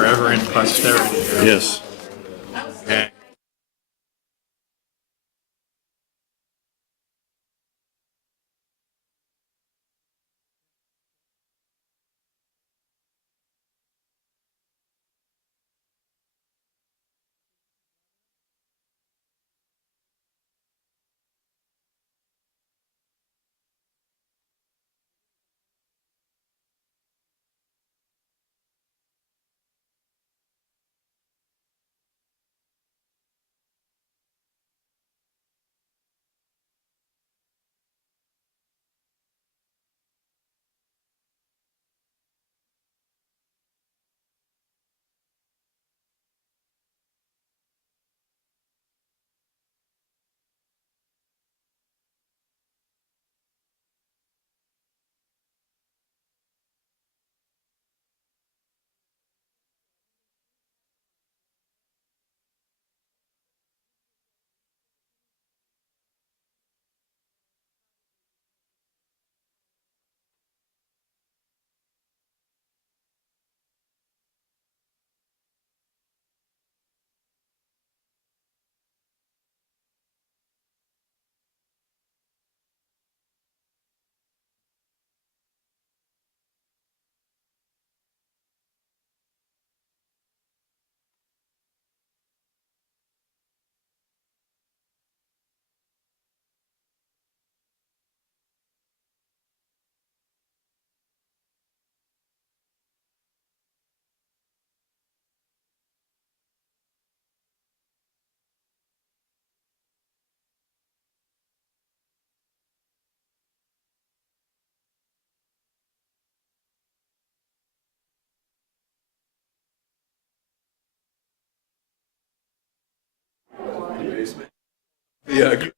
forever in posterity. Yes. And Yeah.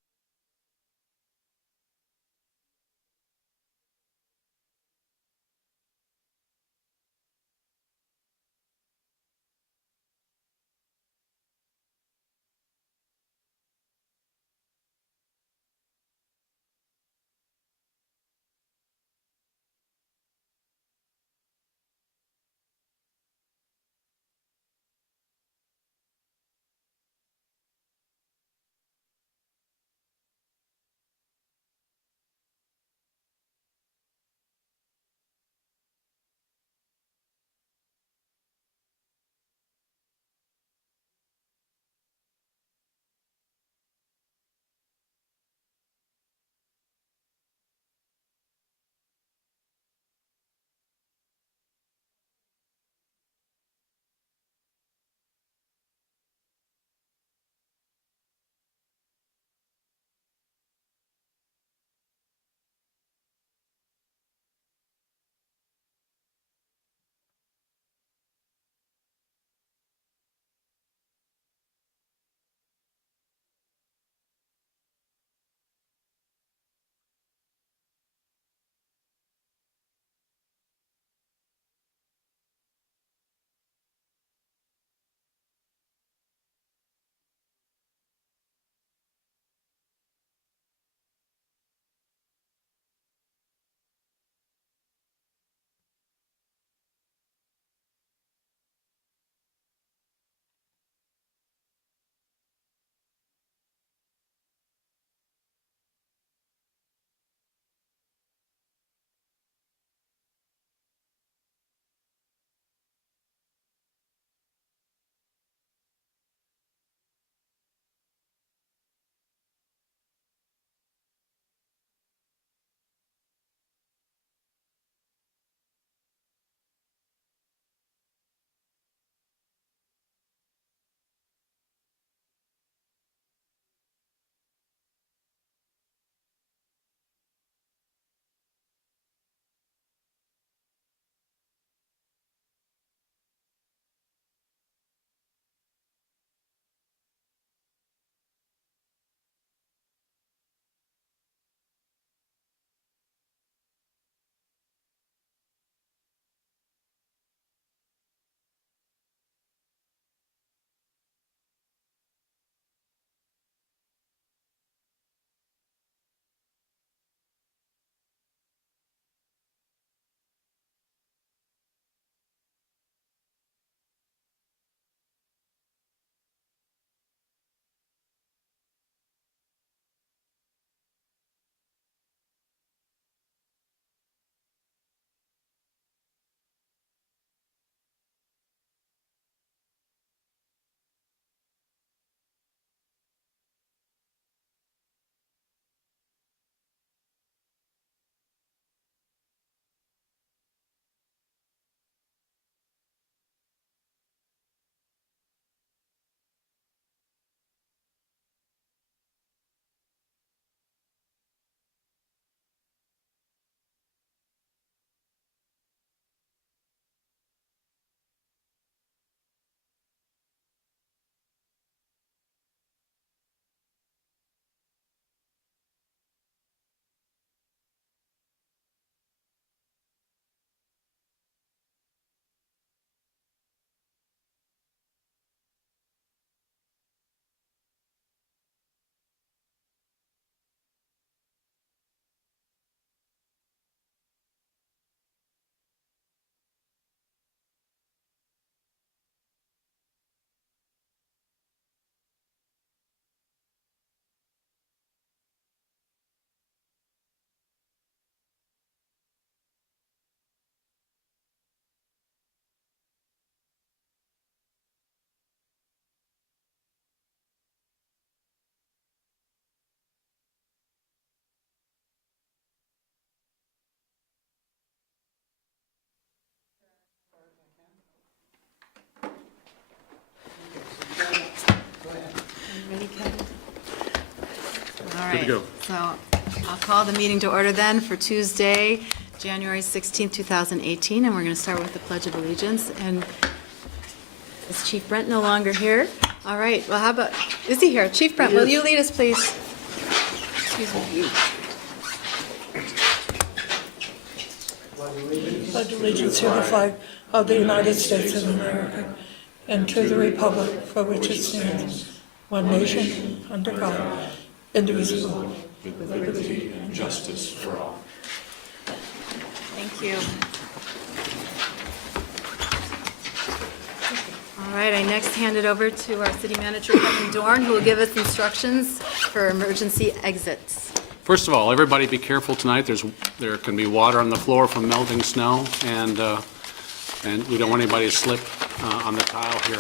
Good to go. So I'll call the meeting to order then for Tuesday, January 16th, 2018, and we're going to start with the Pledge of Allegiance. And is Chief Brent no longer here? All right, well, how about, is he here? Chief Brent, will you lead us, please? Excuse me. Pledge allegiance to the flag of the United States of America and to the republic for which it stands, one nation, under God, indivisible, with liberty and justice for all. Thank you. All right, I next hand it over to our city manager, Kevin Dorn, who will give us instructions for emergency exits. First of all, everybody be careful tonight. There can be water on the floor from melting snow, and we don't want anybody to slip on the tile here.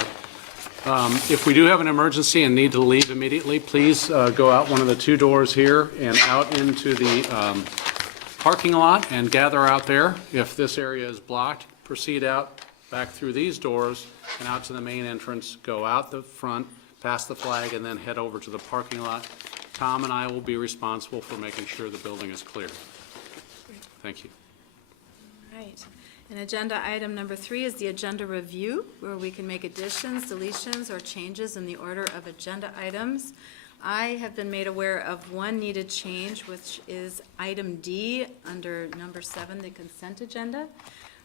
If we do have an emergency and need to leave immediately, please go out one of the two doors here and out into the parking lot and gather out there. If this area is blocked, proceed out back through these doors and out to the main entrance, go out the front, past the flag, and then head over to the parking lot. Tom and I will be responsible for making sure the building is clear. Thank you. Right. And agenda item number 3 is the agenda review, where we can make additions, deletions, or changes in the order of agenda items. I have been made aware of one needed change, which is item D under number 7, the consent agenda,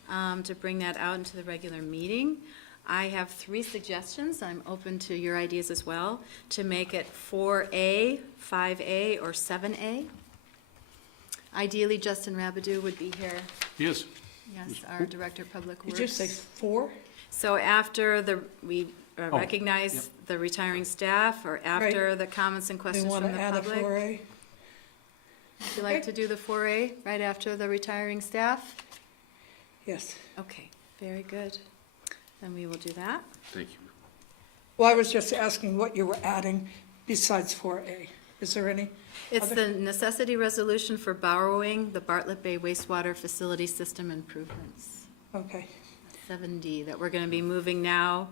to bring that out into the regular meeting. I have 3 suggestions. I'm open to your ideas as well, to make it 4A, 5A, or 7A. Ideally, Justin Rabideau would be here. Yes. Yes, our Director of Public Did Works. you say 4? So after we recognize the retiring staff, or after the comments and They questions want from to the add a public? 4A? Would you like to do the 4A right after the retiring staff? Yes. Okay, very good. Then we will do that. Thank you. Well, I was just asking what you were adding besides 4A. Is there any? It's the necessity resolution for borrowing the Bartlett Bay wastewater facility system improvements, Okay. 7D, that we're going to be moving now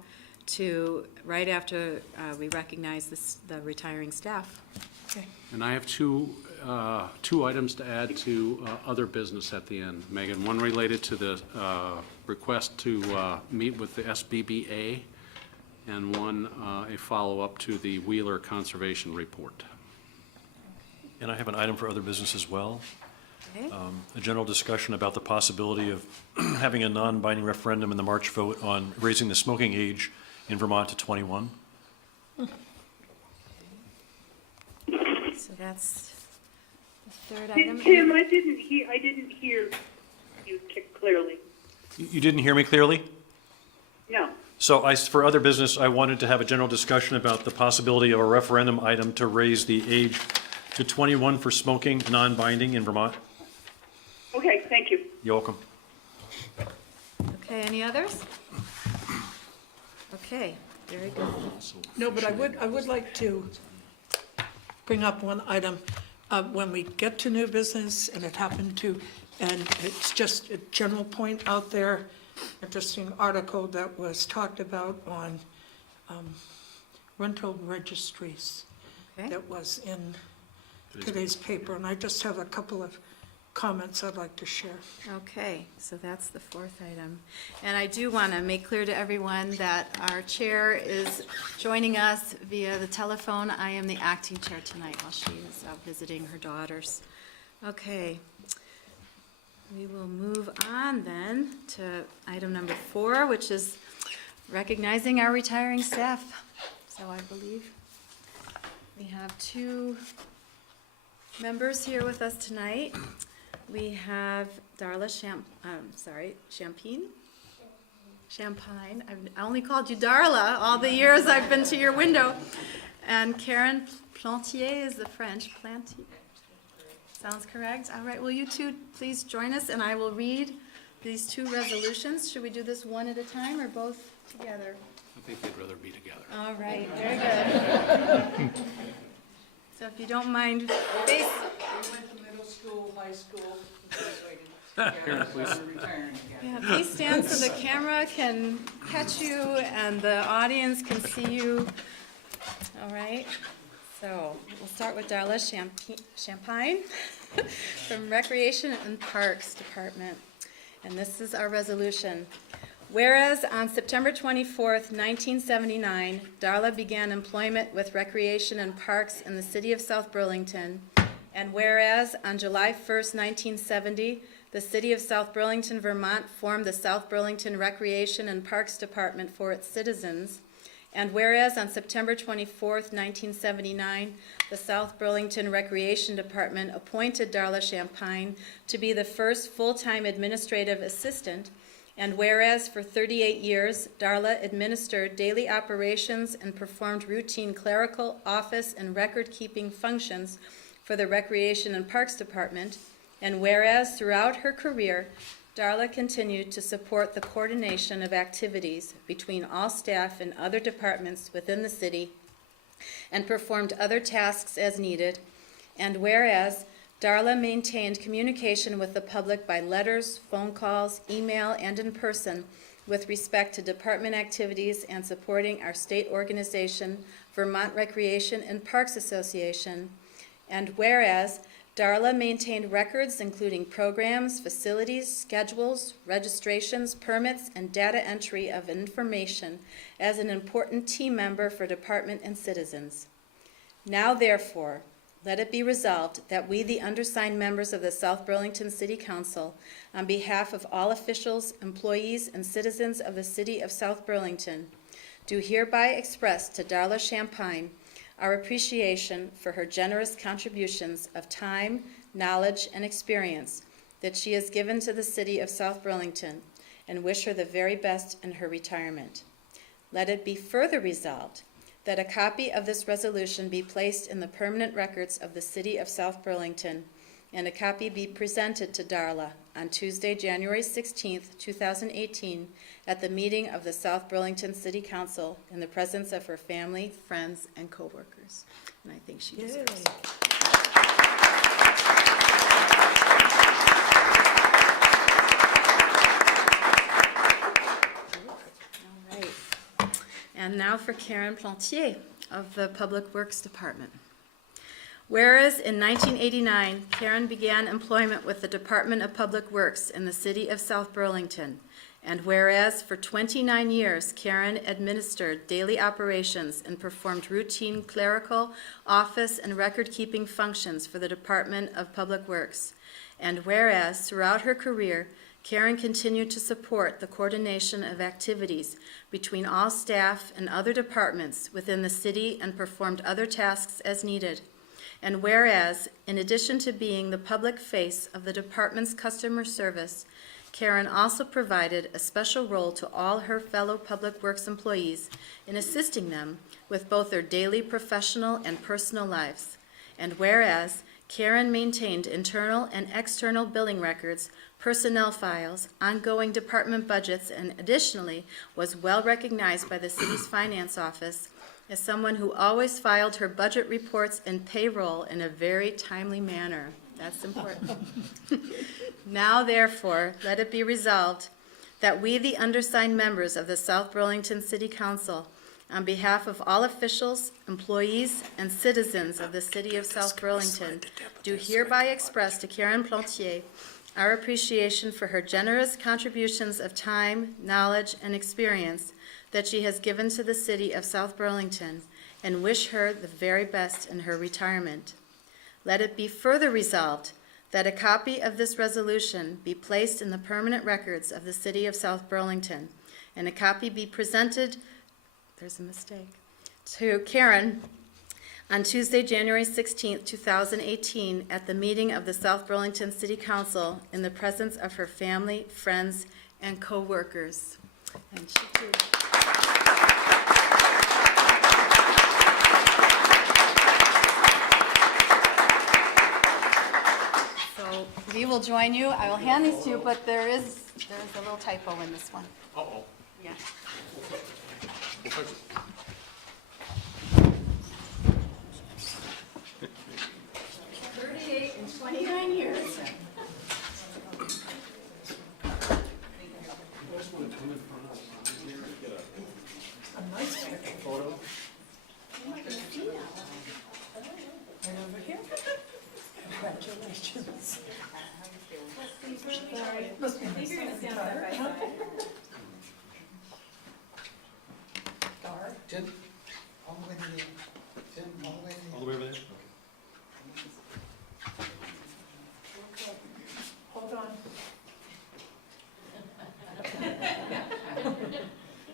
to right after we recognize the retiring staff. Okay. And I have two items to add to other business at the end, Megan. One related to the request to meet with the SBBA, and one a follow-up to the Wheeler Conservation Report. And I have an item for other business as well. Okay. A general discussion about the possibility of having a non-binding referendum in the March vote on raising the smoking age in Vermont to 21. So that's the third item. Tim, I didn't hear you clearly. You didn't hear me clearly? No. So for other business, I wanted to have a general discussion about the possibility of a referendum item to raise the age to 21 for smoking, non-binding in Vermont. Okay, thank you. You're welcome. Okay, any others? Okay, very good. No, but I would like to bring up one item. When we get to new business, and it happened to, and it's just a general point out there, interesting article that was talked about on rental registries Okay. that was in today's paper, and I just have a couple of comments I'd like to share. Okay, so that's the 4th item. And I do want to make clear to everyone that our chair is joining us via the telephone. I am the acting chair tonight while she is out visiting her daughters. Okay, we will move on then to item number 4, which is recognizing our retiring staff. So I believe we have 2 members here with us tonight. We have Darla Champagne. I only called you Darla all the years I've been to your window. And Karen Plantier is the French. Plantier. Sounds correct? All right, will you two please join us, and I will read these 2 resolutions. Should we do this one at a time or both together? I think they'd rather be together. All right, very good. So if you don't mind, face. We went to middle school, high school, graduated together, retiring together. Yeah, please stand so the camera can catch you and the audience can see you. All right. So we'll start with Darla Champagne from Recreation and Parks Department. And this is our resolution. Whereas on September 24th, 1979, Darla began employment with Recreation and Parks in the city of South Burlington. And whereas on July 1st, 1970, the city of South Burlington, Vermont formed the South Burlington Recreation and Parks Department for its citizens. And whereas on September 24th, 1979, the South Burlington Recreation Department appointed Darla Champagne to be the first full-time administrative assistant. And whereas for 38 years, Darla administered daily operations and performed routine clerical, office, and record-keeping functions for the Recreation and Parks Department. And whereas throughout her career, Darla continued to support the coordination of activities between all staff and other departments within the city and performed other tasks as needed. And whereas Darla maintained communication with the public by letters, phone calls, email, and in person with respect to department activities and supporting our state organization, Vermont Recreation and Parks Association. And whereas Darla maintained records including programs, facilities, schedules, registrations, permits, and data entry of information as an important team member for department and citizens. Now, therefore, let it be resolved that we, the undersigned members of the South Burlington City Council, on behalf of all officials, employees, and citizens of the city of South Burlington, do hereby express to Darla Champagne our appreciation for her generous contributions of time, knowledge, and experience that she has given to the city of South Burlington, and wish her the very best in her retirement. Let it be further resolved that a copy of this resolution be placed in the permanent records of the city of South Burlington, and a copy be presented to Darla on Tuesday, January 16th, 2018, at the meeting of the South Burlington City Council in the presence of her family, friends, and co-workers. And I think she deserves it. All right. And now for Karen Plantier of the Public Works Department. Whereas in 1989, Karen began employment with the Department of Public Works in the city of South Burlington, and whereas for 29 years, Karen administered daily operations and performed routine clerical, office, and record-keeping functions for the Department of Public Works, and whereas throughout her career, Karen continued to support the coordination of activities between all staff and other departments within the city and performed other tasks as needed. And whereas, in addition to being the public face of the department's customer service, Karen also provided a special role to all her fellow Public Works employees in assisting them with both their daily professional and personal lives. And whereas, Karen maintained internal and external billing records, personnel files, ongoing department budgets, and additionally was well recognized by the city's finance office as someone who always filed her budget reports and payroll in a very timely manner. That's important. Now, therefore, let it be resolved that we, the undersigned members of the South Burlington City Council, on behalf of all officials, employees, and citizens of the city of South Burlington, do hereby express to Karen Plantier our appreciation for her generous contributions of time, knowledge, and experience that she has given to the city of South Burlington, and wish her the very best in her retirement. Let it be further resolved that a copy of this resolution be placed in the permanent records of the city of South Burlington, and a copy be presented, there's a mistake, to Karen on Tuesday, January 16th, 2018, at the meeting of the South Burlington City Council in the presence of her family, friends, and co-workers. And she too. So we will join you. I will hand these to you, but there is a little typo in this one. Uh-oh. Yeah. 38 and 29 years. Tim, all the way to the end. Tim, all the way to the end. All the way over there? Hold on.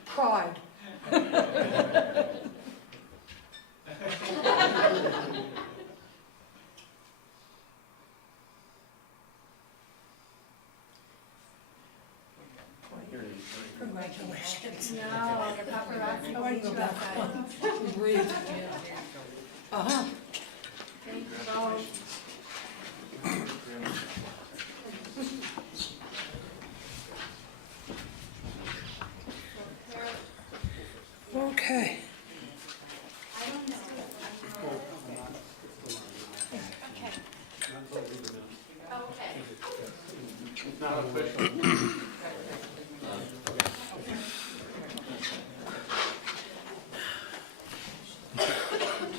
Pride. Congratulations. No, the paparazzi I go back on. Breathe. Uh-huh. Thank you both. Okay.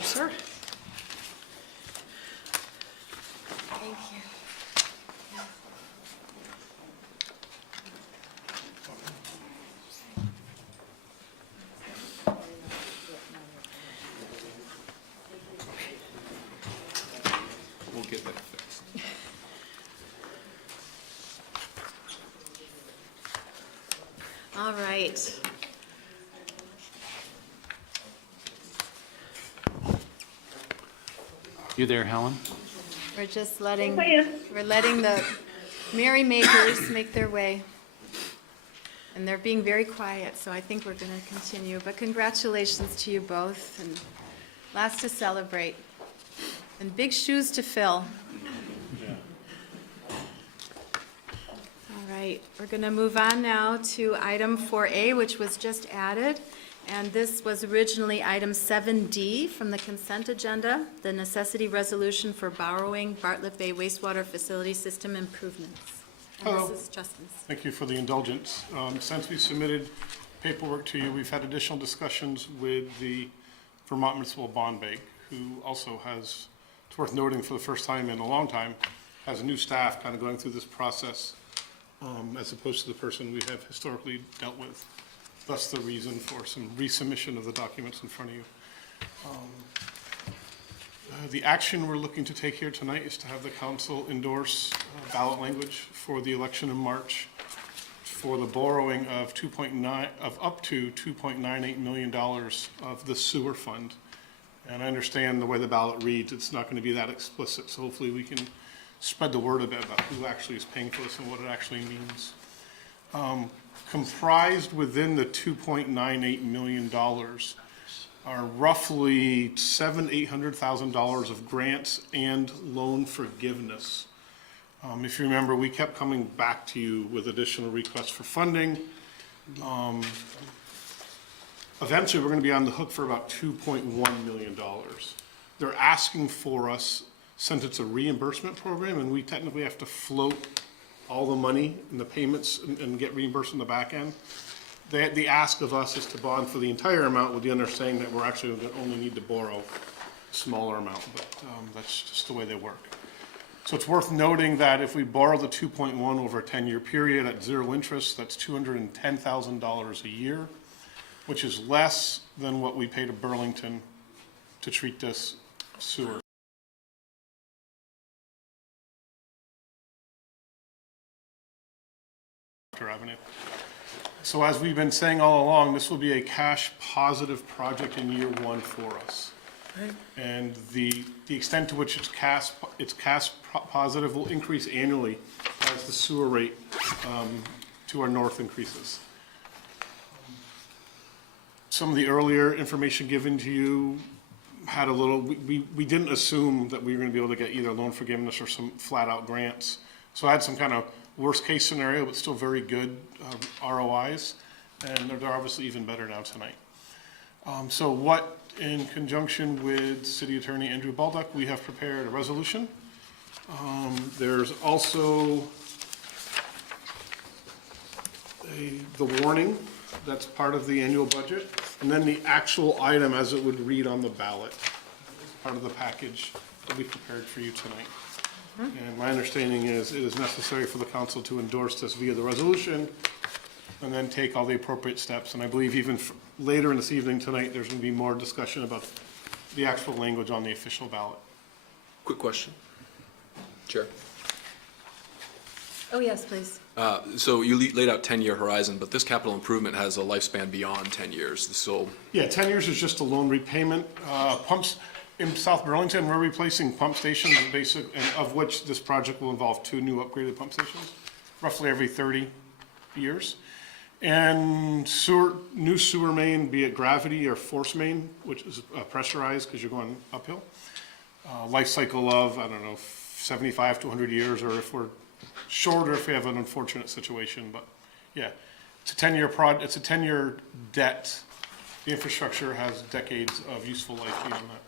Sir? Thank you. We'll get that fixed. All right. You there, Helen? We're just letting, I am. we're letting the merrymakers make their way. And they're being very quiet, so I think we're going to continue. But congratulations to you both, and lots to celebrate. And big shoes to fill. All right, we're going to move on now to item 4A, which was just added. And this was originally item 7D from the consent agenda, the necessity resolution for borrowing Bartlett Bay wastewater facility system improvements. And Hello. this is Justin's. Thank you for the indulgence. Since we submitted paperwork to you, we've had additional discussions with the Vermont Municipal Bond Bank, who also has, it's worth noting for the first time in a long time, has a new staff kind of going through this process, as opposed to the person we have historically dealt with. Thus the reason for some resubmission of the documents in front of you. The action we're looking to take here tonight is to have the council endorse ballot language for the election in March for the borrowing of up to $2.98 million of the sewer fund. And I understand the way the ballot reads, it's not going to be that explicit, so hopefully we can spread the word a bit about who actually is paying for this and what it actually means. Comprised within the $2.98 million are roughly $800,000 of grants and loan forgiveness. If you remember, we kept coming back to you with additional requests for funding. Eventually, we're going to be on the hook for about $2.1 million. They're asking for us, since it's a reimbursement program, and we technically have to float all the money and the payments and get reimbursed on the back end. The ask of us is to bond for the entire amount with the understanding that we're actually going to only need to borrow a smaller amount, but that's just the way they work. So it's worth noting that if we borrow the 2.1 over a 10-year period at zero interest, that's $210,000 a year, which is less than what we pay to Burlington to treat this sewer. Revenue. So as we've been saying all along, this will be a cash positive project in year one for us. And the extent to which it's cash positive will increase annually as the sewer rate to our north increases. Some of the earlier information given to you had a little, we didn't assume that we were going to be able to get either loan forgiveness or some flat out grants. So I had some kind of worst case scenario, but still very good ROIs, and they're obviously even better now tonight. So what, in conjunction with City Attorney Andrew Baldock, we have prepared a resolution. There's also the warning that's part of the annual budget, and then the actual item as it would read on the ballot, part of the package that we prepared for you tonight. And my understanding is it is necessary for the council to endorse this via the resolution and then take all the appropriate steps. And I believe even later in this evening tonight, there's going to be more discussion about the actual language on the official ballot. Quick question. Chair. Oh, yes, please. So you laid out 10-year horizon, but this capital improvement has a lifespan beyond 10 years. So Yeah, 10 years is just a loan repayment. Pumps in South Burlington, we're replacing pump stations, and of which this project will involve 2 new upgraded pump stations, roughly every 30 years. And new sewer main, be it gravity or force main, which is pressurized because you're going uphill. Life cycle of, I don't know, 75 to 100 years, or if we're shorter, if we have an unfortunate situation. But yeah, it's a 10-year it's a 10-year debt. The infrastructure has decades of useful life beyond that.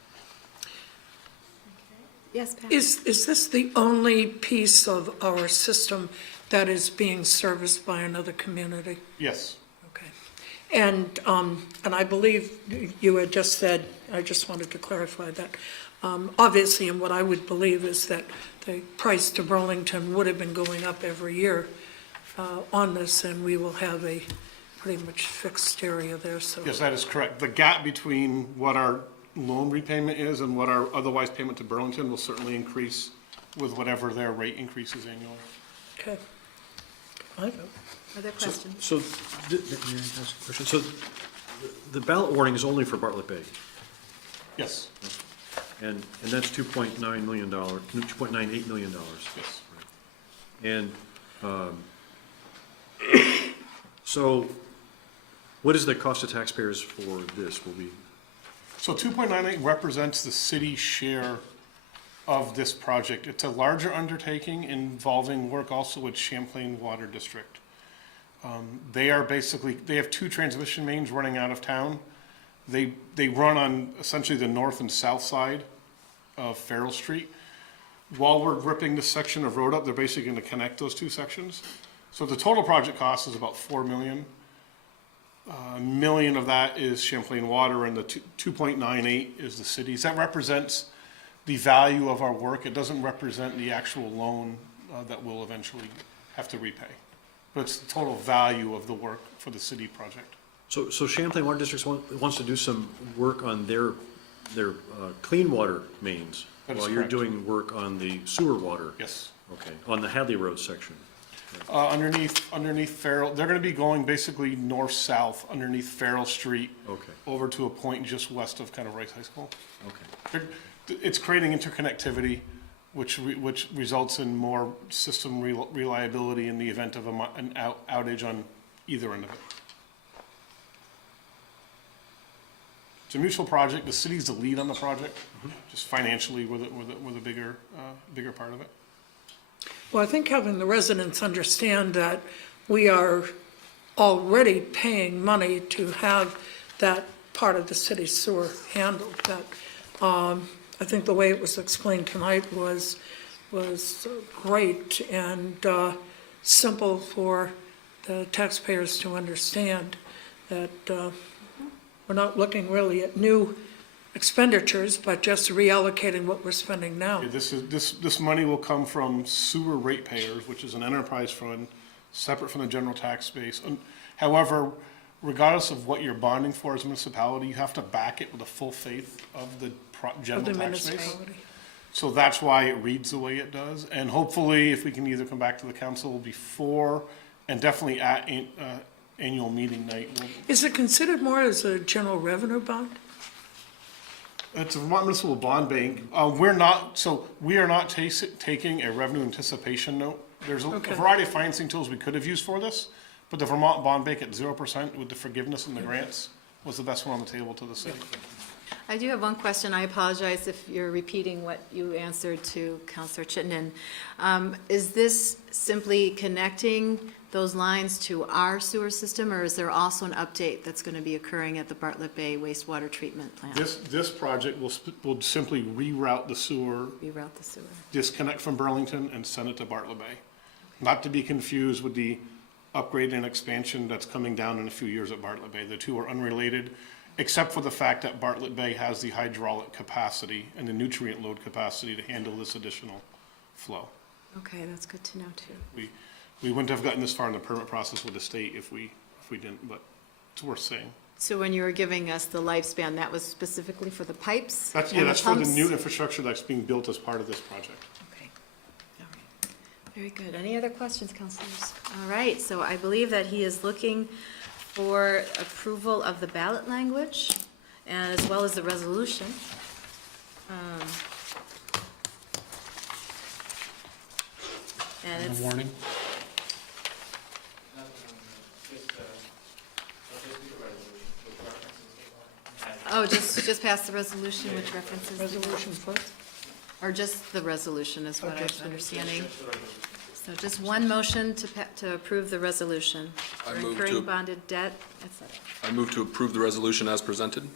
Yes, Pat? Is this the only piece of our system that is being serviced by another community? Yes. Okay. And I believe you had just said, I just wanted to clarify that, obviously, and what I would believe is that the price to Burlington would have been going up every year on this, and we will have a pretty much fixed area there, so. Yes, that is correct. The gap between what our loan repayment is and what our otherwise payment to Burlington will certainly increase with whatever their rate increases annually. Okay. I vote. Other questions? So, may I ask a question? So, the ballot warning is only for Bartlett Bay, Yes, and that's $2.9 million, $2.98 million. yes. And, so, what is the cost to taxpayers for this? Will be, So 2.98 represents the city's share of this project. It's a larger undertaking involving work also with Champlain Water District. They are basically, they have 2 transmission mains running out of town. They run on essentially the north and south side of Farrell Street. While we're ripping this section of road up, they're basically going to connect those 2 sections. So the total project cost is about $4 million. $1 million of that is Champlain Water, and the 2.98 is the city's. That represents the value of our work. It doesn't represent the actual loan that we'll eventually have to repay. But it's the total value of the work for the city project. so Champlain Water District wants to do some work on their clean water mains, That is while you're correct. doing work on the sewer water. Yes. Okay, on the Hadley Road section. Underneath Farrell, they're going to be going basically north-south underneath Farrell Street. Okay. Over to a point just west of kind of Rice High School. Okay. It's creating interconnectivity, which results in more system reliability in the event of an outage on either end of it. It's a mutual project. The city's the lead on the project, just financially we're the bigger part of it. Well, I think having the residents understand that we are already paying money to have that part of the city sewer handled, that, I think the way it was explained tonight was great and simple for the taxpayers to understand that we're not looking really at new expenditures, but just reallocating what we're spending now. Yeah, this money will come from sewer ratepayers, which is an enterprise fund, separate from the general tax base. However, regardless of what you're bonding for as a municipality, you have to back it with a full faith of the general Of the tax base. municipality. So that's why it reads the way it does. And hopefully, if we can either come back to the council before and definitely at annual meeting night, Is it considered more as a general revenue bond? it's a Vermont Municipal Bond Bank. We are not taking a revenue anticipation note. There's a Okay. variety of financing tools we could have used for this, but the Vermont Bond Bank at 0% with the forgiveness and the grants was the best one on the table to the city. I do have one question. I apologize if you're repeating what you answered to Councilor Chittenden. Is this simply connecting those lines to our sewer system, or is there also an update that's going to be occurring at the Bartlett Bay wastewater treatment plant? This project will simply reroute the sewer, Reroute the sewer. disconnect from Burlington and send it to Bartlett Bay. Not to be confused with the upgrade and expansion that's coming down in a few years at Bartlett Bay. The 2 are unrelated, except for the fact that Bartlett Bay has the hydraulic capacity and the nutrient load capacity to handle this additional flow. Okay, that's good to know, too. We wouldn't have gotten this far in the permit process with the state if we didn't, but it's worth saying. So when you were giving us the lifespan, that was specifically for the pipes? That's and that's for the pumps? new infrastructure that's being built as part of this project. Okay, all right. Very good. Any other questions, councilors? All right, so I believe that he is looking for approval of the ballot language and as well as the resolution. And it's, Warning? oh, just pass the resolution which references. Resolution first? Or just the resolution is what just I'm the understanding. So just one motion to approve the resolution I for move incurring to- bonded debt, et cetera. I move to approve the resolution as presented.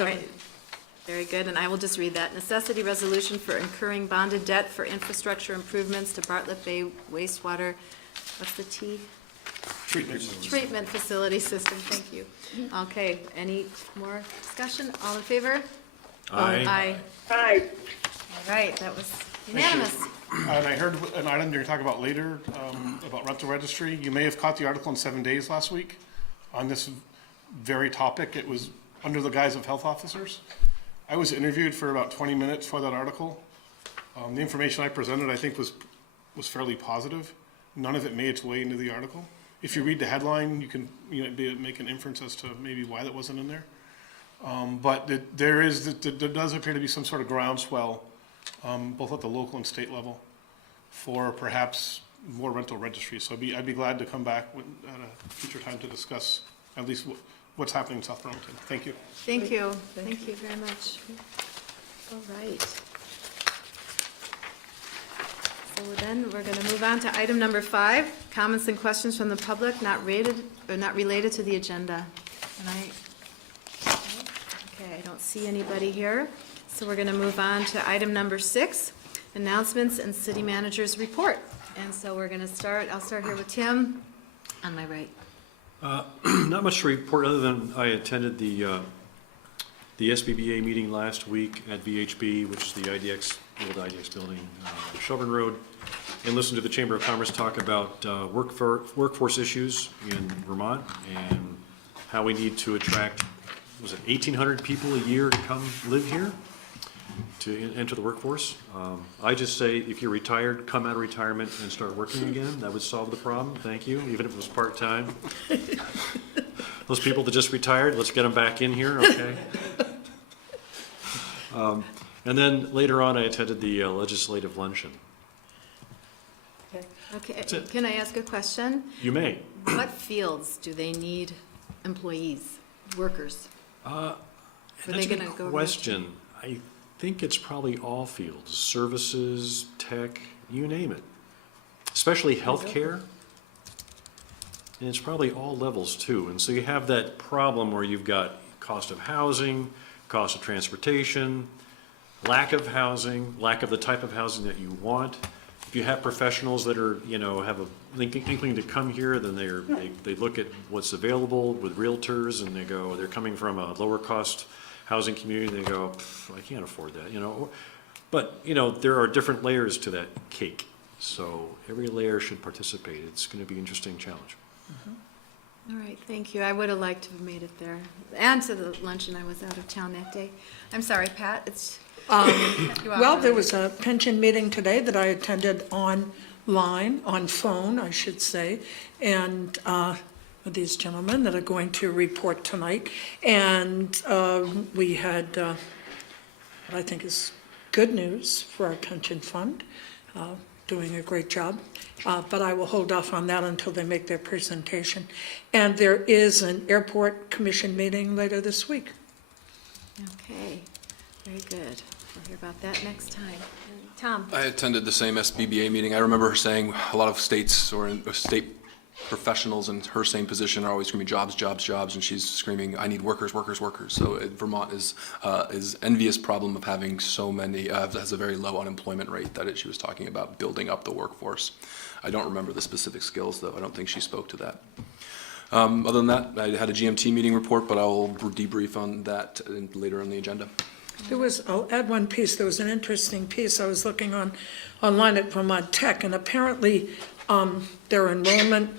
Right. Very good, and I will just read that. Necessity resolution for incurring bonded debt for infrastructure improvements to Bartlett Bay wastewater, what's the T? Treatment facility system, thank you. Okay, any more discussion? All in favor? Aye. Aye. Aye. All right, that was unanimous. And I heard an item you're gonna talk about later, about rental registry. You may have caught the article in 7 Days last week on this very topic. It was under the guise of health officers. I was interviewed for about 20 minutes for that article. The information I presented, I think, was fairly positive. None of it made its way into the article. If you read the headline, you can, make an inference as to maybe why that wasn't in there. But there does appear to be some sort of groundswell, both at the local and state level, for perhaps more rental registries. So I'd be glad to come back at a future time to discuss at least what's happening in South Burlington. Thank you. Thank you, thank you very much. All right. So then, we're going to move on to item number 5, comments and questions from the public not related to the agenda. Okay, I don't see anybody here. So we're going to move on to item number 6, announcements and city manager's report. And so we're going to I'll start here with Tim on my right. Not much to report other than I attended the SBBA meeting last week at VHB, which is the old IDX building, Shelburne Road, and listened to the Chamber of Commerce talk about workforce issues in Vermont and how we need to attract, was it 1,800 people a year to come live here to enter the workforce. I just say, if you're retired, come out of retirement and start working again. That would solve the problem. Thank you, even if it was part-time. Those people that just retired, let's get them back in here, okay? And then later on, I attended the legislative luncheon. Okay, it. can I ask a question? You may. What fields do they need employees, workers? Are That's they a gonna good go question. I think it's probably all fields, services, tech, you name it. Especially healthcare. And it's probably all levels too. And so you have that problem where you've got cost of housing, cost of transportation, lack of housing, lack of the type of housing that you want. If you have professionals that are, have a inkling to come here, then they look at what's available with realtors and they're coming from a lower cost housing community, and they go, I can't afford that, But, there are different layers to that cake. So every layer should participate. It's going to be an interesting challenge. All right, thank you. I would have liked to have made it there. And to the luncheon, I was out of town that day. I'm sorry, Pat, it's. Well, there was a pension meeting today that I attended online, on phone, I should say, and with these gentlemen that are going to report tonight. And we had what I think is good news for our pension fund, doing a great job. But I will hold off on that until they make their presentation. And there is an airport commission meeting later this week. Okay, very good. We'll hear about that next time. And Tom? I attended the same SBBA meeting. I remember her saying a lot of states or state professionals in her same position are always screaming jobs, jobs, jobs, and she's screaming, I need workers, workers, workers. So Vermont is envious problem of having so many, has a very low unemployment rate that she was talking about building up the workforce. I don't remember the specific skills, though. I don't think she spoke to that. Other than that, I had a GMT meeting report, but I will debrief on that later on the agenda. I'll add one piece, there was an interesting piece, I was looking online at Vermont Tech, and apparently, their enrollment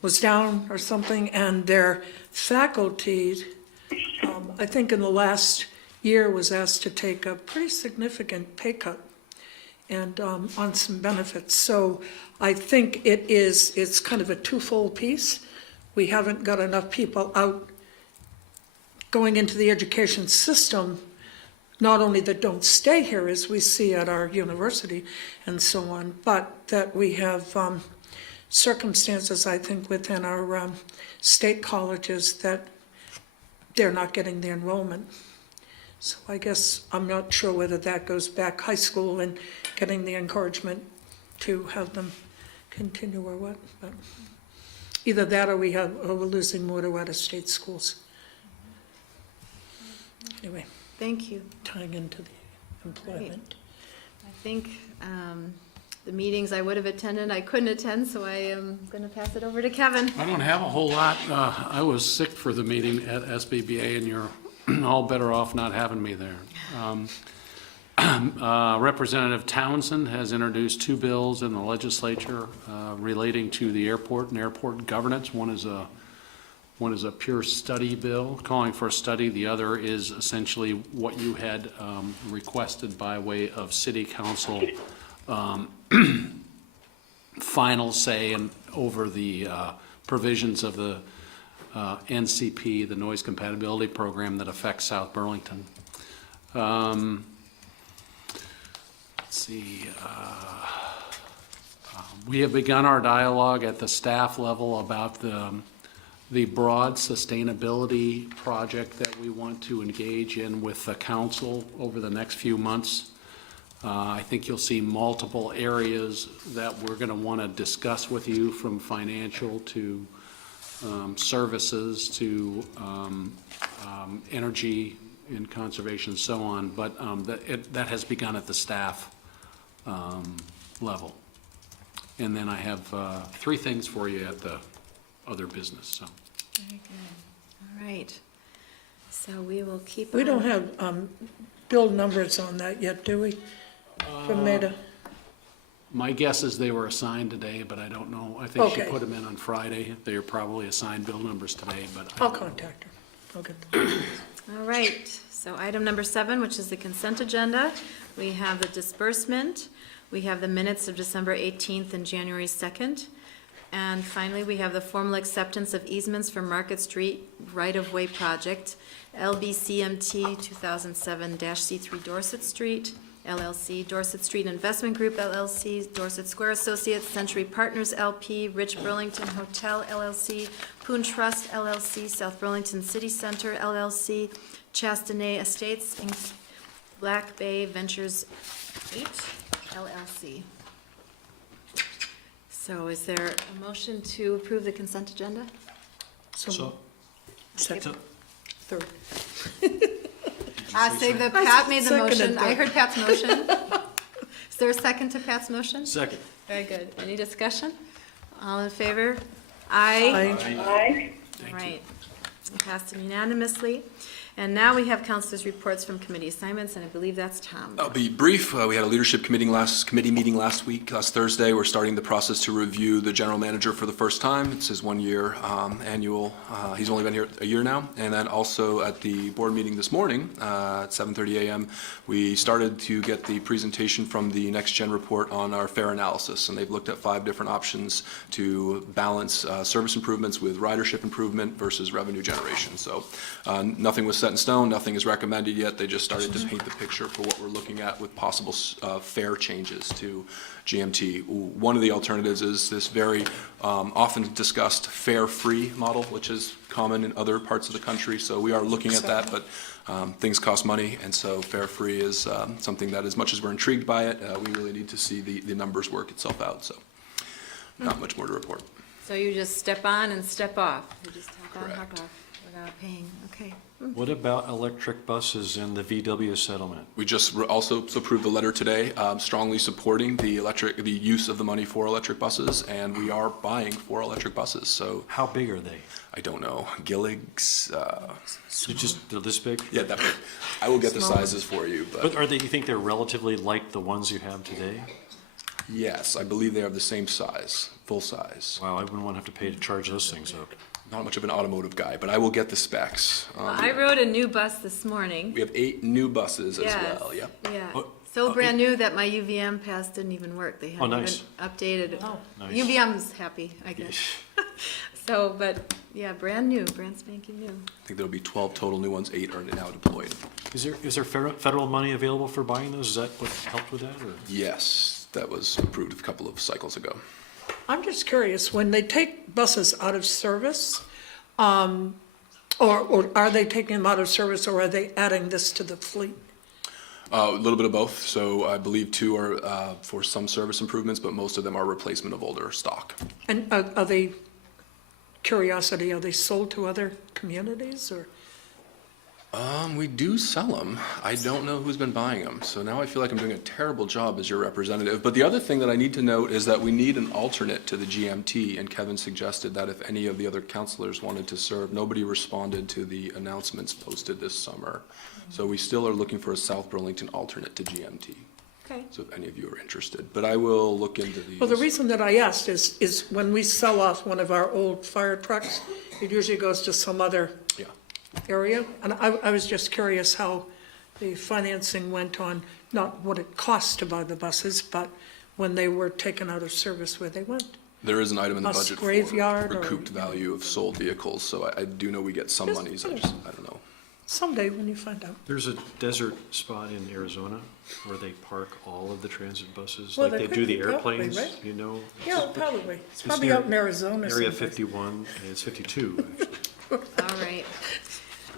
was down or something, and their faculty, I think in the last year, was asked to take a pretty significant pay cut and on some benefits. So I think it's kind of a twofold piece. We haven't got enough people out going into the education system, not only that don't stay here, as we see at our university and so on, but that we have circumstances, I think, within our state colleges that they're not getting the enrollment. So I guess I'm not sure whether that goes back high school and getting the encouragement to have them continue or what. But either that or we're losing more to out-of-state schools. Anyway, Thank you. tying into the employment. I think the meetings I would have attended, I couldn't attend, so I am going to pass it over to Kevin. I don't have a whole lot. I was sick for the meeting at SBBA, and you're all better off not having me there. Representative Townsend has introduced two bills in the legislature relating to the airport and airport governance. One is a pure study bill, calling for a study. The other is essentially what you had requested by way of city council final say over the provisions of the NCP, the Noise Compatibility Program that affects South Burlington. Let's see. We have begun our dialogue at the staff level about the broad sustainability project that we want to engage in with the council over the next few months. I think you'll see multiple areas that we're going to want to discuss with you, from financial to services to energy and conservation, so on. But that has begun at the staff level. And then I have three things for you at the other business. So. Very good. All right. So we will keep. We don't have bill numbers on that yet, do we? From Meta? My guess is they were assigned today, but I don't know. I think she Okay. put them in on Friday. They are probably assigned bill numbers today, but I'll contact her. I'll get them. All right. So item number 7, which is the consent agenda. We have the disbursement. We have the minutes of December 18th and January 2nd. And finally, we have the formal acceptance of easements for Market Street right-of-way project, LBCMT 2007-C3 Dorset Street, LLC, Dorset Street Investment Group, LLC, Dorset Square Associates, Century Partners, LP, Rich Burlington Hotel, LLC, Poon Trust, LLC, South Burlington City Center, LLC, Chastanay Estates, Inc., Black Bay Ventures 8, LLC. So is there a motion to approve the consent agenda? So, second, third. Say that Pat made the Seconded motion. I that. heard Pat's motion. Is there a second to Pat's motion? Second. Very good. Any discussion? All in favor? Aye. Aye. All right. Passed unanimously. And now we have councilors' reports from committee assignments, and I believe that's Tom. I'll be brief. We had a leadership committee meeting last Thursday. We're starting the process to review the general manager for the first time. It's his 1-year annual. He's only been here a year now. And then also at the board meeting this morning at 7:30 a.m., we started to get the presentation from the Next Gen report on our fare analysis. And they've looked at 5 different options to balance service improvements with ridership improvement versus revenue generation. So nothing was set in stone, nothing is recommended yet. They just started to paint the picture for what we're looking at with possible fare changes to GMT. One of the alternatives is this very often discussed fare-free model, which is common in other parts of the country. So we are looking at that, but things cost money, and so fare-free is something that, as much as we're intrigued by it, we really need to see the numbers work itself out. So not much more to report. So you just step on and step off. You just hop on, hop Correct. off. without paying, okay. What about electric buses and the VW settlement? We just also approved the letter today, strongly supporting the use of the money for electric buses, and we are buying 4 electric buses, so How big are they? I don't know, Gilligs, They're this big? yeah, that big. I will get the sizes for you, But but are they, you think they're relatively like the ones you have today? yes, I believe they are the same size, full size. Wow, I wouldn't want to have to pay to charge those things up. Not much of an automotive guy, but I will get the specs. I rode a new bus this morning. We have 8 new buses as Yes, well, yep. Yeah, Oh, so oh, brand new that my UVM pass didn't even work. They hadn't even nice. updated. Nice. UVM's happy, I guess. So, but, yeah, brand new, brand spanking new. I think there'll be 12 total new ones, 8 are now deployed. Is there federal money available for buying those? Is that what helped with that, or? Yes, that was approved a couple of cycles ago. I'm just curious, when they take buses out of service, or are they taking them out of service, or are they adding this to the fleet? A little bit of both, so I believe 2 are for some service improvements, but most of them are replacement of older stock. And are they, curiosity, are they sold to other communities, or? We do sell them. I don't know who's been buying them, so now I feel like I'm doing a terrible job as your representative. But the other thing that I need to note is that we need an alternate to the GMT, and Kevin suggested that if any of the other counselors wanted to serve, nobody responded to the announcements posted this summer. So we still are looking for a South Burlington alternate to GMT, Okay. so if any of you are interested. But I will look into these. Well, the reason that I asked is when we sell off one of our old fire trucks, it usually goes to some other Yeah. area. And I was just curious how the financing went on, not what it cost to buy the buses, but when they were taken out of service, where they went. There is an item in the Bus budget for graveyard or- recouped value of sold vehicles, so I do know we get some Just monies, curious. I don't know. Someday when you find out. There's a desert spot in Arizona where they park all of the transit buses, Well, like they there do could the be, probably, airplanes, right? you know? Yeah, probably. It's probably near out in Arizona Area someplace. 51, and it's 52, actually. All right.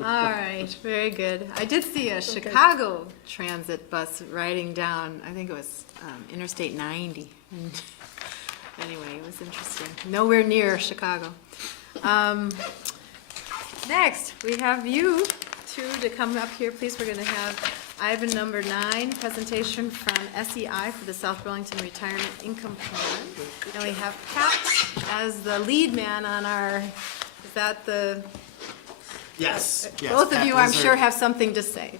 All right, very good. I did see a Chicago transit bus riding down, I think it was Interstate 90. And anyway, it was interesting. Nowhere near Chicago. Next, we have you two to come up here, please. We're going to have item number 9, presentation from SEI for the South Burlington Retirement Income Plan. And we have Pat as the lead man on our, is that the? Yes. Both of Pat you, I'm Blizzard sure, have something to say.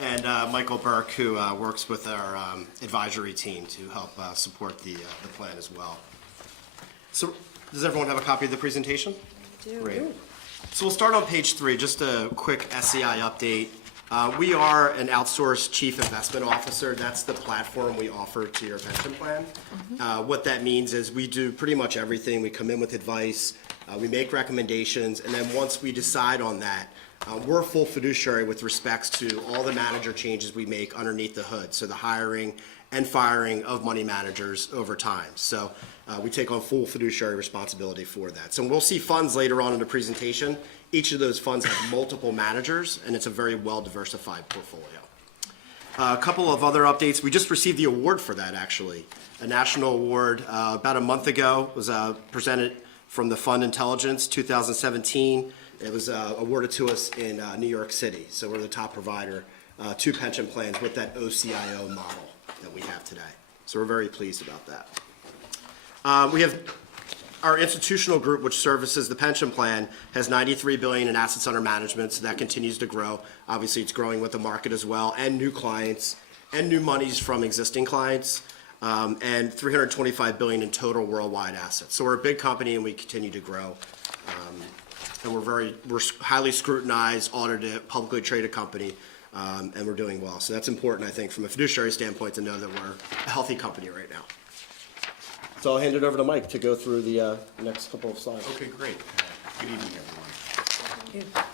And Michael Burke, who works with our advisory team to help support the plan as well. So, does everyone have a copy of the presentation? Great. So we'll start on page 3, just a quick SEI update. We are an outsourced chief investment officer. That's the platform we offer to your pension plan. What that means is we do pretty much everything. We come in with advice, we make recommendations, and then once we decide on that, we're full fiduciary with respects to all the manager changes we make underneath the hood, so the hiring and firing of money managers over time. So we take on full fiduciary responsibility for that. So we'll see funds later on in the presentation. Each of those funds have multiple managers, and it's a very well-diversified portfolio. A couple of other updates. We just received the award for that, actually. A national award about a month ago was presented from the Fund Intelligence 2017. It was awarded to us in New York City. So we're the top provider to pension plans with that OCIO model that we have today. So we're very pleased about that. We have our institutional group, which services the pension plan, has $93 billion in assets under management, so that continues to grow. Obviously, it's growing with the market as well, and new clients, and new monies from existing clients, and $325 billion in total worldwide assets. So we're a big company, and we continue to grow. And we're highly scrutinized, audited, publicly traded company, and we're doing well. So that's important, I think, from a fiduciary standpoint, to know that we're a healthy company right now. So I'll hand it over to Mike to go through the next couple of slides. Okay, great. Good evening, everyone.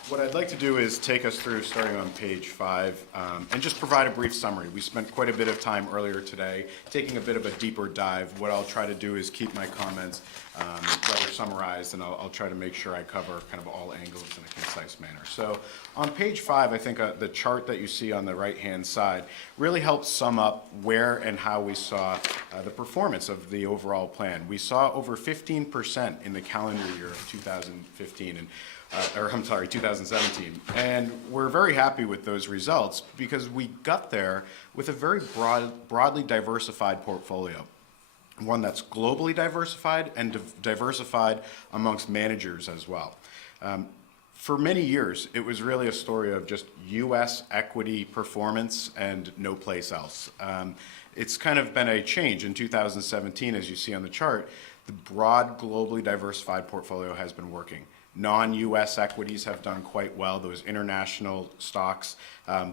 What I'd like to do is take us through, starting on page 5, and just provide a brief summary. We spent quite a bit of time earlier today taking a bit of a deeper dive. What I'll try to do is keep my comments rather summarized, and I'll try to make sure I cover kind of all angles in a concise manner. So on page 5, I think the chart that you see on the right-hand side really helps sum up where and how we saw the performance of the overall plan. We saw over 15% in the calendar year of 2015, and, 2017. And we're very happy with those results because we got there with a very broadly diversified portfolio. One that's globally diversified and diversified amongst managers as well. For many years, it was really a story of just U.S. equity performance and no place else. It's kind of been a change in 2017, as you see on the chart. The broad, globally diversified portfolio has been working. Non-U.S. equities have done quite well, those international stocks,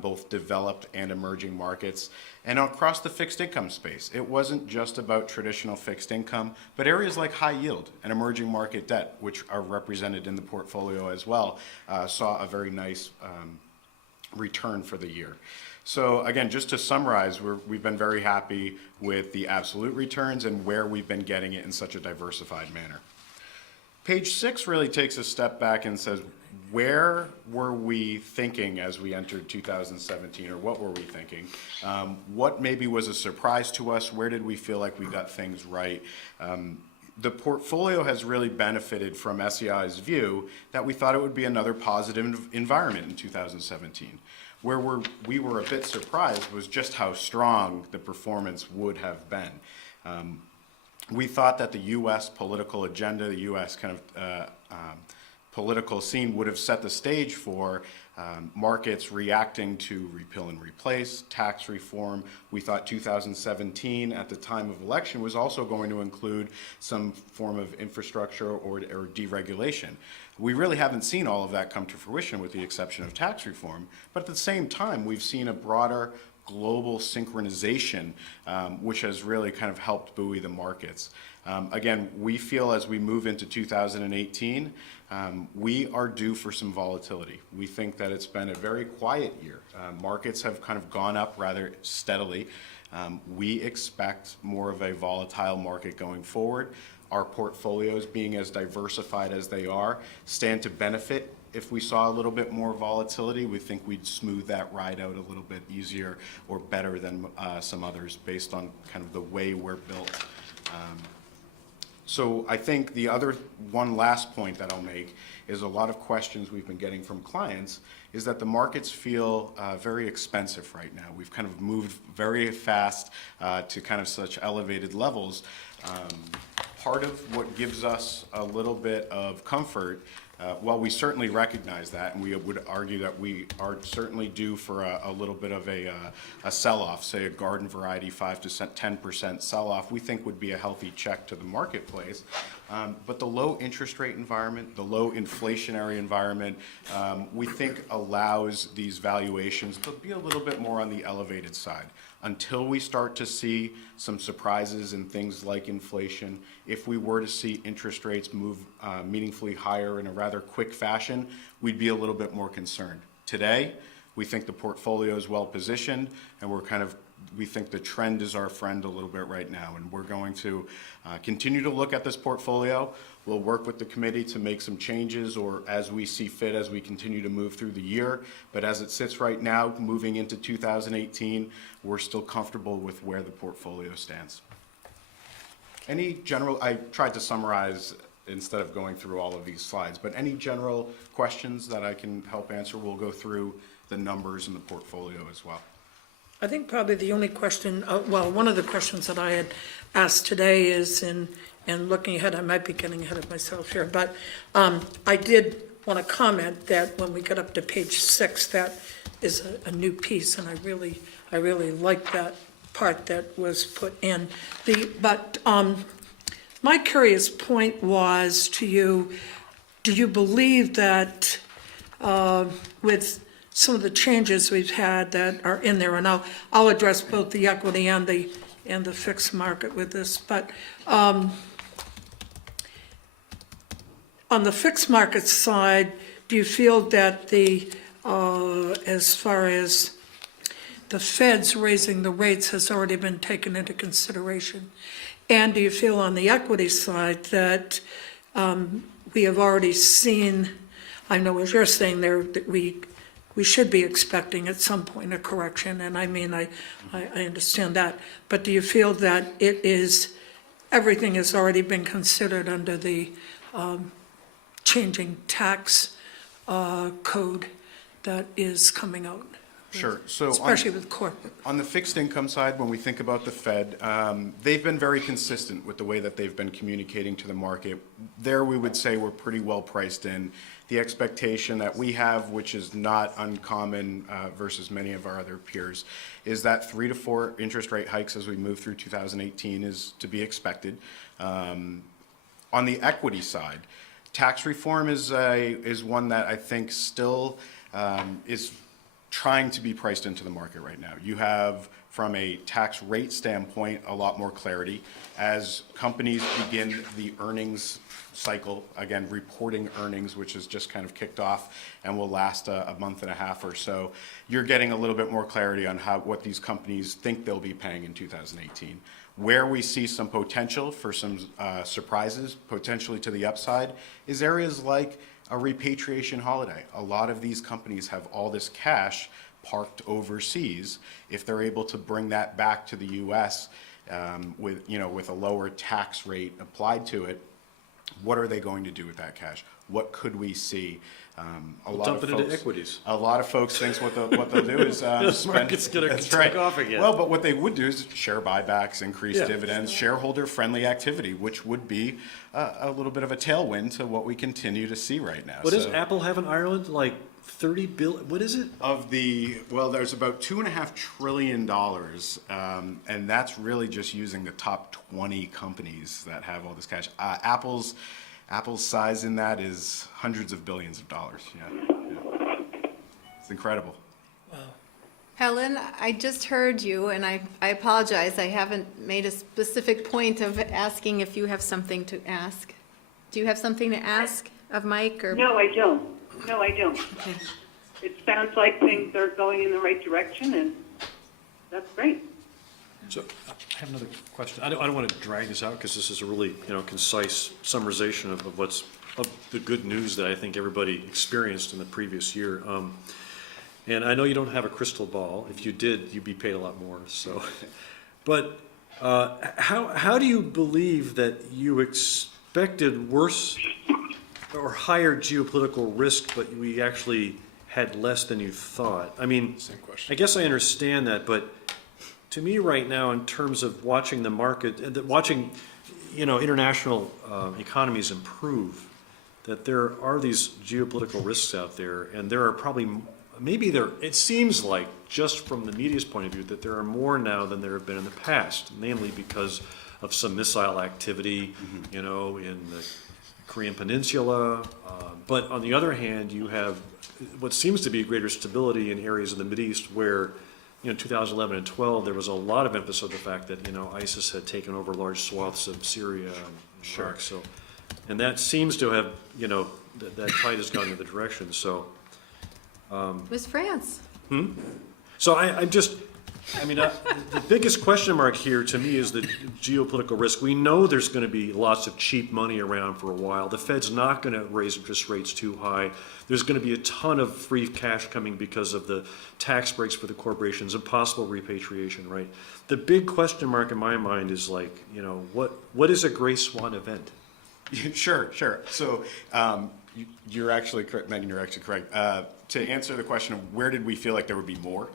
both developed and emerging markets. And across the fixed income space, it wasn't just about traditional fixed income, but areas like high yield and emerging market debt, which are represented in the portfolio as well, saw a very nice return for the year. So again, just to summarize, we've been very happy with the absolute returns and where we've been getting it in such a diversified manner. Page 6 really takes a step back and says, where were we thinking as we entered 2017, or what were we thinking? What maybe was a surprise to us? Where did we feel like we got things right? The portfolio has really benefited from SEI's view that we thought it would be another positive environment in 2017. Where we were a bit surprised was just how strong the performance would have been. We thought that the U.S. political agenda, the U.S. kind of political scene would have set the stage for markets reacting to repeal and replace, tax reform. We thought 2017 at the time of election was also going to include some form of infrastructure or deregulation. We really haven't seen all of that come to fruition with the exception of tax reform, but at the same time we've seen a broader global synchronization, which has really kind of helped buoy the markets. Again, we feel as we move into 2018, we are due for some volatility. We think that it's been a very quiet year. Markets have kind of gone up rather steadily. We expect more of a volatile market going forward. Our portfolios, being as diversified as they are, stand to benefit. If we saw a little bit more volatility, we think we'd smooth that ride out a little bit easier or better than some others based on kind of the way we're built. So I think the other one last point that I'll make is a lot of questions we've been getting from clients is that the markets feel very expensive right now. We've kind of moved very fast to kind of such elevated levels. Part of what gives us a little bit of comfort, while we certainly recognize that, and we would argue that we are certainly due for a little bit of a sell-off, say a garden variety 5 to 10% sell-off, we think would be a healthy check to the marketplace. But the low interest rate environment, the low inflationary environment, we think allows these valuations to be a little bit more on the elevated side. Until we start to see some surprises in things like inflation, if we were to see interest rates move meaningfully higher in a rather quick fashion, we'd be a little bit more concerned. Today, we think the portfolio is well positioned, and we think the trend is our friend a little bit right now, and we're going to continue to look at this portfolio. We'll work with the committee to make some changes or as we see fit as we continue to move through the year. But as it sits right now, moving into 2018, we're still comfortable with where the portfolio stands. I tried to summarize instead of going through all of these slides, but any general questions that I can help answer, we'll go through the numbers in the portfolio as well. I think probably the only question, one of the questions that I had asked today is, and looking ahead, I might be getting ahead of myself here, but I did want to comment that when we get up to page 6, that is a new piece, and I really like that part that was put in. My curious point was to you, do you believe that with some of the changes we've had that are in there, and I'll address both the equity and the fixed market with this, but on the fixed market side, do you feel that as far as the Fed's raising the rates has already been taken into consideration? And do you feel on the equity side that we have already seen, I know as you're saying there, that we we should be expecting at some point a correction, and I mean, I understand that. But do you feel that everything has already been considered under the changing tax code that is coming out? Sure. So Especially with corporate. on the fixed income side, when we think about the Fed, they've been very consistent with the way that they've been communicating to the market. There, we would say we're pretty well priced in. The expectation that we have, which is not uncommon versus many of our other peers, is that 3 to 4 interest rate hikes as we move through 2018 is to be expected. On the equity side, tax reform is one that I think still is trying to be priced into the market right now. You have, from a tax rate standpoint, a lot more clarity. As companies begin the earnings cycle, again, reporting earnings, which has just kind of kicked off and will last a month and a half or so, you're getting a little bit more clarity on what these companies think they'll be paying in 2018. Where we see some potential for some surprises, potentially to the upside, is areas like a repatriation holiday. A lot of these companies have all this cash parked overseas. If they're able to bring that back to the U.S. With a lower tax rate applied to it, what are they going to do with that cash? What could we see? Dump it into equities. A lot of folks think what they'll do is This market's gonna take off again. Well, but what they would do is share buybacks, increase dividends, shareholder-friendly activity, which would be a little bit of a tailwind to what we continue to see right now. What does Apple have in Ireland? Like 30 billion, what is it? There's about $2.5 trillion, and that's really just using the top 20 companies that have all this cash. Apple's size in that is hundreds of billions of dollars. Yeah. It's incredible. Helen, I just heard you, and I apologize, I haven't made a specific point of asking if you have something to ask. Do you have something to ask of Mike, or? No, I don't. Okay. It sounds like things are going in the right direction, and that's great. So I have another question. I don't want to drag this out because this is a really, concise summarization of the good news that I think everybody experienced in the previous year. And I know you don't have a crystal ball. If you did, you'd be paid a lot more. So, but how do you believe that you expected worse or higher geopolitical risk, but we actually had less than you thought? I mean, I guess I understand that, but to me right now, in terms of watching the market, watching, international economies improve, that there are these geopolitical risks out there, and there are probably, it seems like, just from the media's point of view, that there are more now than there have been in the past, namely because of some missile activity, in the Korean Peninsula. But on the other hand, you have what seems to be greater stability in areas of the Mideast where, 2011 and 12, there was a lot of emphasis on the fact that, ISIS had taken over large swaths of Syria and Iraq. So, and that seems to have, that tide has gone in the direction. So, It was France. So the biggest question mark here to me is the geopolitical risk. We know there's going to be lots of cheap money around for a while. The Fed's not going to raise interest rates too high. There's going to be a ton of free cash coming because of the tax breaks for the corporations and possible repatriation, right? The big question mark in my mind is what is a gray swan event? Sure. So you're actually correct, Megan, you're actually correct. To answer the question of where did we feel like there would be more,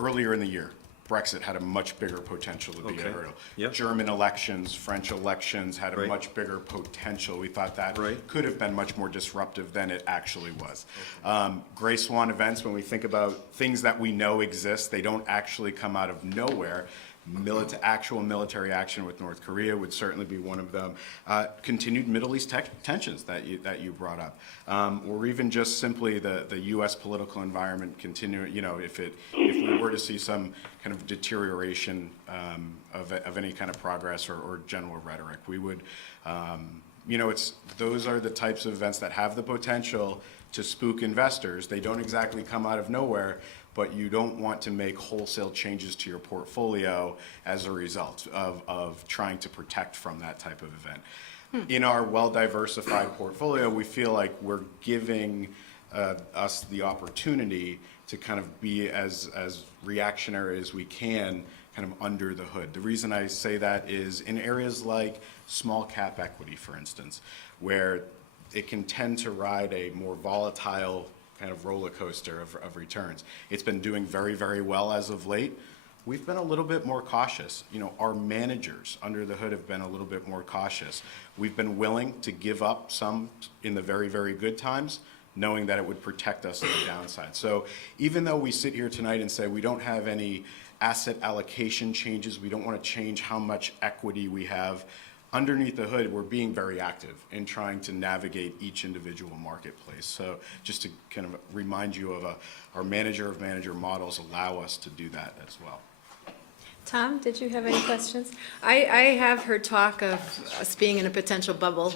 earlier in the year, Brexit had a much bigger potential to be a hurdle. Yep. German elections, French elections had a much bigger potential. We thought that could have been much more disruptive than it actually was. Gray swan events, when we think about things that we know exist, they don't actually come out of nowhere. Actual military action with North Korea would certainly be one of them. Continued Middle East tensions that you brought up, or even just simply the U.S. political environment continuing. If we were to see some kind of deterioration of any kind of progress or general rhetoric, we would. Those are the types of events that have the potential to spook investors. They don't exactly come out of nowhere, but you don't want to make wholesale changes to your portfolio as a result of trying to protect from that type of event. In our well-diversified portfolio, we feel like we're giving us the opportunity to kind of be as reactionary as we can kind of under the hood. The reason I say that is in areas like small cap equity, for instance, where it can tend to ride a more volatile kind of roller coaster of returns. It's been doing very, very well as of late. We've been a little bit more cautious. You know, our managers under the hood have been a little bit more cautious. We've been willing to give up some in the very, very good times, knowing that it would protect us on the downside. So even though we sit here tonight and say we don't have any asset allocation changes, we don't want to change how much equity we have, underneath the hood, we're being very active in trying to navigate each individual marketplace. So just to kind of remind you of our manager of manager models allow us to do that as well. Tom, did you have any questions? I have heard talk of us being in a potential bubble,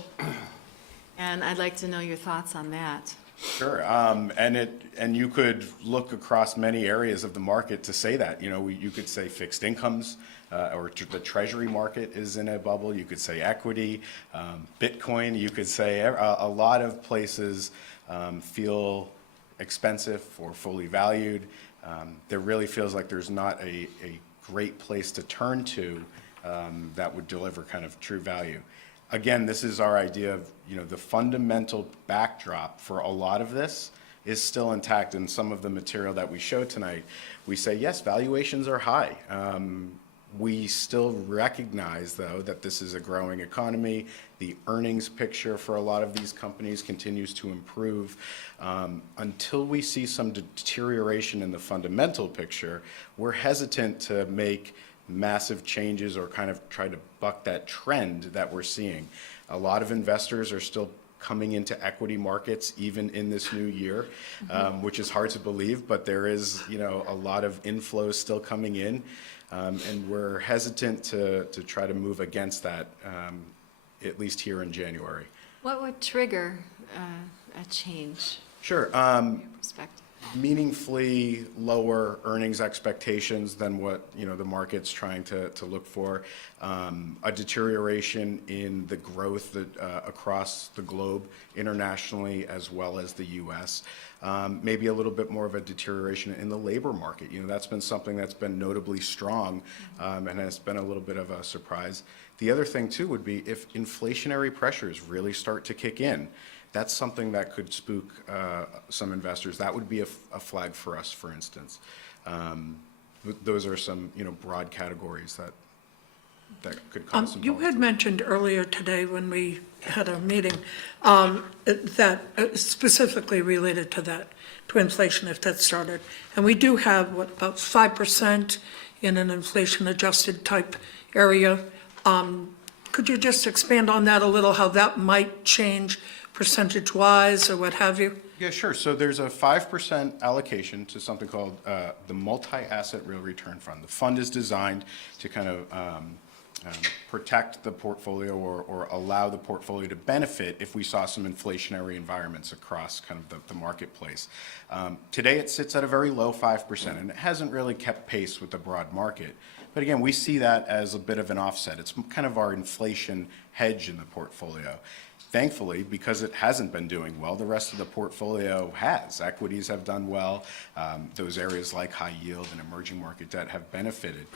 and I'd like to know your thoughts on that. Sure, and you could look across many areas of the market to say that. You know, you could say fixed incomes, or the treasury market is in a bubble. You could say equity, Bitcoin. You could say a lot of places feel expensive or fully valued. There really feels like there's not a great place to turn to that would deliver kind of true value. Again, this is our idea of, you know, the fundamental backdrop for a lot of this is still intact. In some of the material that we showed tonight, we say, yes, valuations are high. We still recognize, though, that this is a growing economy. The earnings picture for a lot of these companies continues to improve. Until we see some deterioration in the fundamental picture, we're hesitant to make massive changes or kind of try to buck that trend that we're seeing. A lot of investors are still coming into equity markets even in this new year, which is hard to believe, but there is, you know, a lot of inflows still coming in, and we're hesitant to try to move against that, at least here in January. What would trigger a change Sure. from your perspective? Meaningfully lower earnings expectations than what, you know, the market's trying to look for, a deterioration in the growth that, across the globe, internationally as well as the U.S., maybe a little bit more of a deterioration in the labor market. You know, that's been something that's been notably strong, and has been a little bit of a surprise. The other thing, too, would be if inflationary pressures really start to kick in. That's something that could spook some investors. That would be a flag for us, for instance. Those are some, you know, broad categories that could cause some You had volatility. mentioned earlier today when we had a meeting, that specifically related to that, to inflation, if that started. And we do have, what, about 5% in an inflation-adjusted type area. Could you just expand on that a little, how that might change percentage-wise or what have you? Yeah, sure. So there's a 5% allocation to something called the Multi-Asset Real Return Fund. The fund is designed to kind of protect the portfolio or allow the portfolio to benefit if we saw some inflationary environments across kind of the marketplace. Today it sits at a very low 5%, and it hasn't really kept pace with the broad market. But again, we see that as a bit of an offset. It's kind of our inflation hedge in the portfolio. Thankfully, because it hasn't been doing well, the rest of the portfolio has. Equities have done well. Those areas like high yield and emerging market debt have benefited.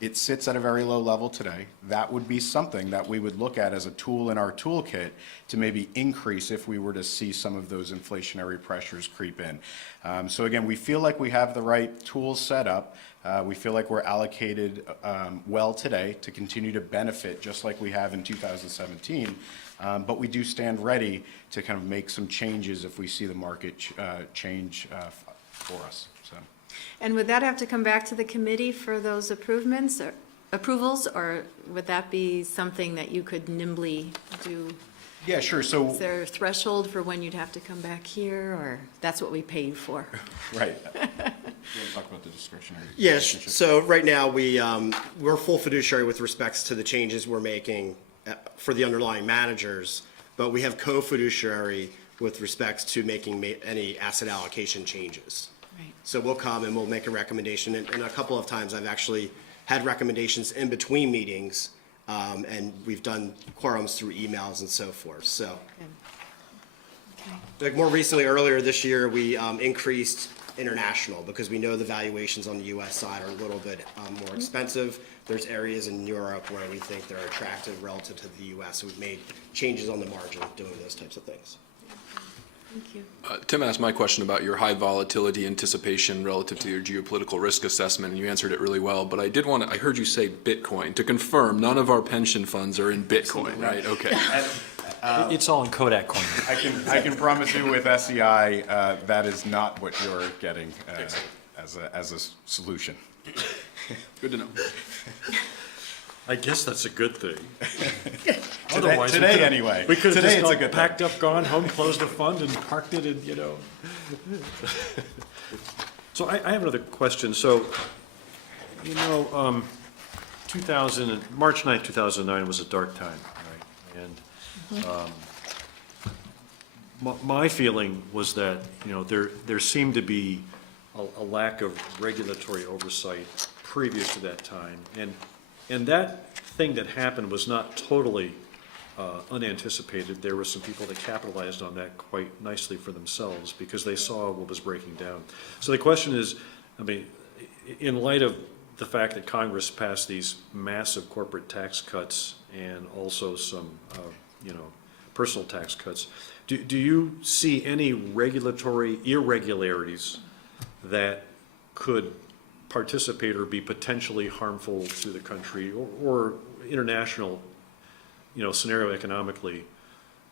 It sits at a very low level today. That would be something that we would look at as a tool in our toolkit to maybe increase if we were to see some of those inflationary pressures creep in. So again, we feel like we have the right tools set up. We feel like we're allocated well today to continue to benefit just like we have in 2017. But we do stand ready to kind of make some changes if we see the market change for us. So. And would that have to come back to the committee for those approvals, or would that be something that you could nimbly do? Yeah, sure. So. Is there a threshold for when you'd have to come back here, or that's what we pay you for? Right. You want to talk about the discretionary? Yes, relationship? so right now, we're full fiduciary with respects to the changes we're making for the underlying managers, but we have co-fiduciary with respects to making any asset allocation changes. Right. So we'll come and we'll make a recommendation, and a couple of times I've actually had recommendations in between meetings, and we've done quorums through emails and so forth, so. Like more recently, earlier this year, we increased international because we know the valuations on the US side are a little bit more expensive. There's areas in Europe where we think they're attractive relative to the US, so we've made changes on the margin doing those types of things. Thank you. Tim asked my question about your high volatility anticipation relative to your geopolitical risk assessment, and you answered it really well. But I heard you say Bitcoin. To confirm, none of our pension funds are in Bitcoin, right? Okay. It's all in Kodak coin. I can promise you with SEI, that is not what you're getting as a solution. Good to know. I guess that's a good thing. Today anyway. We could have Today just it's a like good packed up, gone home, closed the fund and parked it in, So I have another question. So, March 9th, 2009 was a dark time, right? And my feeling was that, there seemed to be a lack of regulatory oversight previous to that time. And that thing that happened was not totally unanticipated. There were some people that capitalized on that quite nicely for themselves because they saw what was breaking down. So the question is, in light of the fact that Congress passed these massive corporate tax cuts and also some, personal tax cuts, do you see any regulatory irregularities that could participate or be potentially harmful to the country or international, scenario economically?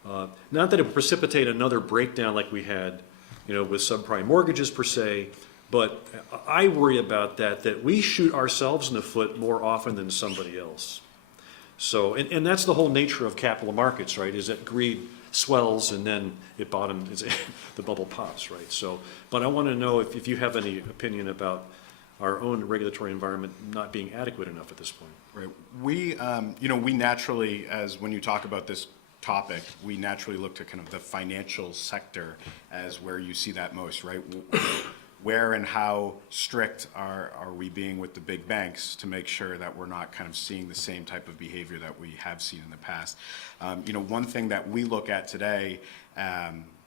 Not that it would precipitate another breakdown like we had, with subprime mortgages per se, but I worry about that we shoot ourselves in the foot more often than somebody else. So, and that's the whole nature of capital markets, right, is that greed swells and then it bottoms, the bubble pops, right? So, but I want to know if you have any opinion about our own regulatory environment not being adequate enough at this point. Right. We, we naturally, as when you talk about this topic, we naturally look to kind of the financial sector as where you see that most, right? Where and how strict are we being with the big banks to make sure that we're not kind of seeing the same type of behavior that we have seen in the past? One thing that we look at today,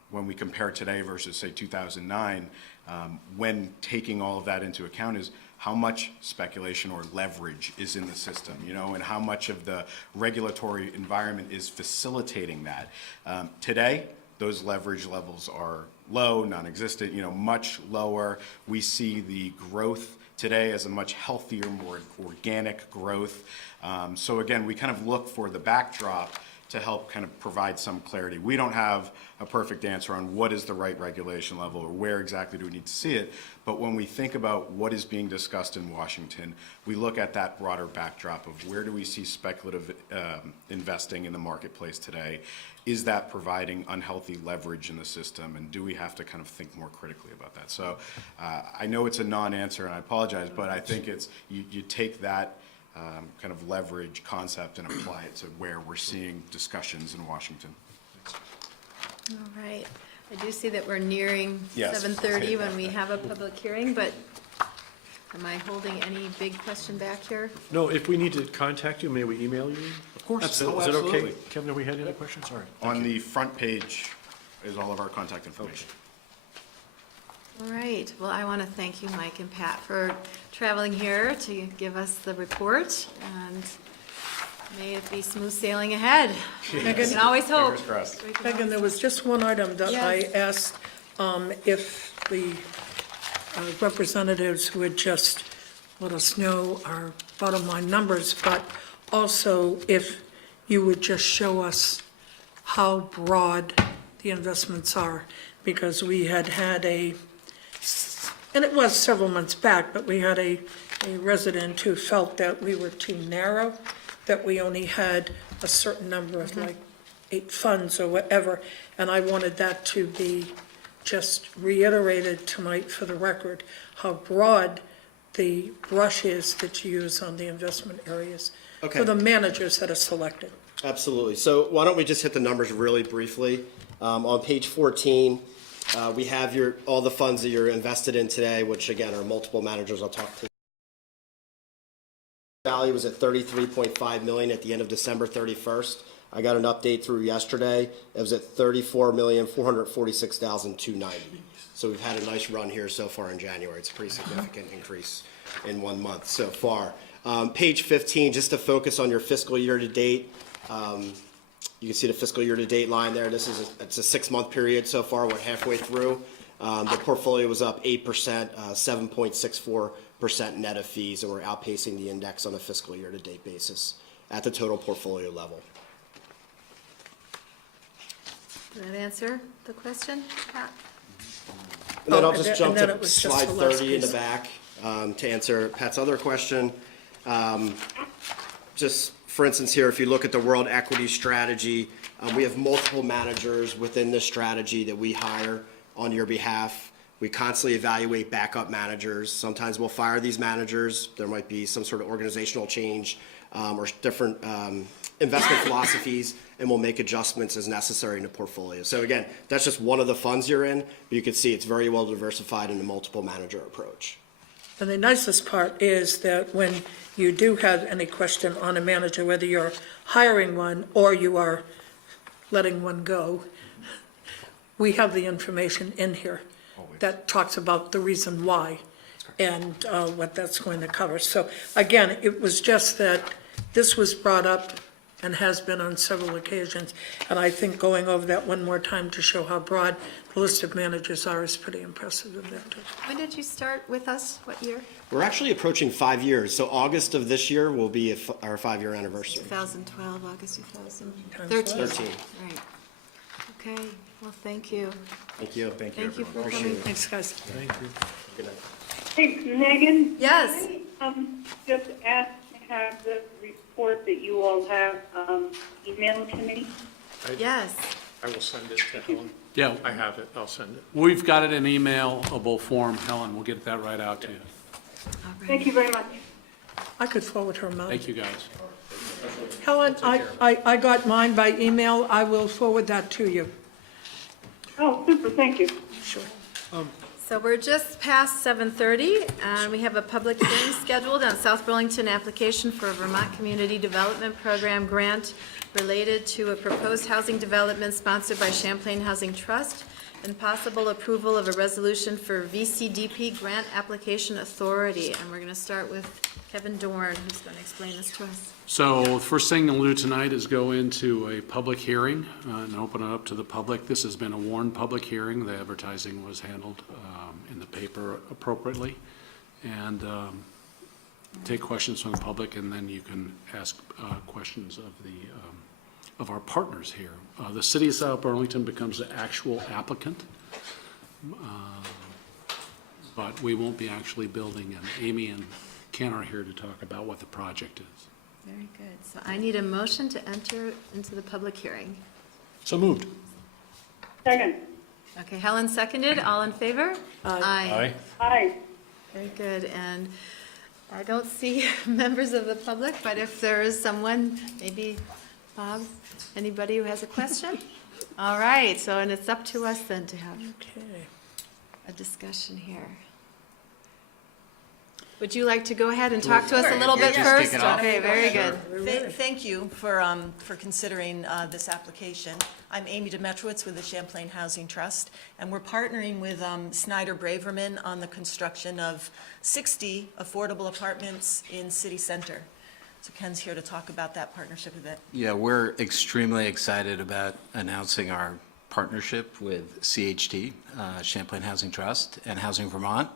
when we compare today versus, say, 2009, when taking all of that into account is how much speculation or leverage is in the system, and how much of the regulatory environment is facilitating that. Today, those leverage levels are low, non-existent, much lower. We see the growth today as a much healthier, more organic growth. So again, we kind of look for the backdrop to help kind of provide some clarity. We don't have a perfect answer on what is the right regulation level or where exactly do we need to see it, but when we think about what is being discussed in Washington, we look at that broader backdrop of where do we see speculative investing in the marketplace today? Is that providing unhealthy leverage in the system, and do we have to kind of think more critically about that? So I know it's a non-answer, and I apologize, but I think it's, you take that kind of leverage concept and apply it to where we're seeing discussions in Washington. All right. I do see that we're nearing Yes. 7:30 when we have a public hearing, but am I holding any big question back here? No, if we need to contact you, may we email you? Of course. Is that okay? Absolutely. Kevin, have we had any questions? All right. On the front page is all of our contact information. All right. Well, I want to thank you, Mike and Pat, for traveling here to give us the report, and may it be smooth sailing ahead. We can always hope. Fingers crossed. We can Megan, always- there was just one item that I Yes. asked if the representatives would just let us know our bottom line numbers, but also if you would just show us how broad the investments are, because we had and it was several months back, but we had a resident who felt that we were too narrow, that we only had a certain number of like 8 funds or whatever, and I wanted that to be just reiterated tonight for the record, how broad the brush is that you use on the investment areas Okay. for the managers that are selected. Absolutely. So why don't we just hit the numbers really briefly? On page 14, we have all the funds that you're invested in today, which again are multiple managers. I'll talk to. Value was at $33.5 million at the end of December 31st. I got an update through yesterday. It was at 34,446,290. So we've had a nice run here so far in January. It's a pretty significant increase in 1 month so far. Page 15, just to focus on your fiscal year to date. You can see the fiscal year to date line there. It's a 6-month period so far. We're halfway through. The portfolio was up 8%, 7.64% net of fees, and we're outpacing the index on a fiscal year to date basis at the total portfolio level. Did that answer the question, Pat? And then I'll and just then- jump and then to it was just slide the last 30 in the piece. back to answer Pat's other question. Just for instance here, if you look at the World Equity Strategy, we have multiple managers within this strategy that we hire on your behalf. We constantly evaluate backup managers. Sometimes we'll fire these managers. There might be some sort of organizational change or different investment philosophies, and we'll make adjustments as necessary in the portfolio. So again, that's just one of the funds you're in, but you can see it's very well diversified in a multiple manager approach. And the nicest part is that when you do have any question on a manager, whether you're hiring one or you are letting one go, we have the information in here that talks about the reason why and what that's going to cover. So again, it was just that this was brought up and has been on several occasions. And I think going over that one more time to show how broad the list of managers are is pretty impressive of that too. When did you start with us? What year? We're actually approaching 5 years. So August of this year will be our 5-year anniversary. 2012, August 2013. 13. Right. Okay, well, thank you. Thank you. Thank you for coming. Thanks, guys. Good night. Hey, Megan? Yes. Can I, just ask to have the report that you all have emailed to me? Yes. I will send it to Helen. Yeah, I have it, I'll send it. we've got it in emailable form, Helen, we'll get that right out to you. All right. Thank you very much. I could forward her mine. Thank you, guys. Helen, I got mine by email. I will forward that to you. Oh, super, thank you. Sure. So we're just past 7:30, and we have a public hearing scheduled on South Burlington application for a Vermont Community Development Program grant related to a proposed housing development sponsored by Champlain Housing Trust and possible approval of a resolution for VCDP Grant Application Authority. And we're going to start with Kevin Dorn, who's going to explain this to us. So the first thing we'll do tonight is go into a public hearing and open it up to the public. This has been a warned public hearing. The advertising was handled in the paper appropriately. And take questions from the public, and then you can ask questions of our partners here. The city of South Burlington becomes the actual applicant, but we won't be actually building. And Amy and Ken are here to talk about what the project is. Very good. So I need a motion to enter into the public hearing. So moved. Second. Okay, Helen seconded. All in favor? Aye. Aye. Very good. And I don't see members of the public, but if there is someone, maybe Bob, anybody who has a question? All right, so, and it's up to us then to have Okay. a discussion here. Would you like to go ahead and talk to us a little bit first? Okay, very good. Thank you for considering this application. I'm Amy Demetrowitz with the Champlain Housing Trust, and we're partnering with Snyder Braverman on the construction of 60 affordable apartments in City Center. So Ken's here to talk about that partnership a bit. Yeah, we're extremely excited about announcing our partnership with CHT, Champlain Housing Trust, and Housing Vermont.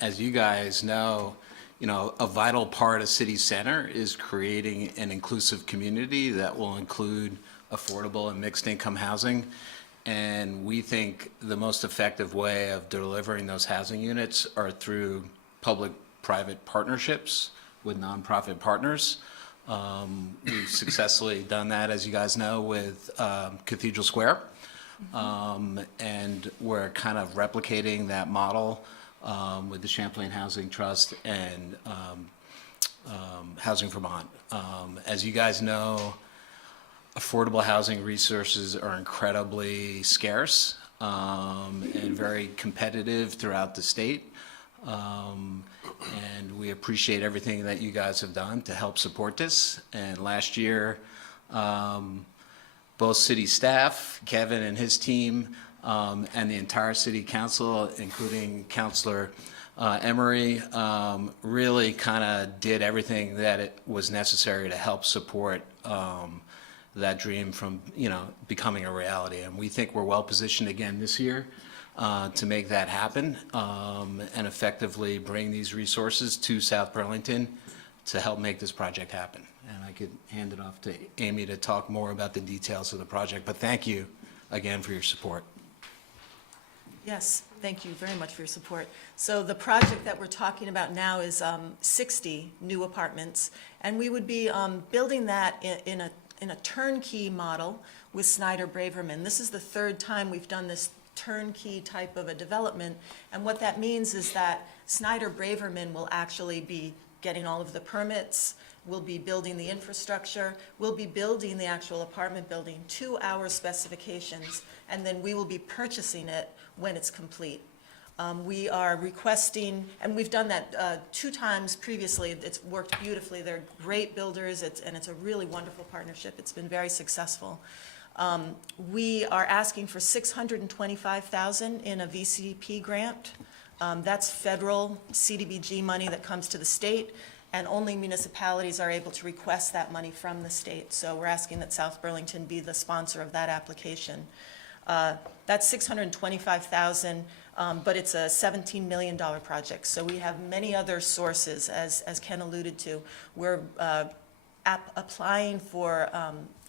As you guys know, a vital part of City Center is creating an inclusive community that will include affordable and mixed income housing. And we think the most effective way of delivering those housing units are through public-private partnerships with nonprofit partners. We've successfully done that, as you guys know, with Cathedral Square. And we're kind of replicating that model with the Champlain Housing Trust and Housing Vermont. As you guys know, affordable housing resources are incredibly scarce and very competitive throughout the state. And we appreciate everything that you guys have done to help support this. And last year, Both city staff, Kevin and his team, and the entire city council, including Councilor Emery, really kind of did everything that it was necessary to help support that dream from, becoming a reality. And we think we're well positioned again this year to make that happen and effectively bring these resources to South Burlington to help make this project happen. And I could hand it off to Amy to talk more about the details of the project, but thank you again for your support. Yes, thank you very much for your support. So the project that we're talking about now is 60 new apartments, and we would be building that in a turnkey model with Snyder Braverman. This is the third time we've done this turnkey type of a development, and what that means is that Snyder Braverman will actually be getting all of the permits, we'll be building the infrastructure, we'll be building the actual apartment building to our specifications, and then we will be purchasing it when it's complete. We are requesting, and we've done that 2 times previously. It's worked beautifully. They're great builders, and it's a really wonderful partnership. It's been very successful. We are asking for $625,000 in a VCP grant. That's federal CDBG money that comes to the state, and only municipalities are able to request that money from the state. So we're asking that South Burlington be the sponsor of that application. That's $625,000, but it's a $17 million project. So we have many other sources, as Ken alluded to. We're applying for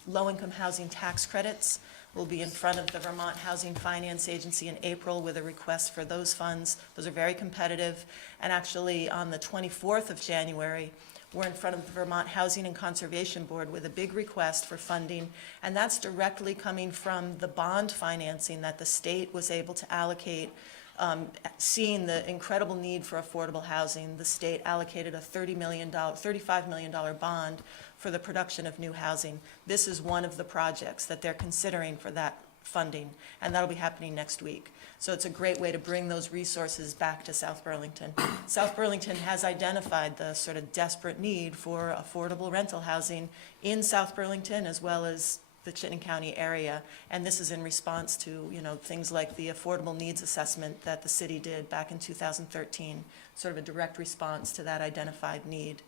low-income housing tax credits. We'll be in front of the Vermont Housing Finance Agency in April with a request for those funds. Those are very competitive. And actually, on the 24th of January, we're in front of the Vermont Housing and Conservation Board with a big request for funding, and that's directly coming from the bond financing that the state was able to allocate. Seeing the incredible need for affordable housing, the state allocated a $35 million bond for the production of new housing. This is one of the projects that they're considering for that funding, and that'll be happening next week. So it's a great way to bring those resources back to South Burlington. South Burlington has identified the sort of desperate need for affordable rental housing in South Burlington as well as the Chittenden County area, and this is in response to, things like the affordable needs assessment that the city did back in 2013, sort of a direct response to that identified need.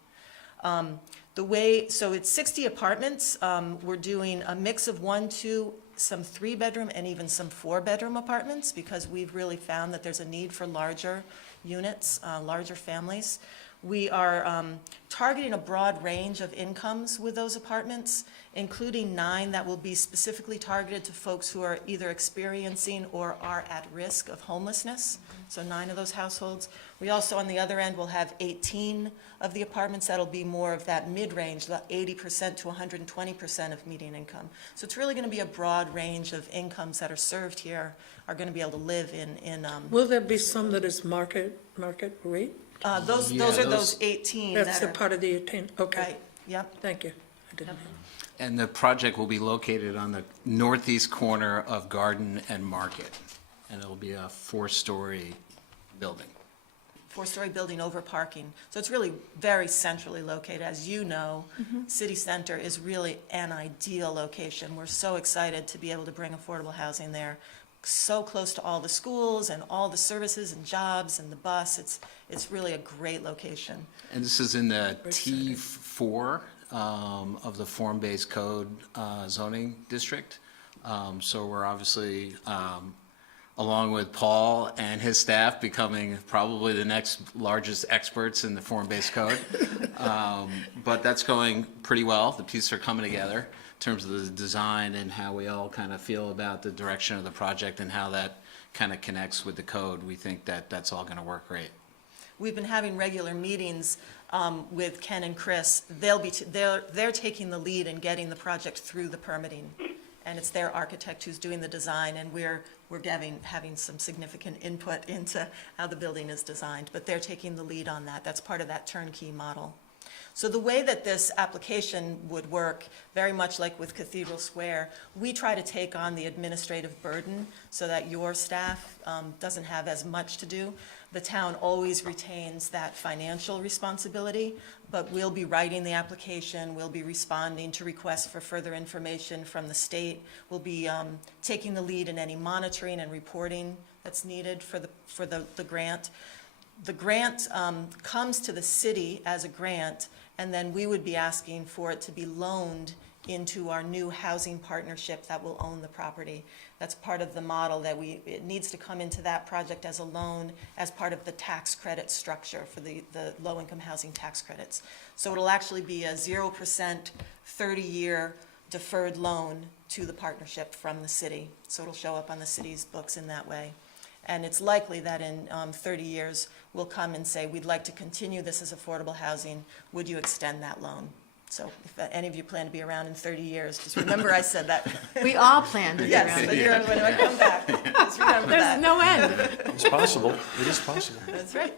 So it's 60 apartments. We're doing a mix of 1, 2, some 3-bedroom and even some 4-bedroom apartments because we've really found that there's a need for larger units, larger families. We are targeting a broad range of incomes with those apartments, including 9 that will be specifically targeted to folks who are either experiencing or are at risk of homelessness, so 9 of those households. We also, on the other end, will have 18 of the apartments that'll be more of that mid-range, the 80% to 120% of median income. So it's really going to be a broad range of incomes that are served here, are going to be able to live in Will there be some that is market rate? Those Yeah, are those- those 18 that are. That's the part of the 18, okay. Right, yep. Thank you. I didn't know. And the project will be located on the northeast corner of Garden and Market, and it'll be a 4-story building. 4-story building over parking. So it's really very centrally located. As you know, City Center is really an ideal location. We're so excited to be able to bring affordable housing there. So close to all the schools and all the services and jobs and the bus. It's really a great location. And this is in the T4 of the form-based code zoning district. So we're obviously, along with Paul and his staff, becoming probably the next largest experts in the form-based code. But that's going pretty well. The pieces are coming together in terms of the design and how we all kind of feel about the direction of the project and how that kind of connects with the code. We think that that's all going to work great. We've been having regular meetings with Ken and Chris. They're taking the lead in getting the project through the permitting, and it's their architect who's doing the design, and we're having some significant input into how the building is designed, but they're taking the lead on that. That's part of that turnkey model. So the way that this application would work, very much like with Cathedral Square, we try to take on the administrative burden so that your staff doesn't have as much to do. The town always retains that financial responsibility, but we'll be writing the application, we'll be responding to requests for further information from the state, we'll be taking the lead in any monitoring and reporting that's needed for the grant. The grant comes to the city as a grant, and then we would be asking for it to be loaned into our new housing partnership that will own the property. That's part of the model that it needs to come into that project as a loan as part of the tax credit structure for the low-income housing tax credits. So it'll actually be a 0%, 30-year deferred loan to the partnership from the city. So it'll show up on the city's books in that way. And it's likely that in 30 years, we'll come and say, we'd like to continue this as affordable housing. Would you extend that loan? So if any of you plan to be around in 30 years, just remember I said that. We all plan to be around. Yes, but you're, when I come back, just remember that. There's no end. It's possible, it is possible. That's right.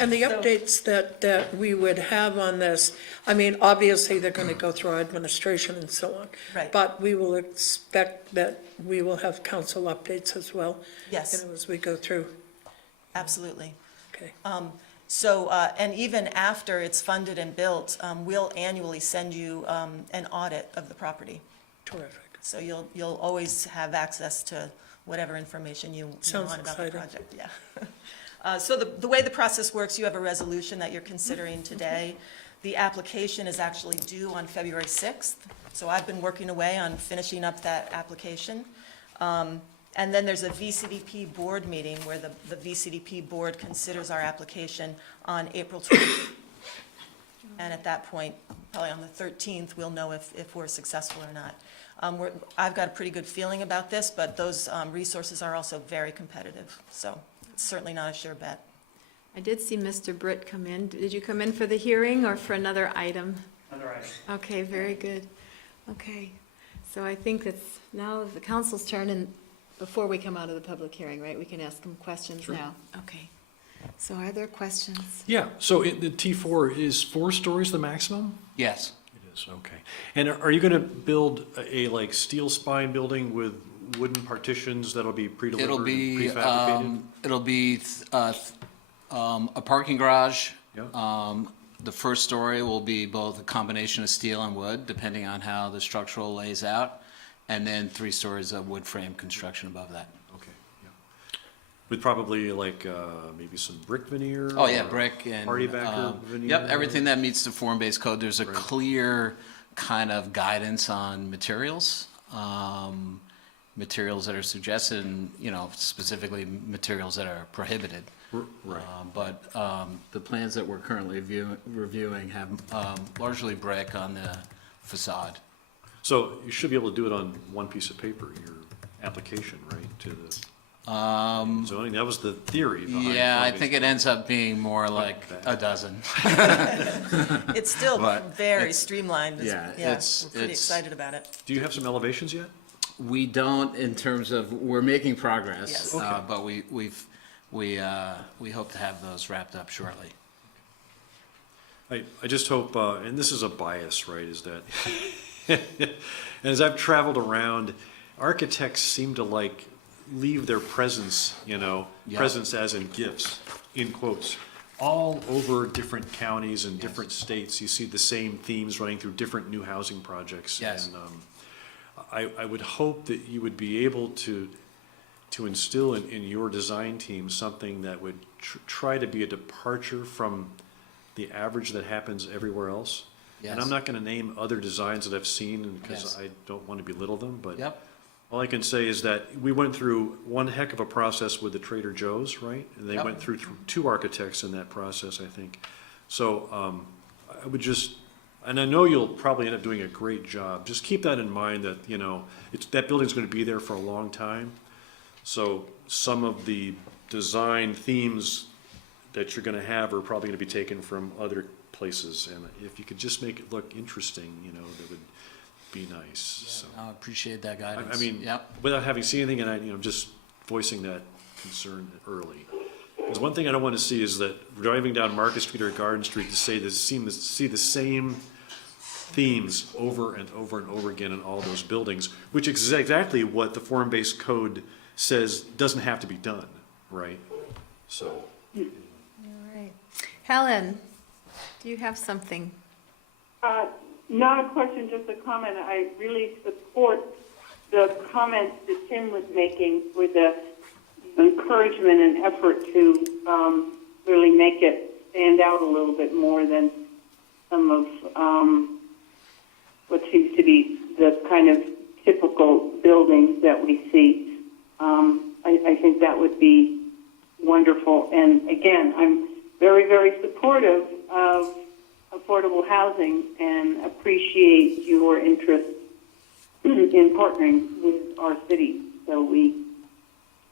And the So- updates that we would have on this, I mean, obviously, they're going to go through our administration and so on. Right. But we will expect that we will have council updates as well. Yes. You know, as we go through. Absolutely. Okay. So, and even after it's funded and built, we'll annually send you an audit of the property. Terrific. So you'll always have access to whatever information you Sounds want about the exciting. project, yeah. So the way the process works, you have a resolution that you're considering today. The application is actually due on February 6th, so I've been working away on finishing up that application. And then there's a VCDP board meeting where the VCDP board considers our application on April 20th. And at that point, probably on the 13th, we'll know if we're successful or not. I've got a pretty good feeling about this, but those resources are also very competitive, so it's certainly not a sure bet. I did see Mr. Britt come in. Did you come in for the hearing or for another item? Another item. Okay, very good. Okay, so I think it's now the council's turn, and before we come out of the public hearing, right, we can ask them questions now. Okay, so are there questions? Yeah, so the T4 is 4 stories the maximum? Yes. It is, okay. And are you gonna build a like steel spine building with wooden partitions that'll be pre-delivered It'll and be, prefabricated? it'll be a parking garage. Yeah. The first story will be both a combination of steel and wood, depending on how the structural lays out, and then 3 stories of wood frame construction above that. Okay, yeah. With probably like, maybe some brick veneer? Oh, yeah, or brick and. Hardy backer veneer? Yep, everything that meets the form-based code. There's a Right. clear kind of guidance on materials, materials that are suggested and, you know, specifically materials that are prohibited. Right. But the plans that we're currently reviewing have largely brick on the facade. So you should be able to do it on one piece of paper, your application, right, to the zoning? That was the theory behind Yeah, I form-based think it ends up being more like Okay. a dozen. It's still But very it's- streamlined. yeah, We're it's- pretty excited about it. Do you have some elevations yet? We don't in terms of, we're making progress. Yes. Okay. But we hope to have those wrapped up shortly. I just hope, and this is a bias, right, is that, and as I've traveled around, architects seem to like leave their presence, you know, Yeah. presence as in gifts, in quotes, all over different counties and different states. You see the same themes running through different new housing projects. Yes. And I would hope that you would be able to instill in your design team something that would try to be a departure from the average that happens everywhere else. And Yes. I'm not gonna name other designs that I've seen, because Yes. I don't want to belittle them, but Yep. all I can say is that we went through one heck of a process with the Trader Joe's, right? And they Yep. went through 2 architects in that process, I think. So, I would just, and I know you'll probably end up doing a great job, just keep that in mind that, you know, that building's gonna be there for a long time. So some of the design themes that you're gonna have are probably gonna be taken from other places. And if you could just make it look interesting, you know, that would be nice, so. I appreciate that guidance. I mean, Yep. without having seen anything, and just voicing that concern early. Because one thing I don't want to see is that driving down Market Street or Garden Street to see the same themes over and over and over again in all those buildings, which is exactly what the form-based code says doesn't have to be done, right? So, All right. Helen, do you have something? Not a question, just a comment. I really support the comments that Tim was making with the encouragement and effort to really make it stand out a little bit more than some of what seems to be the kind of typical buildings that we see. I think that would be wonderful. And again, I'm very, very supportive of affordable housing and appreciate your interest in partnering with our city so we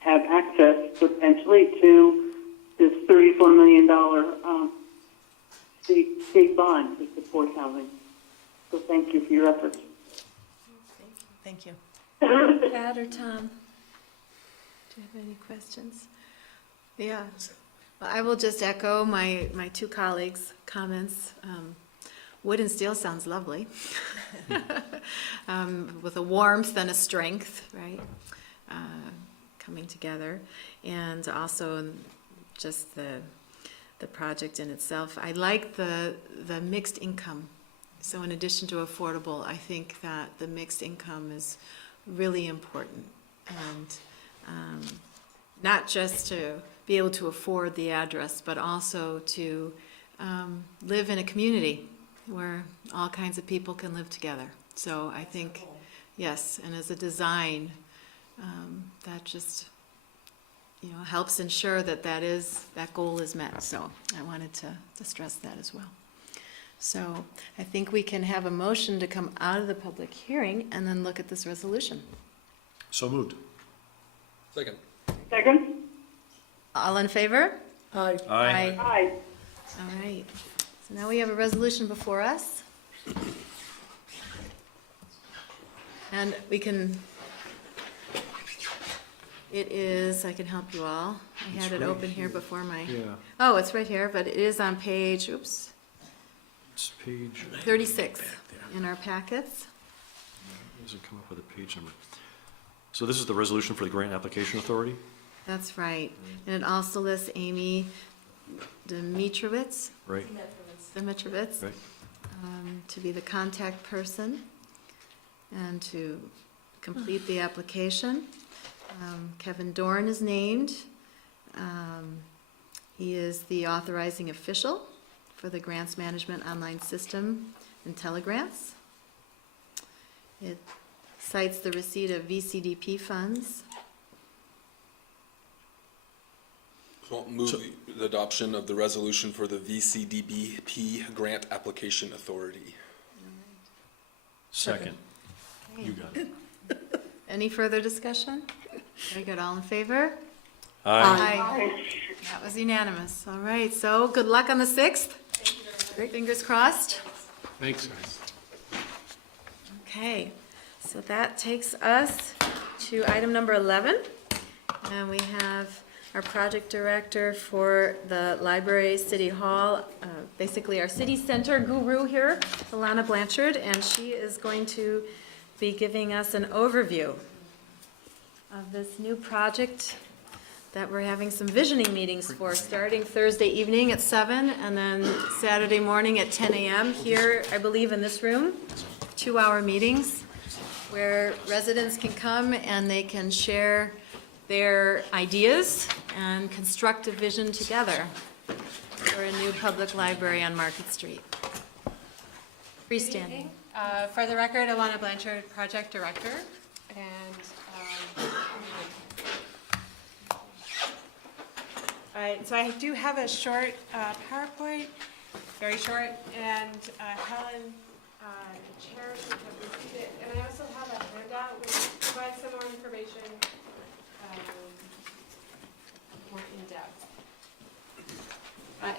have access potentially to this $34 million state bond to support housing. So thank you for your efforts. Thank you. Pat or Tom? Do you have any questions? Yeah. Well, I will just echo my two colleagues' comments. Wood and steel sounds lovely, with a warmth and a strength, right, coming together. And also just the project in itself. I like the mixed income. So in addition to affordable, I think that the mixed income is really important. And not just to be able to afford the address, but also to live in a community where all kinds of people can live together. So I think, yes, and as a design, that just, helps ensure that that goal is met. So I wanted to stress that as well. So I think we can have a motion to come out of the public hearing and then look at this resolution. so moved. Second. Second? All in favor? Aye. Aye. Aye. All right. So now we have a resolution before us. And we can, it is, I can help you all. I had it open here before my, Yeah, oh, it's right here, but it is on page, oops, it's page, 36 in our packets. doesn't come up with a page number. So this is the resolution for the Grant Application Authority? That's right. And it also lists Amy Dimitrowitz, Right, Dimitrowitz, right. to be the contact person and to complete the application. Kevin Dorn is named. He is the authorizing official for the Grants Management Online System and Telegrants. It cites the receipt of VCDP funds. So I'll move the adoption of the resolution for the VCDBP Grant Application Authority. Second. You got it. Any further discussion? Very good, all in favor? Aye. That was unanimous. All right, so good luck on the 6th. Fingers crossed. Thanks, guys. Okay, so that takes us to item number 11. And we have our project director for the library, City Hall, basically our city center guru here, Alana Blanchard, and she is going to be giving us an overview of this new project that we're having some visioning meetings for, starting Thursday evening at 7 and then Saturday morning at 10 a.m. here, I believe, in this room, 2-hour meetings where residents can come and they can share their ideas and construct a vision together for a new public library on Market Street. Freestanding. For the record, Alana Blanchard, Project Director, and all right, so I do have a short PowerPoint, very short, and Helen, the chair, should have received it, and I also have a handout which provides some more information, more in depth.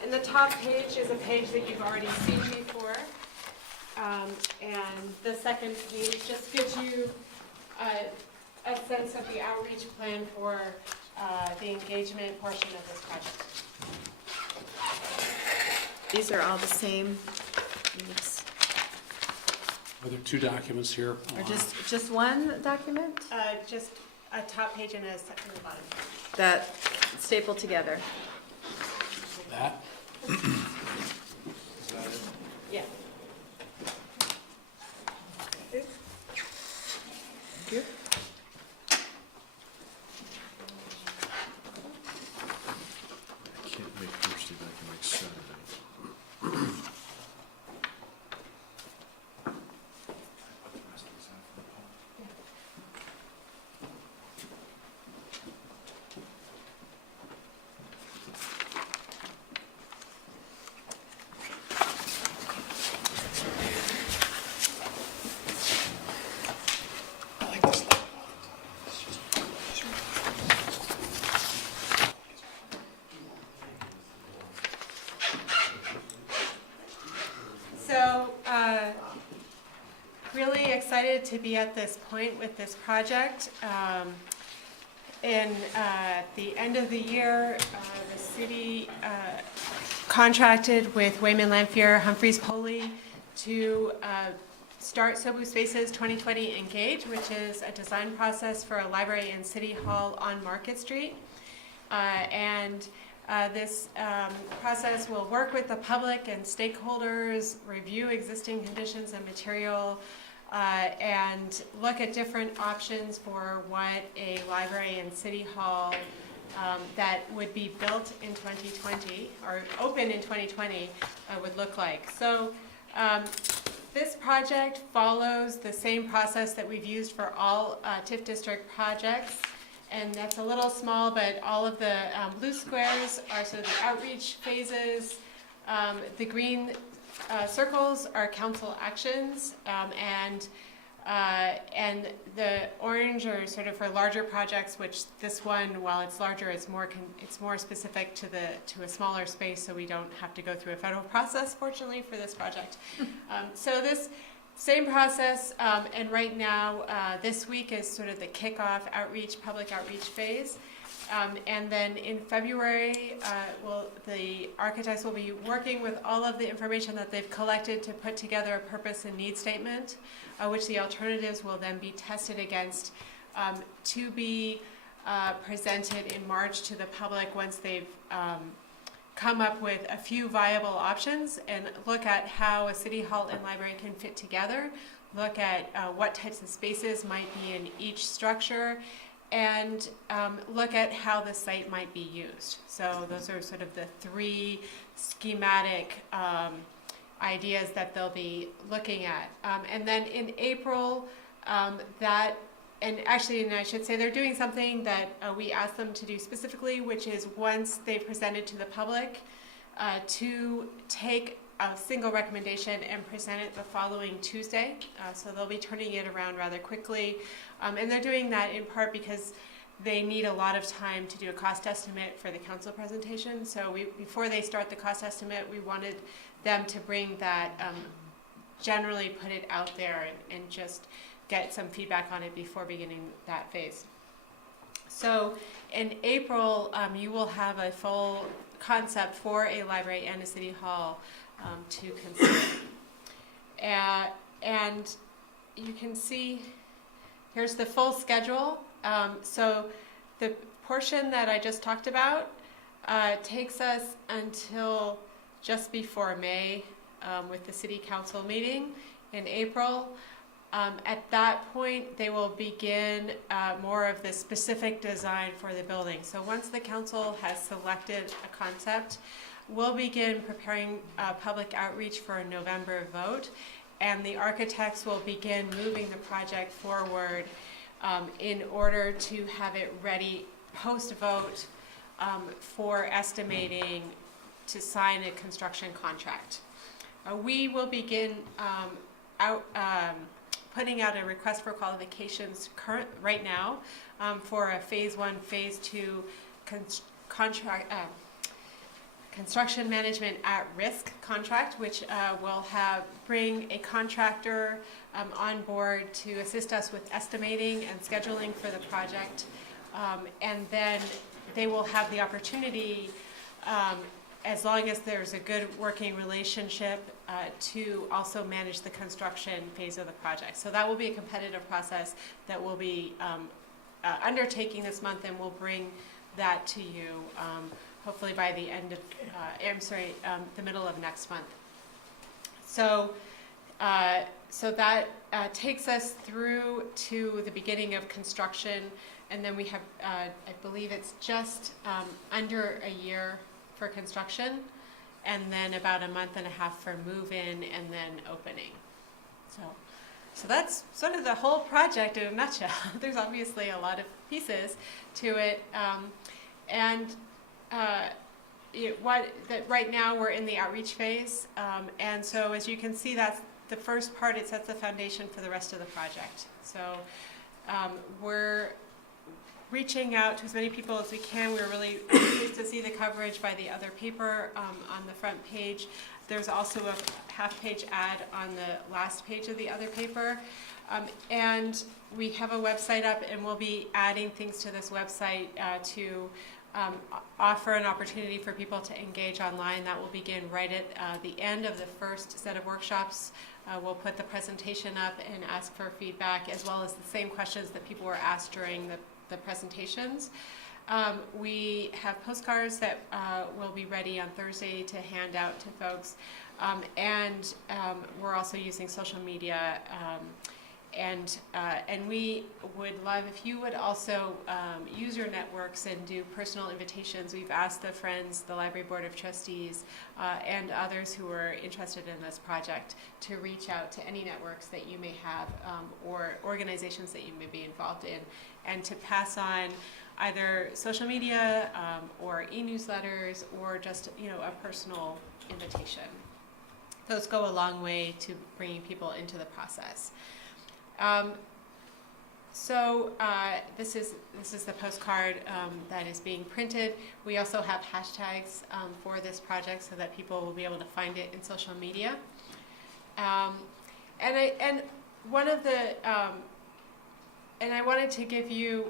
And the top page is a page that you've already seen before. And the second page just gives you a sense of the outreach plan for the engagement portion of this project. These are all the same, yes. Are there two documents here? Or just one document Just a top page and a bottom. that stapled together? That? Yeah. I can't make Thursday, but I can make Saturday. So, really excited to be at this point with this project. In the end of the year, the city contracted with Wayman Lanphier, Humphreys Poley to start Sobu Spaces 2020 Engage, which is a design process for a library and city hall on Market Street. This process will work with the public and stakeholders, review existing conditions and material, and look at different options for what a library and city hall that would be built in 2020 or open in 2020 would look like. So this project follows the same process that we've used for all TIF district projects. And that's a little small, but all of the blue squares are sort of the outreach phases. The green circles are council actions, and the orange are sort of for larger projects. Which this one, while it's larger, it's more specific to a smaller space, so we don't have to go through a federal process, fortunately, for this project. So this. Same process, and right now, this week is sort of the kickoff public outreach phase. And then in February, the architects will be working with all of the information that they've collected to put together a purpose and need statement, which the alternatives will then be tested against to be presented in March to the public once they've come up with a few viable options and look at how a city hall and library can fit together, look at what types of spaces might be in each structure, and look at how the site might be used. So those are sort of the three schematic ideas that they'll be looking at. And then in April, and I should say they're doing something that we asked them to do specifically, which is once they've presented to the public, to take a single recommendation and present it the following Tuesday. So they'll be turning it around rather quickly. And they're doing that in part because they need a lot of time to do a cost estimate for the council presentation. So before they start the cost estimate, we wanted them to bring that, generally put it out there and just get some feedback on it before beginning that phase. So in April, you will have a full concept for a library and a city hall to consider. And you can see, here's the full schedule. So the portion that I just talked about takes us until just before May with the city council meeting in April. At that point, they will begin more of the specific design for the building. So once the council has selected a concept, we'll begin preparing public outreach for a November vote, and the architects will begin moving the project forward in order to have it ready post-vote for estimating to sign a construction contract. We will begin putting out a request for qualifications right now for a phase 1, phase 2 construction management at risk contract, which will bring a contractor on board to assist us with estimating and scheduling for the project. And then they will have the opportunity, as long as there's a good working relationship, to also manage the construction phase of the project. So that will be a competitive process that we'll be undertaking this month, and we'll bring that to you hopefully by the end of, the middle of next month. So, so that takes us through to the beginning of construction, and then we have, I believe it's just under a year for construction, and then about a month and a half for move-in and then opening. So that's sort of the whole project in a nutshell. There's obviously a lot of pieces to it, right now we're in the outreach phase, and so as you can see, that's the first part. It sets the foundation for the rest of the project. So we're reaching out to as many people as we can. We're really pleased to see the coverage by the other paper on the front page. There's also a half-page ad on the last page of the other paper. And we have a website up, and we'll be adding things to this website to offer an opportunity for people to engage online. That will begin right at the end of the first set of workshops. We'll put the presentation up and ask for feedback, as well as the same questions that people were asked during the presentations. We have postcards that will be ready on Thursday to hand out to folks. And we're also using social media. And we would love if you would also use your networks and do personal invitations. We've asked the Friends, the Library Board of Trustees, and others who are interested in this project to reach out to any networks that you may have or organizations that you may be involved in, and to pass on either social media or e-newsletters or just a personal invitation. Those go a long way to bringing people into the process. This is the postcard that is being printed. We also have hashtags for this project so that people will be able to find it in social media. I wanted to give you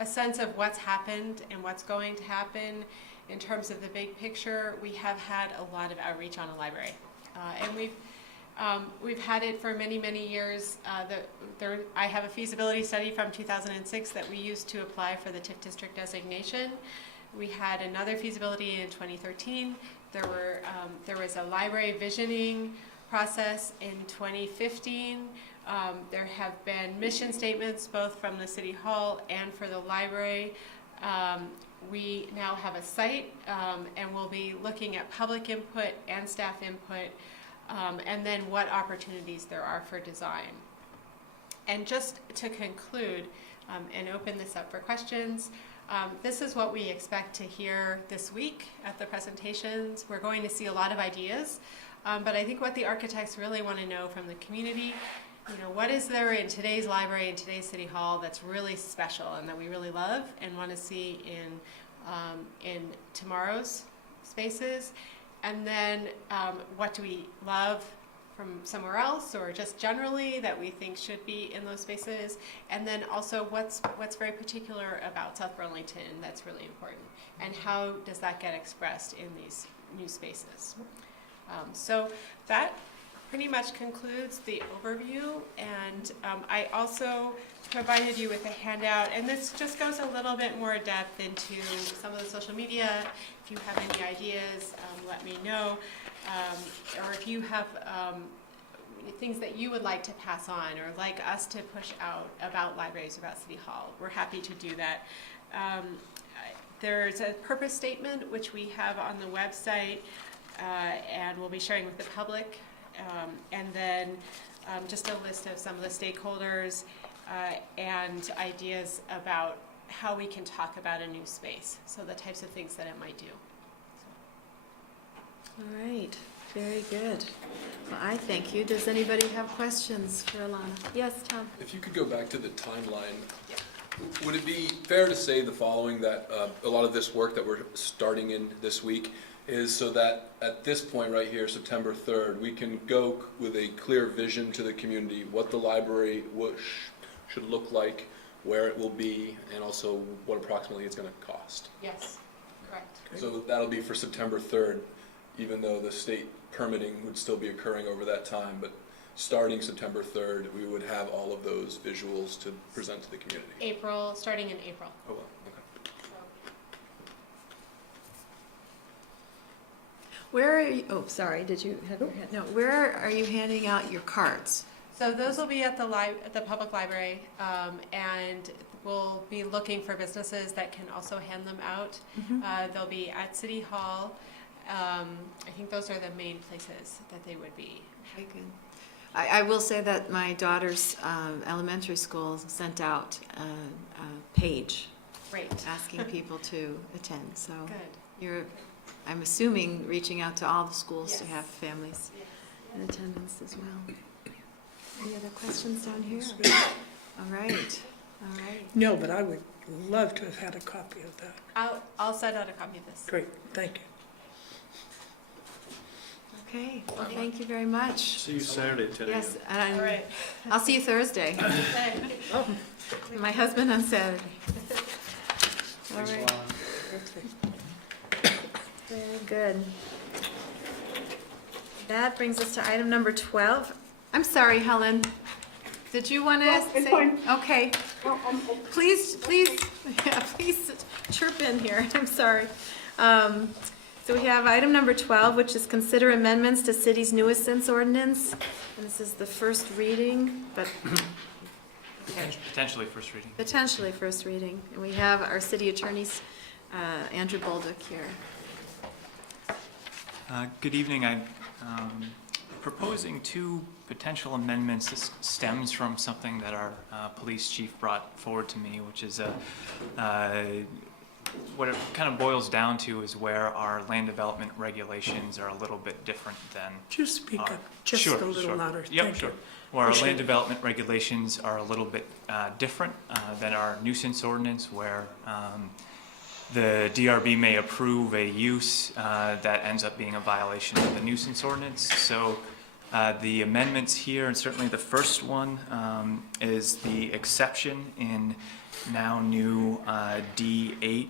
a sense of what's happened and what's going to happen in terms of the big picture. We have had a lot of outreach on the library, and we've had it for many, many years. I have a feasibility study from 2006 that we used to apply for the TIF district designation. We had another feasibility in 2013. There was a library visioning process in 2015. There have been mission statements both from the City Hall and for the library. We now have a site, and we'll be looking at public input and staff input, and then what opportunities there are for design. And just to conclude and open this up for questions, this is what we expect to hear this week at the presentations. We're going to see a lot of ideas, but I think what the architects really want to know from the community, what is there in today's library, in today's City Hall that's really special and that we really love and want to see in tomorrow's spaces? And then what do we love from somewhere else or just generally that we think should be in those spaces? And then also what's very particular about South Burlington that's really important? And how does that get expressed in these new spaces? So that pretty much concludes the overview, and I also provided you with a handout, and this just goes a little bit more depth into some of the social media. If you have any ideas, let me know, or if you have things that you would like to pass on or like us to push out about libraries, about City Hall, we're happy to do that. There's a purpose statement which we have on the website, and we'll be sharing with the public. And then just a list of some of the stakeholders and ideas about how we can talk about a new space, so the types of things that it might do. All right, very good. Well, I thank you. Does anybody have questions for Alana? Yes, Tom? If you could go back to the timeline, would it be fair to say the following, that a lot of this work that we're starting in this week is so that at this point right here, September 3rd, we can go with a clear vision to the community, what the library should look like, where it will be, and also what approximately it's going to cost. Yes, correct. So that'll be for September 3rd, even though the state permitting would still be occurring over that time, but starting September 3rd, we would have all of those visuals to present to the community. Starting in April. Oh, well, okay. Where are you, oh, sorry, did you have your hand? No, where are you handing out your cards? So those will be at the public library, and we'll be looking for businesses that can also hand them out. They'll be at City Hall. I think those are the main places that they would be. Okay, good. I will say that my daughter's elementary school sent out a page Great. asking people to attend, so Good. you're, I'm assuming, reaching out to all the schools to Yes. have families Yes. in attendance as well. Any other questions down here? All right, all right. No, but I would love to have had a copy of that. I'll send out a copy of this. Great, thank you. Okay, well, thank you very much. See you Saturday at 10 a.m. Yes, and All right. I'll see you Thursday. Okay. My husband on Saturday. All right. Very good. That brings us to item number 12. I'm sorry, Helen. Did you want to it's say? fine. Okay. Please, yeah, please chirp in here. I'm sorry. So we have item number 12, which is consider amendments to city's nuisance ordinance. And this is the first reading, but okay. Potentially first reading. Potentially first reading. And we have our city attorneys, Andrew Bolduc here. Good evening. I'm proposing two potential amendments. This stems from something that our police chief brought forward to me, which is what it kind of boils down to is where our land development regulations are a little bit different than Just speak our- up just Sure, a little sure. louder. Yep, Thank sure. you. Where our Appreciate land it. development regulations are a little bit different than our nuisance ordinance, where the DRB may approve a use that ends up being a violation of the nuisance ordinance. So the amendments here, and certainly the first one, is the exception in now new D8,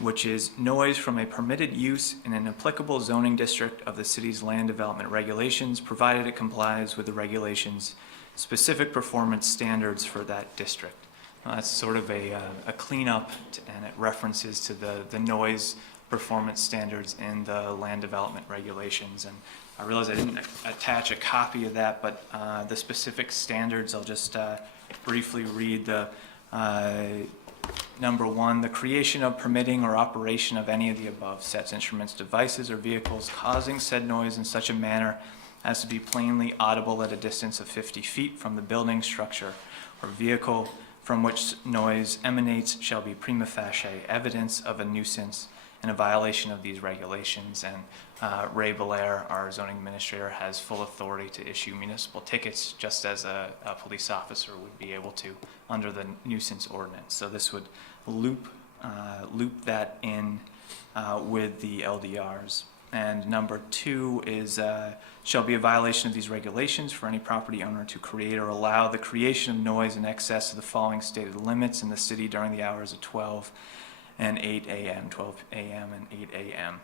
which is noise from a permitted use in an applicable zoning district of the city's land development regulations, provided it complies with the regulations' specific performance standards for that district. That's sort of a cleanup, and it references to the noise performance standards in the land development regulations. And I realize I didn't attach a copy of that, but the specific standards, I'll just briefly read. The number one, the creation of, permitting, or operation of any of the above sets, instruments, devices, or vehicles causing said noise in such a manner as to be plainly audible at a distance of 50 feet from the building, structure, or vehicle from which noise emanates shall be prima facie evidence of a nuisance and a violation of these regulations. And Ray Belair, our zoning administrator, has full authority to issue municipal tickets, just as a police officer would be able to under the nuisance ordinance. So this would loop that in with the LDRs. And number two is shall be a violation of these regulations for any property owner to create or allow the creation of noise in excess of the following stated limits in the city during the hours of 12 and 8 a.m., 12 a.m. and 8 a.m.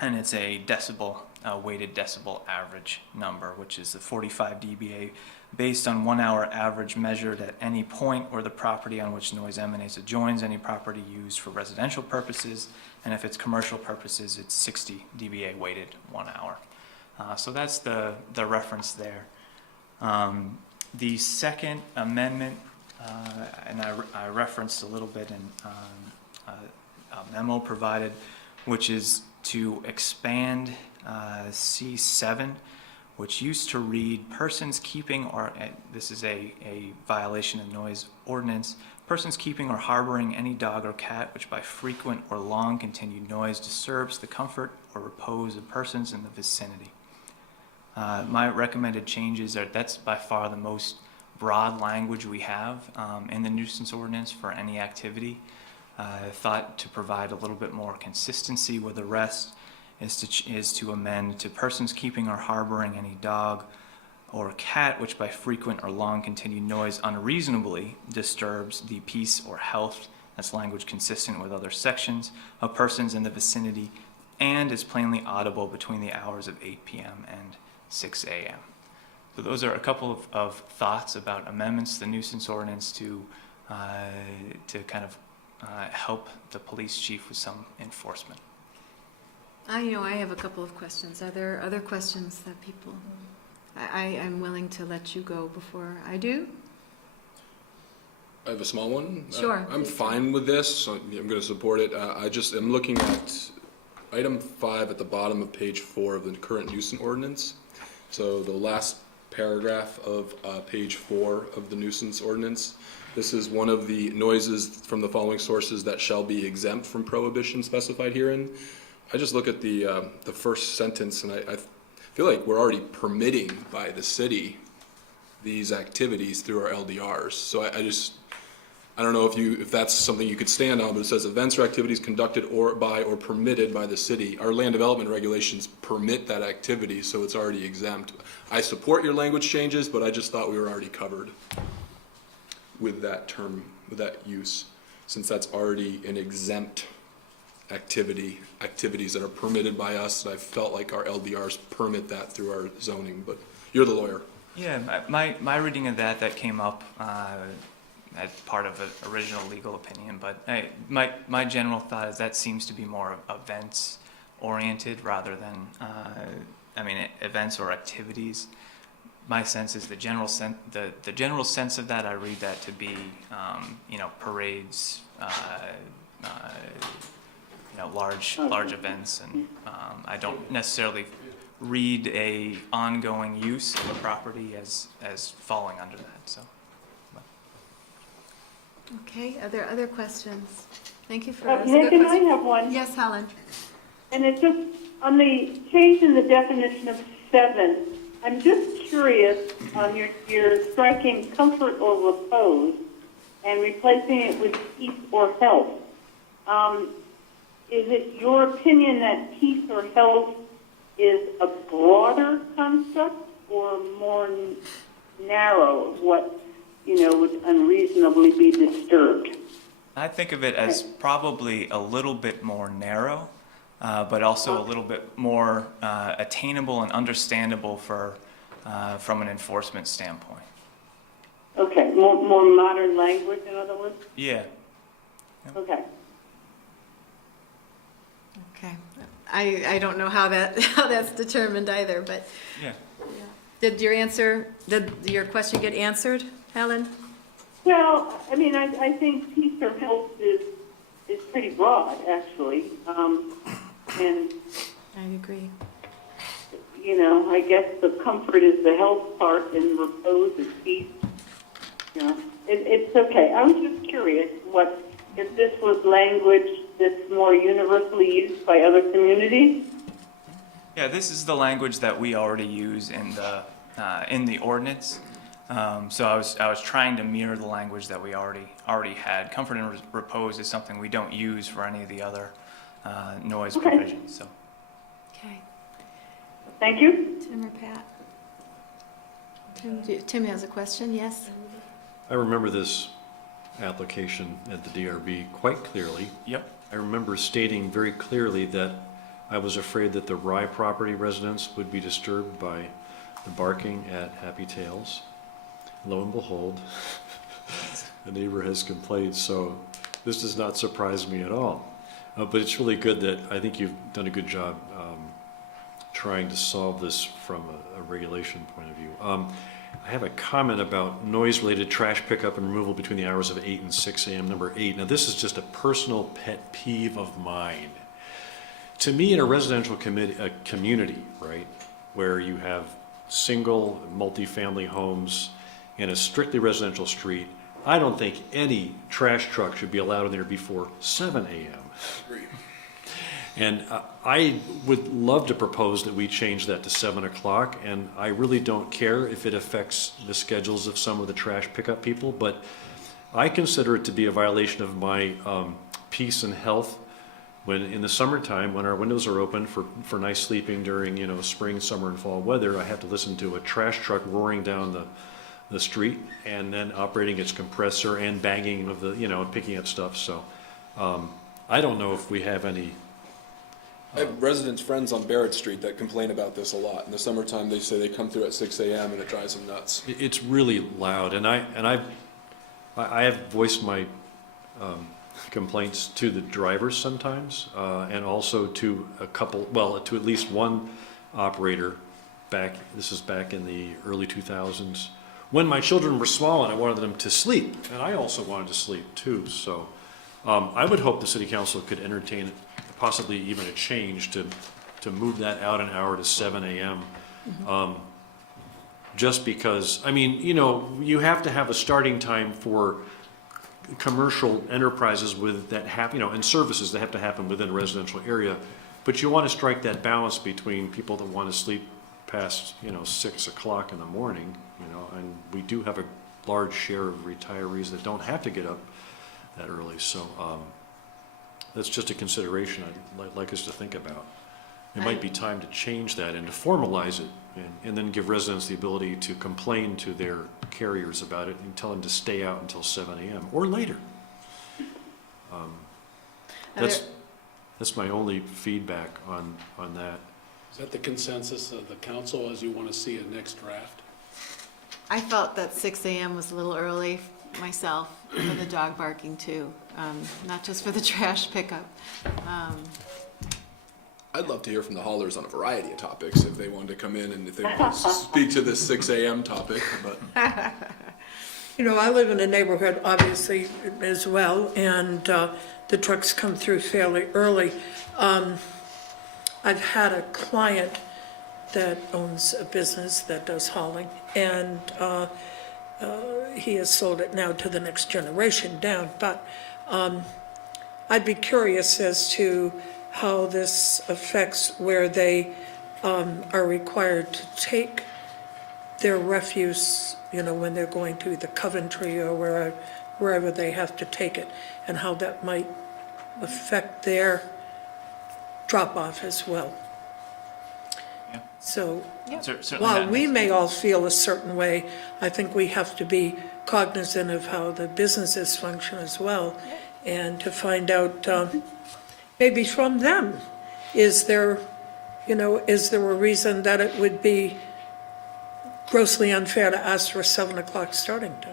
And it's a decibel, weighted decibel average number, which is the 45 dBA based on 1 hour average measured at any point where the property on which noise emanates adjoins any property used for residential purposes, and if it's commercial purposes, it's 60 dBA weighted 1 hour. So that's the reference there. The second amendment, and I referenced a little bit in a memo provided, which is to expand C7, which used to read persons keeping or, this is a violation of noise ordinance, persons keeping or harboring any dog or cat which by frequent or long continued noise disturbs the comfort or repose of persons in the vicinity. My recommended changes are, that's by far the most broad language we have in the nuisance ordinance for any activity. I thought to provide a little bit more consistency with the rest is to amend to persons keeping or harboring any dog or cat, which by frequent or long continued noise unreasonably disturbs the peace or health, that's language consistent with other sections, of persons in the vicinity, and is plainly audible between the hours of 8 p.m. and 6 a.m. So those are a couple of thoughts about amendments to the nuisance ordinance to kind of help the police chief with some enforcement. I have a couple of questions. Are there other questions that people, I'm willing to let you go before I do. I have a small one. Sure. I'm fine with this, so I'm going to support it. I'm looking at item 5 at the bottom of page 4 of the current nuisance ordinance. So the last paragraph of page 4 of the nuisance ordinance. This is one of the noises from the following sources that shall be exempt from prohibition specified herein. I just look at the first sentence, and I feel like we're already permitting by the city these activities through our LDRs. So I don't know if that's something you could stand on, but it says events or activities conducted or permitted by the city. Our land development regulations permit that activity, so it's already exempt. I support your language changes, but I just thought we were already covered with that term, with that use, since that's already an exempt activities that are permitted by us. I felt like our LDRs permit that through our zoning, but you're the lawyer. Yeah, my reading of that came up as part of an original legal opinion, but my general thought is that seems to be more events oriented rather than events or activities. My sense is the general sense of that. I read that to be parades, large events, and I don't necessarily read a ongoing use of a property as falling under that. So. Okay, are there other questions? Thank you for Can I have one? Yes, Helen. And it's just on the change in the definition of 7. I'm just curious on your striking comfort or repose and replacing it with peace or health. Is it your opinion that peace or health is a broader construct or more narrow of what would unreasonably be disturbed? I think of it as probably a little bit more narrow, but also a little bit more attainable and understandable from an enforcement standpoint. Okay, more modern language, in other words? Yeah. Okay. Okay. I don't know how that's determined either, but Yeah. did your question get answered, Helen? Well, I mean, I think peace or health is pretty broad, actually. And, I agree. I guess the comfort is the health part and repose is peace. It's okay. I was just curious if this was language that's more universally used by other communities. Yeah, this is the language that we already use in the ordinance. So I was trying to mirror the language that we already had. Comfort and repose is something we don't use for any of the other noise provisions. So. Okay. Thank you. Tim or Pat? Tim has a question, yes? I remember this application at the DRB quite clearly. Yep. I remember stating very clearly that I was afraid that the Rye property residents would be disturbed by the barking at Happy Tails. Lo and behold, the neighbor has complained, so this does not surprise me at all. But it's really good that I think you've done a good job trying to solve this from a regulation point of view. I have a comment about noise-related trash pickup and removal between the hours of 8 and 6 a.m., number 8. Now, this is just a personal pet peeve of mine. To me, in a residential community, right, where you have single, multifamily homes in a strictly residential street, I don't think any trash truck should be allowed in there before 7 a.m. Agreed. And I would love to propose that we change that to 7 o'clock, and I really don't care if it affects the schedules of some of the trash pickup people, but I consider it to be a violation of my peace and health when, in the summertime, when our windows are open for nice sleeping during, spring, summer, and fall weather, I have to listen to a trash truck roaring down the street and then operating its compressor and banging of the, picking up stuff, so, I don't know if we have any. I have residents, friends on Barrett Street that complain about this a lot. In the summertime, they say they come through at 6 a.m. and it drives them nuts. It's really loud, and I have voiced my complaints to the drivers sometimes, and also to to at least one operator this is back in the early 2000s, when my children were small and I wanted them to sleep, and I also wanted to sleep too, so I would hope the city council could entertain possibly even a change to move that out an hour to 7 a.m. Just because, you have to have a starting time for commercial enterprises and services that have to happen within a residential area, but you want to strike that balance between people that want to sleep past, 6 o'clock in the morning, and we do have a large share of retirees that don't have to get up that early, so that's just a consideration I'd like us to think about. It might be time to change that and to formalize it, and then give residents the ability to complain to their carriers about it and tell them to stay out until 7 a.m. or later. That's my only feedback on that. Is that the consensus of the council as you want to see a next draft? I felt that 6 a.m. was a little early myself for the dog barking too, not just for the trash pickup. I'd love to hear from the haulers on a variety of topics if they wanted to come in and if they want to speak to this 6 a.m. topic, but. I live in a neighborhood, obviously, as well, and the trucks come through fairly early. I've had a client that owns a business that does hauling, and he has sold it now to the next generation down, but I'd be curious as to how this affects where they are required to take their refuse, when they're going to the Coventry or wherever they have to take it, and how that might affect their drop-off as well. Yeah. So, Certainly while that we makes- may all feel a certain way, I think we have to be cognizant of how the businesses function as well, and to find out, maybe from them, is there a reason that it would be grossly unfair to ask for a 7 o'clock starting time?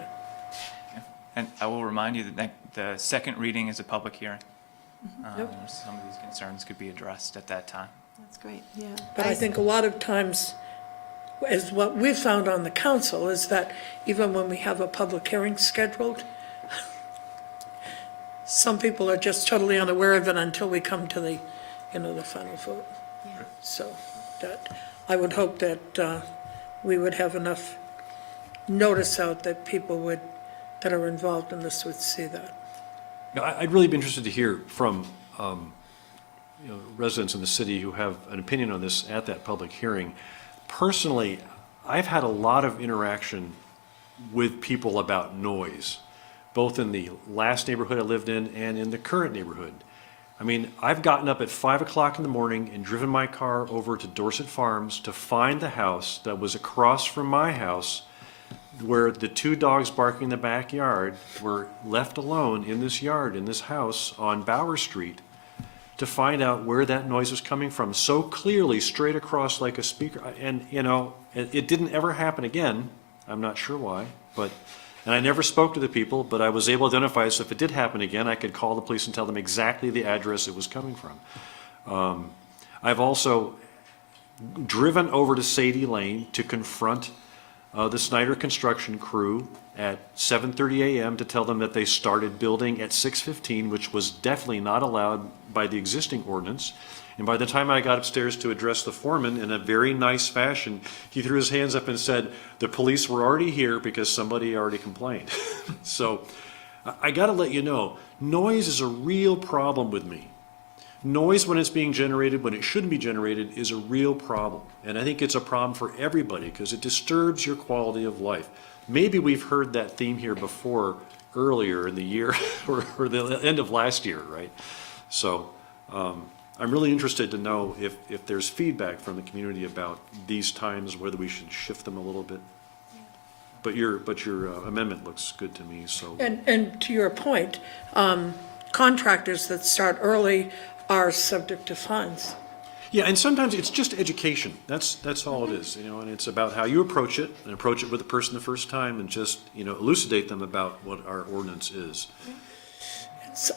Yeah. And I will remind you that the second reading is a public hearing. Yep. Some of these concerns could be addressed at that time. That's great, yeah. But I think a lot of times, as what we've found on the council, is that even when we have a public hearing scheduled, some people are just totally unaware of it until we come to the, the final vote. Yeah. So that, I would hope that we would have enough notice out that people that are involved in this would see that. I'd really be interested to hear from residents in the city who have an opinion on this at that public hearing. Personally, I've had a lot of interaction with people about noise, both in the last neighborhood I lived in and in the current neighborhood. I've gotten up at 5 o'clock in the morning and driven my car over to Dorset Farms to find the house that was across from my house, where the 2 dogs barking in the backyard were left alone in this yard, in this house on Bower Street, to find out where that noise was coming from, so clearly straight across like a speaker. And, it didn't ever happen again. I'm not sure why, and I never spoke to the people, but I was able to identify, so if it did happen again, I could call the police and tell them exactly the address it was coming from. I've also driven over to Sadie Lane to confront the Snyder construction crew at 7:30 a.m. to tell them that they started building at 6:15, which was definitely not allowed by the existing ordinance. And by the time I got upstairs to address the foreman in a very nice fashion, he threw his hands up and said, the police were already here because somebody already complained. So I got to let you know, noise is a real problem with me. Noise, when it's being generated, when it shouldn't be generated, is a real problem. And I think it's a problem for everybody because it disturbs your quality of life. Maybe we've heard that theme here before, earlier in the year or the end of last year, right? So I'm really interested to know if there's feedback from the community about these times, whether we should shift them a little bit. But your amendment looks good to me, so. And to your point, contractors that start early are subject to fines. Yeah, and sometimes it's just education. That's all it is, and it's about how you approach it, and approach it with the person the first time, and just, elucidate them about what our ordinance is.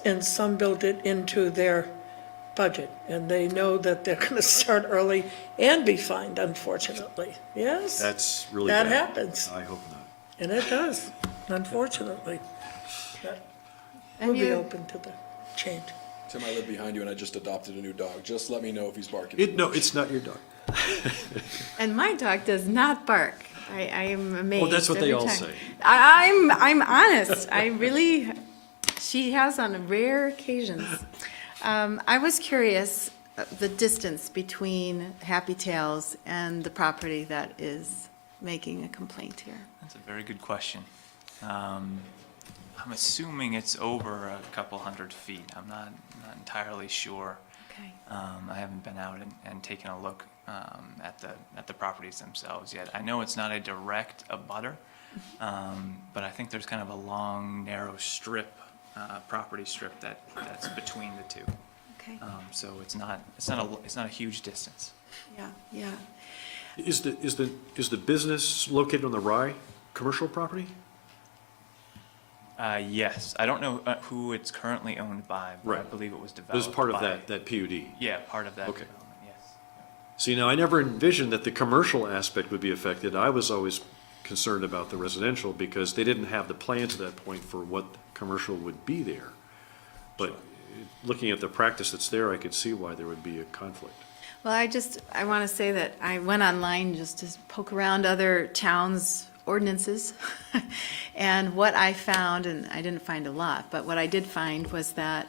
And some build it into their budget, and they know that they're gonna start early and be fined, unfortunately. Yes? That's really That bad. happens, I hope not. and it does, unfortunately. But And We'll be you- open to the change. Tim, I live behind you and I just adopted a new dog. Just let me know if he's barking. No, it's not your dog. And my dog does not bark. I am amazed. Well, that's what they every all time. say. I'm honest. She has on rare occasions. I was curious, the distance between Happy Tales and the property that is making a complaint here. That's a very good question. I'm assuming it's over a couple hundred feet. I'm not entirely sure. Okay. I haven't been out and taken a look at the properties themselves yet. I know it's not a direct abutter, but I think there's kind of a long, narrow strip, property strip that's between the two. Okay. So it's not a huge distance. Yeah, yeah. Is the business located on the Rye commercial property? Yes, I don't know who it's currently owned by, but I Right. believe it was It developed was part of by- that PUD. Yeah, part of that Okay. development, yes. See, now, I never envisioned that the commercial aspect would be affected. I was always concerned about the residential because they didn't have the plans at that point for what commercial would be there. But looking at the practice that's there, I could see why there would be a conflict. Well, I want to say that I went online just to poke around other towns' ordinances. And what I found, and I didn't find a lot, but what I did find was that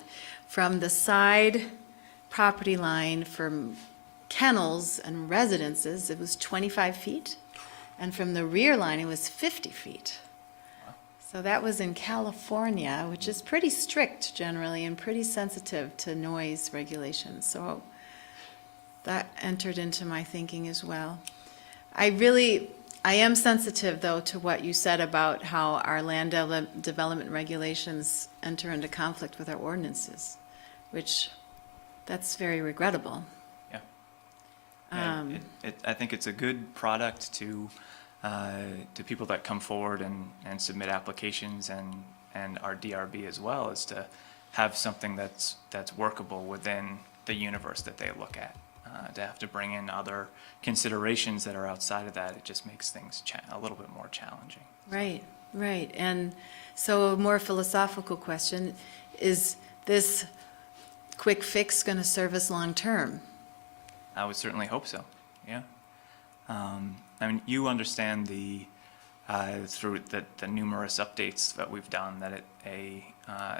from the side property line from kennels and residences, it was 25 feet. And from the rear line, it was 50 feet. So that was in California, which is pretty strict generally and pretty sensitive to noise regulations. So that entered into my thinking as well. I am sensitive, though, to what you said about how our land development regulations enter into conflict with our ordinances, which, that's very regrettable. Yeah. Yeah, I think it's a good product to people that come forward and submit applications and our DRB as well, is to have something that's workable within the universe that they look at. To have to bring in other considerations that are outside of that, it just makes things a little bit more challenging. Right, right. And so a more philosophical question, is this quick fix going to serve us long-term? I would certainly hope so, yeah. I mean, you understand through the numerous updates that we've done, that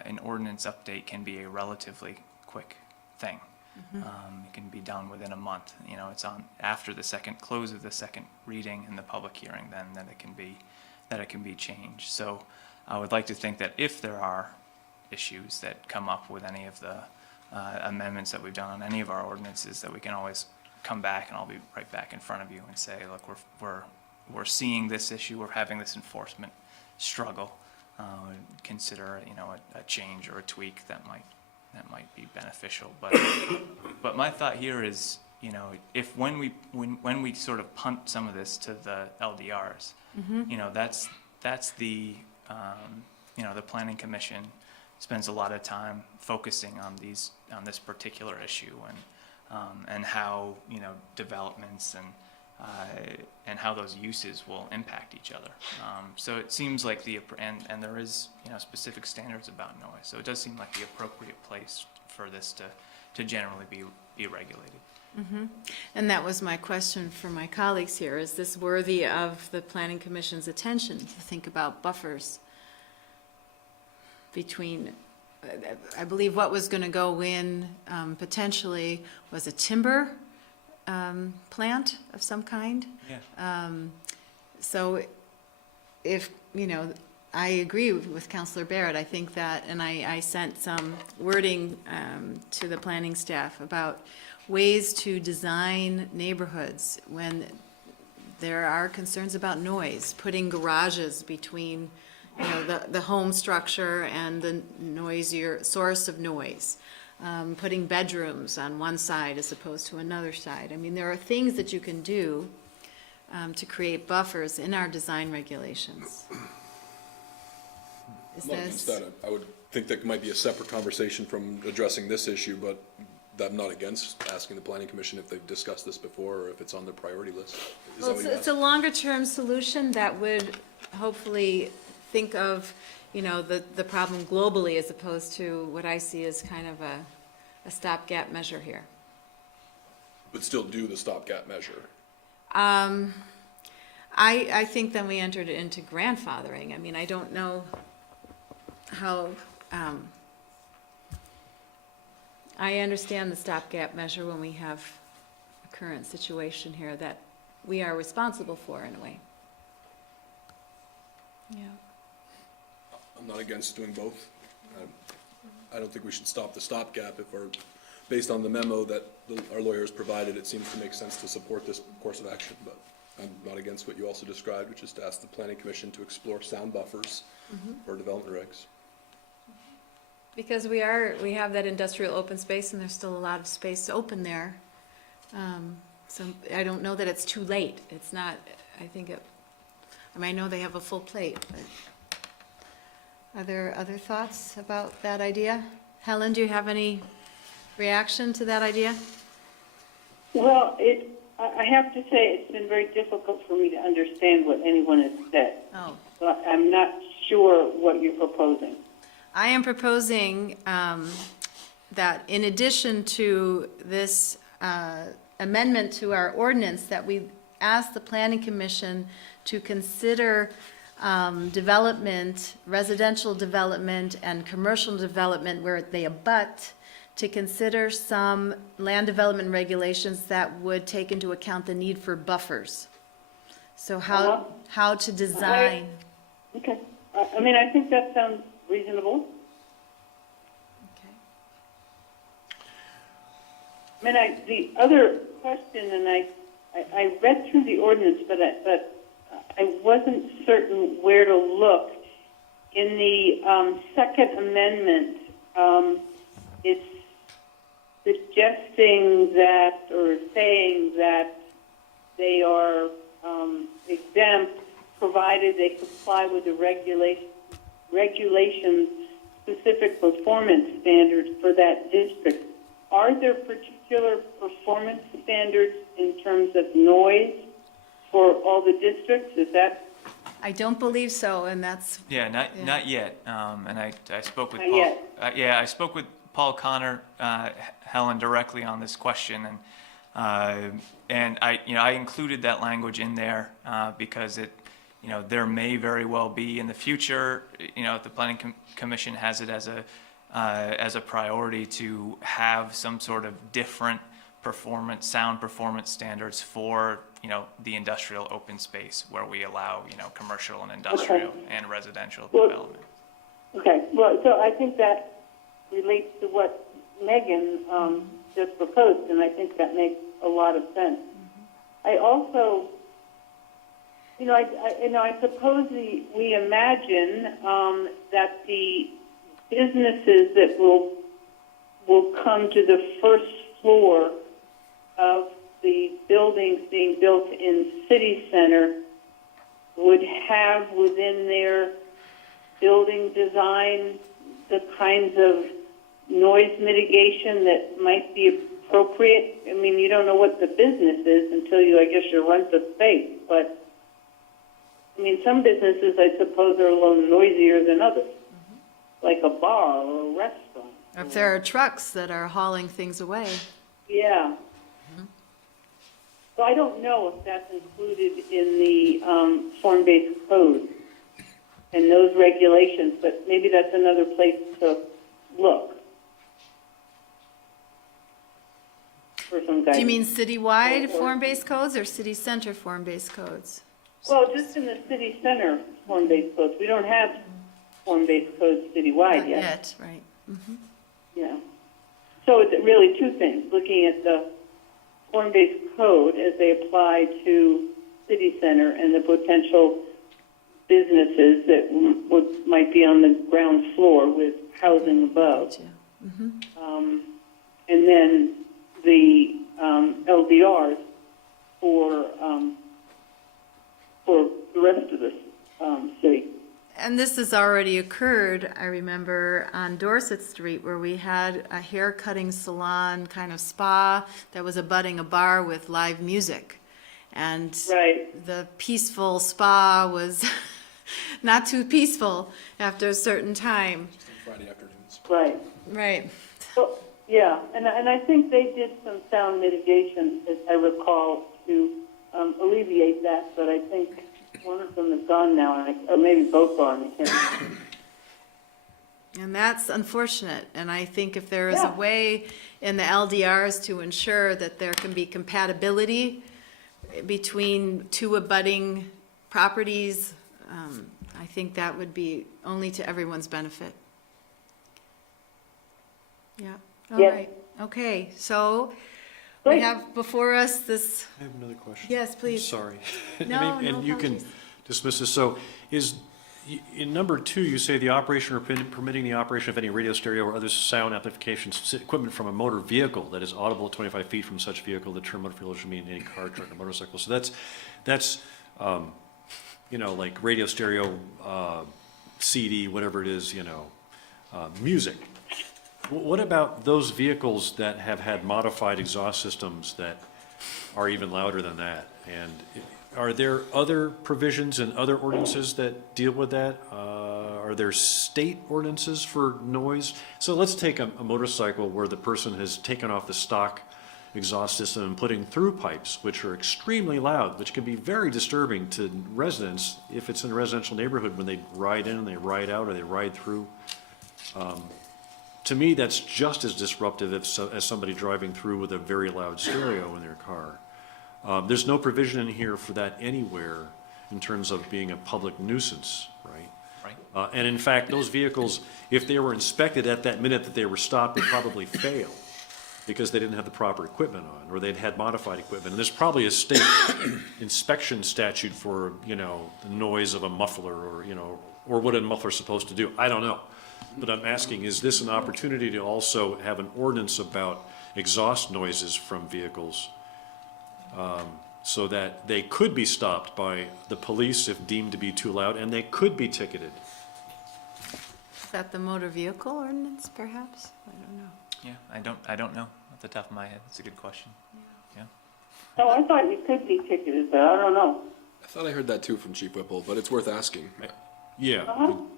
an ordinance update can be a relatively quick thing. It can be done within a month. It's on after the close of the second reading and the public hearing, then that it can be changed. So I would like to think that if there are issues that come up with any of the amendments that we've done on any of our ordinances, that we can always come back, and I'll be right back in front of you and say, look, we're seeing this issue, we're having this enforcement struggle. Consider a change or a tweak that might be beneficial. But my thought here is, if when we sort of punt some of this to the LDRs, that's the the Planning Commission spends a lot of time focusing on this particular issue and how developments and how those uses will impact each other. So it seems like and there is specific standards about noise. So it does seem like the appropriate place for this to generally be regulated. Mm-hmm. And that was my question for my colleagues here. Is this worthy of the Planning Commission's attention to think about buffers between, I believe what was going to go in potentially was a timber plant of some kind. Yeah. So if, I agree with Counselor Barrett. I think that, and I sent some wording to the planning staff about ways to design neighborhoods when there are concerns about noise, putting garages between, you know, the home structure and the noisier source of noise, putting bedrooms on one side as opposed to another side. I mean, there are things that you can do to create buffers in our design regulations. Is I'm not against this? that. I would think that might be a separate conversation from addressing this issue, but I'm not against asking the planning commission if they've discussed this before or if it's on their priority list. Is Well, that what you're it's a longer-term solution that would hopefully think of, you know, the problem globally as opposed to what I see as kind of a stopgap measure here. But still do the stopgap measure. I think then we entered into grandfathering. I mean, I don't know how, I understand the stopgap measure when we have a current situation here that we are responsible for in a way. Yeah. I'm not against doing both. I don't think we should stop the stopgap if we're, based on the memo that our lawyers provided, it seems to make sense to support this course of action, but I'm not against what you also described, which is to ask the planning commission to explore sound buffers for development regs. Because we have that industrial open space and there's still a lot of space open there. So I don't know that it's too late. It's not, I think I mean, I know they have a full plate, but are there other thoughts about that idea? Helen, do you have any reaction to that idea? Well, I have to say it's been very difficult for me to understand what anyone has said. Oh. So I'm not sure what you're proposing. I am proposing that in addition to this amendment to our ordinance, that we ask the Planning Commission to consider development, residential development and commercial development where they abut, to consider some land development regulations that would take into account the need for buffers. So how to design. Okay. I mean, I think that sounds reasonable. Okay. I mean, the other question, and I read through the ordinance, but I wasn't certain where to look. In the Second Amendment, it's suggesting that, or saying that they are exempt provided they comply with the regulations specific performance standards for that district. Are there particular performance standards in terms of noise for all the districts? Is that? I don't believe so, and that's. Yeah, not yet. And I spoke with Not Paul. yet. I spoke with Paul Connor, Helen, directly on this question, and I included that language in there because it, there may very well be in the future, if the Planning Commission has it as a priority to have some sort of different sound performance standards for, the industrial open space where we allow, commercial and industrial and residential development. Okay, well, so I think that relates to what Megan just proposed, and I think that makes a lot of sense. I also, I suppose we imagine that the businesses that will come to the first floor of the buildings being built in City Center would have within their building design the kinds of noise mitigation that might be appropriate. I mean, you don't know what the business is until you rent the space. But, I mean, some businesses, I suppose, are a little noisier than others, like a bar or a restaurant. Or if there are trucks that are hauling things away. Yeah. So I don't know if that's included in the form-based code and those regulations, but maybe that's another place to look for some guidance. Do you mean citywide form-based codes or city center form-based codes? Well, just in the city center, form-based codes. We don't have form-based codes citywide Not yet. yet, right. Yeah. So it's really two things, looking at the form-based code as they apply to city center and the potential businesses that might be on the ground floor with housing above. And then the LDRs for the rest of the city. And this has already occurred, I remember, on Dorset Street where we had a hair cutting salon kind of spa that was abutting a bar with live music. And Right. the peaceful spa was not too peaceful after a certain time. Friday afternoons. Right. Right. Well, yeah, and I think they did some sound mitigation, as I recall, to alleviate that, but I think one of them is gone now, or maybe both are, and I can't remember. And that's unfortunate. And I think if there is a Yeah. way in the LDRs to ensure that there can be compatibility between two abutting properties, I think that would be only to everyone's benefit. Yeah, all Yes. right. Okay, so we Great. have before us this, I have another question. yes, please. Sorry. No, And no you can apologies. dismiss this. So in number 2, you say the operation or permitting the operation of any radio, stereo, or other sound amplifications, equipment from a motor vehicle that is audible at 25 feet from such vehicle. The term motor vehicle should mean any car, truck, or motorcycle. So that's like radio, stereo, CD, whatever it is, music. What about those vehicles that have had modified exhaust systems that are even louder than that? And are there other provisions and other ordinances that deal with that? Are there state ordinances for noise? So let's take a motorcycle where the person has taken off the stock exhaust system and putting through pipes, which are extremely loud, which can be very disturbing to residents if it's in a residential neighborhood when they ride in and they ride out or they ride through. To me, that's just as disruptive as somebody driving through with a very loud stereo in their car. There's no provision in here for that anywhere in terms of being a public nuisance, right? Right. And in fact, those vehicles, if they were inspected at that minute that they were stopped, would probably fail because they didn't have the proper equipment on, or they'd had modified equipment. And there's probably a state inspection statute for, the noise of a muffler or what a muffler's supposed to do. I don't know. But I'm asking, is this an opportunity to also have an ordinance about exhaust noises from vehicles so that they could be stopped by the police if deemed to be too loud, and they could be ticketed? Is that the motor vehicle ordinance, perhaps? I don't know. Yeah, I don't know off the top of my head. That's a good question. Yeah. Oh, I thought you could be ticketed, but I don't know. I thought I heard that too from Chief Whipple, but it's worth asking. Yeah,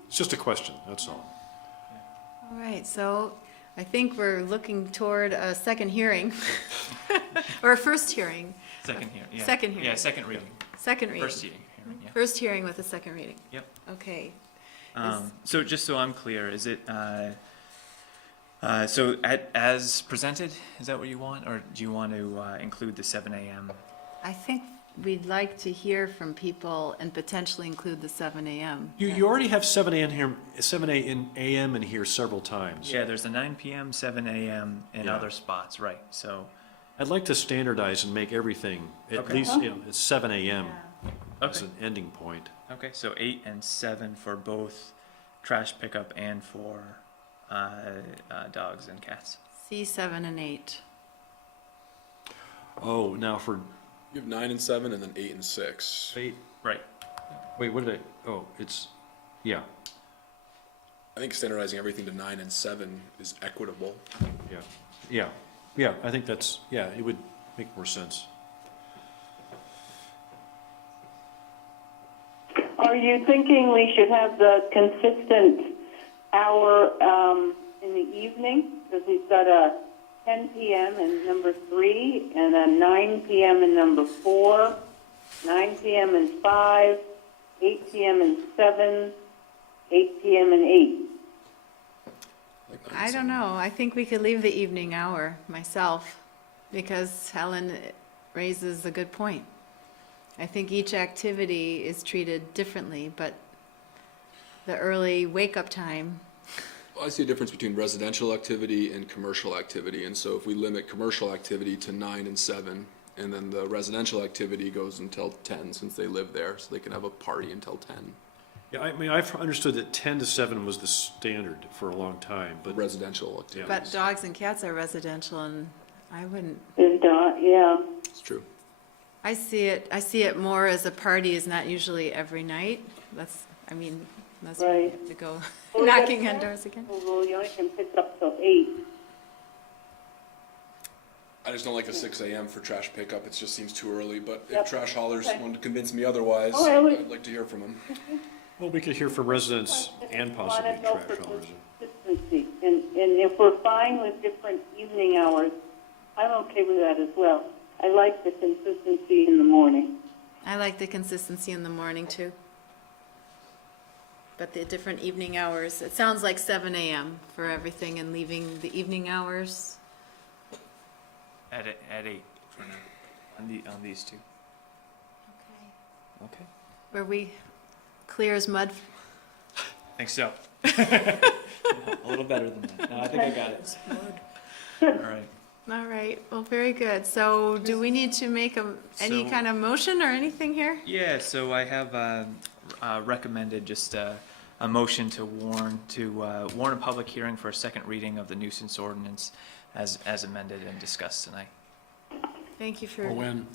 it's just a question, that's all. All right, so I think we're looking toward a second hearing, or a first hearing. Second hearing. Yeah. Second hearing. Yeah, second reading. Second reading. First hearing. Yeah. First hearing with a second reading. Yep. Okay. So just so I'm clear, is it, so as presented, is that what you want? Or do you want to include the 7 a.m.? I think we'd like to hear from people and potentially include the 7 a.m. You already have 7 a.m. in here several times. Yeah, there's the 9 p.m., 7 a.m. in Yeah. other spots, right? So, I'd like to standardize and make everything at Okay. least at 7 a.m. as okay. an ending point. Okay, so 8 and 7 for both trash pickup and for dogs and cats. C7 and 8. Oh, now for You have 9 and 7, and then 8 and 6. 8, Right. wait, what did it's, yeah, I think standardizing everything to 9 and 7 is equitable. yeah, I think that's, it would make more sense. Are you thinking we should have the consistent hour in the evening? Because we've got a 10 p.m. in number 3, and a 9 p.m. in number 4, 9 p.m. in 5, 8 p.m. in 7, 8 p.m. in 8. I don't know. I think we could leave the evening hour myself because Helen raises a good point. I think each activity is treated differently, but the early wake-up time, Well, I see a difference between residential activity and commercial activity, and so if we limit commercial activity to 9 and 7, and then the residential activity goes until 10, since they live there, so they can have a party until 10. Yeah, I mean, I've understood that 10 to 7 was the standard for a long time, but Residential activity. but dogs and cats are residential, and I wouldn't, Yeah. It's true. I see it more as a party is not usually every night. That's, I mean, unless we Right. have to go Well, knocking that's on doors again. Well, you only can pick up till 8. I just don't like the 6 a.m. for trash pickup. It just seems too early, but Yep. if trash haulers Okay. want to convince me otherwise, Oh, I would- I'd like to hear from them. well, we could hear from residents and possibly Want to know trash for haulers. consistency, and if we're fine with different evening hours, I'm okay with that as well. I like the consistency in the morning. I like the consistency in the morning too. But the different evening hours, it sounds like 7 a.m. for everything and leaving the evening hours. At 8 for now, on these two. Okay. Were we clear as mud? Think so. A little better than that. No, I think I got it. All right. All right, well, very good. So do we need to make any So- kind of motion or anything here? Yeah, so I have recommended just a motion to warn a public hearing for a second reading of the nuisance ordinance as amended and discussed tonight. Thank you for, Or when?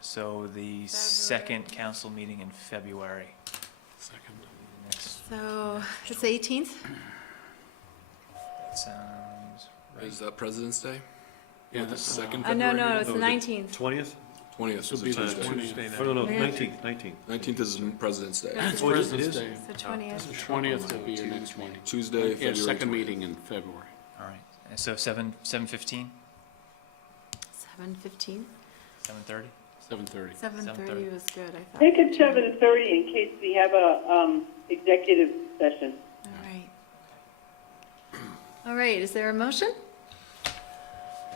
So the second council meeting in February. Second. Next, so it's the 18th? that sounds right. Is that President's Day? Yeah, The that's second No, February? it's the 19th. 20th? 20th This is would be a the Tuesday. 20th. Oh, no, Yeah. 19th, 19th. 19th is President's Day. That's Oh, it is? It's the The 20th. 20th will be your next meeting. Tuesday, Yeah, February second 20th. meeting in February. All right. And so 7:15, 7:15? 7:30? 7:30. 7:30 was good, I thought. Make it 7:30 in case we have a executive session. All right. All right, is there a motion?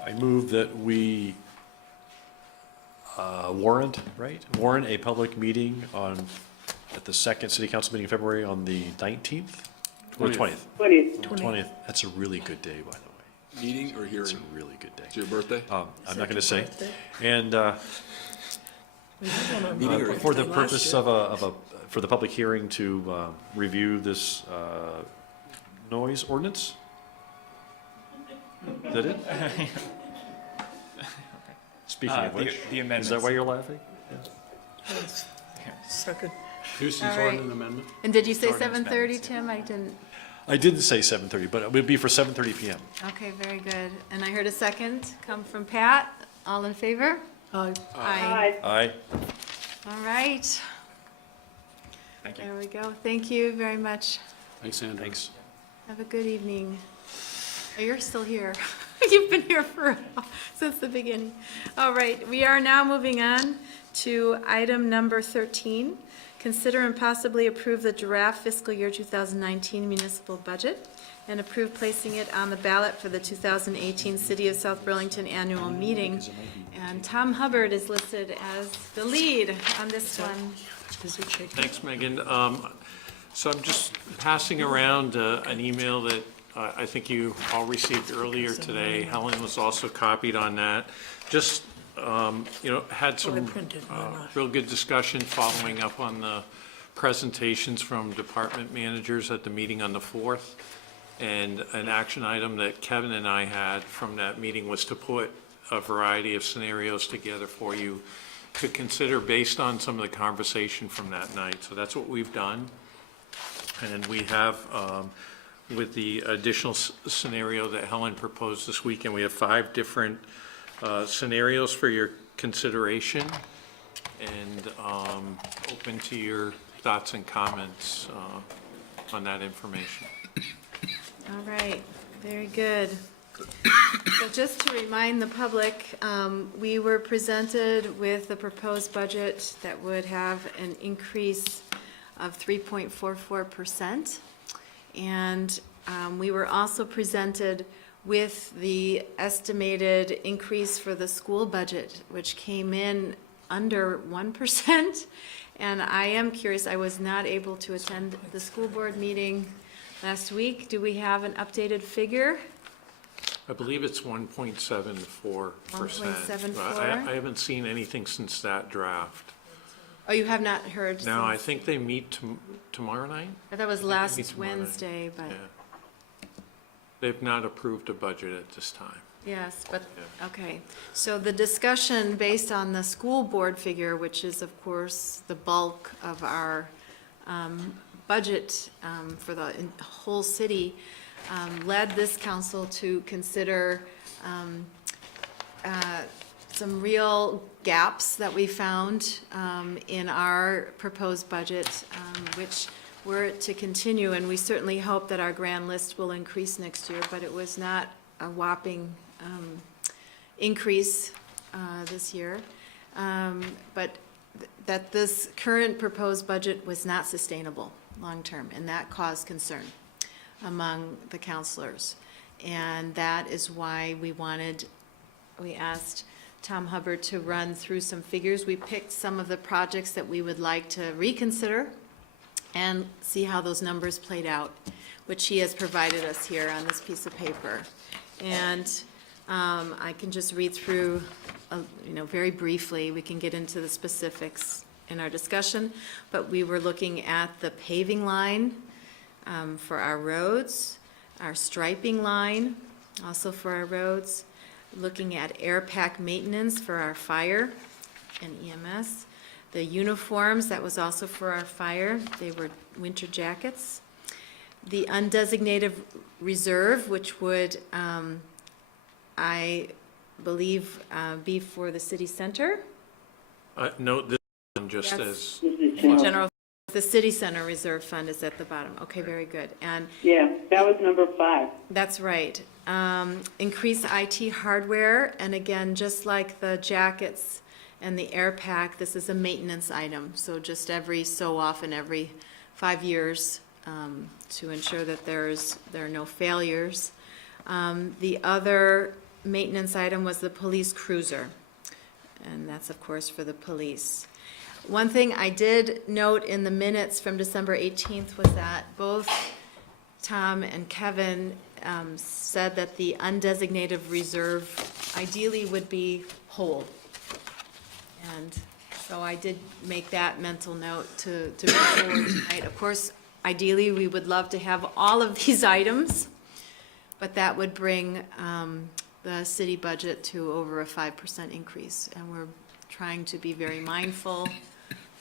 I move that we warrant a public meeting at the second city council meeting in February on the 19th? Or 20th? 20th. 20th. That's a really good day, by the way. Meeting or It's hearing? a really good day. It's your birthday? I'm not going to say. And Meeting or for the purpose for the public hearing to review this noise ordinance? Is that it? Speaking of The which, is that amendments. why you're laughing? Second. Nuisance All right. ordinance amendment? And did you say Ordinance 7:30, amendments, Tim? I didn't. I didn't say 7:30, but it would be for 7:30 PM. Okay, very good. And I heard a second come from Pat. All in favor? Aye. Aye. Aye. All right. Thank you. There we go. Thank you very much. Thanks, Andrew. Thanks. Have a good evening. Oh, you're still here. You've been here since the beginning. All right, we are now moving on to item number 13. Consider and possibly approve the draft fiscal year 2019 municipal budget and approve placing it on the ballot for the 2018 City of South Burlington annual meeting. And Tom Hubbard is listed as the lead on this one. Thanks, Megan. So I'm just passing around an email that I think you all received earlier today. Helen was also copied on that. Just, had some real good discussion following up on the presentations from department managers at the meeting on the 4th. And an action item that Kevin and I had from that meeting was to put a variety of scenarios together for you to consider based on some of the conversation from that night. So that's what we've done. And we have, with the additional scenario that Helen proposed this weekend, we have 5 different scenarios for your consideration, and open to your thoughts and comments on that information. All right, very good. So just to remind the public, we were presented with a proposed budget that would have an increase of 3.44%. And we were also presented with the estimated increase for the school budget, which came in under 1%. And I am curious, I was not able to attend the school board meeting last week. Do we have an updated figure? I believe it's 1.74%. 1.74? I haven't seen anything since that draft. Oh, you have not heard? No, I since- think they meet tomorrow night? I thought it was meet last tomorrow night. Wednesday, but, Yeah. They've not approved a budget at this time. yes, but, okay. So the discussion based on the school board figure, which is of course the bulk of our budget for the whole city, led this council to consider some real gaps that we found in our proposed budget, which were to continue, and we certainly hope that our grand list will increase next year, but it was not a whopping increase this year. But that this current proposed budget was not sustainable long-term, and that caused concern among the counselors. And that is why we asked Tom Hubbard to run through some figures. We picked some of the projects that we would like to reconsider and see how those numbers played out, which he has provided us here on this piece of paper. And I can just read through, very briefly. We can get into the specifics in our discussion, but we were looking at the paving line for our roads, our striping line, also for our roads, looking at air pack maintenance for our fire and EMS, the uniforms, that was also for our fire, they were winter jackets, the undesignated reserve, which would, I believe, be for the city center. No, this one just That's- as, General, the city center reserve fund is at the bottom. Okay, very good. And Yeah, that was number 5. that's right. Increase IT hardware, and again, just like the jackets and the air pack, this is a maintenance item. So just every so often, every 5 years, to ensure that there are no failures. The other maintenance item was the police cruiser, and that's of course for the police. One thing I did note in the minutes from December 18th was that both Tom and Kevin said that the undesignated reserve ideally would be whole. And so I did make that mental note to move forward tonight. Of course, ideally, we would love to have all of these items, but that would bring the city budget to over a 5% increase. And we're trying to be very mindful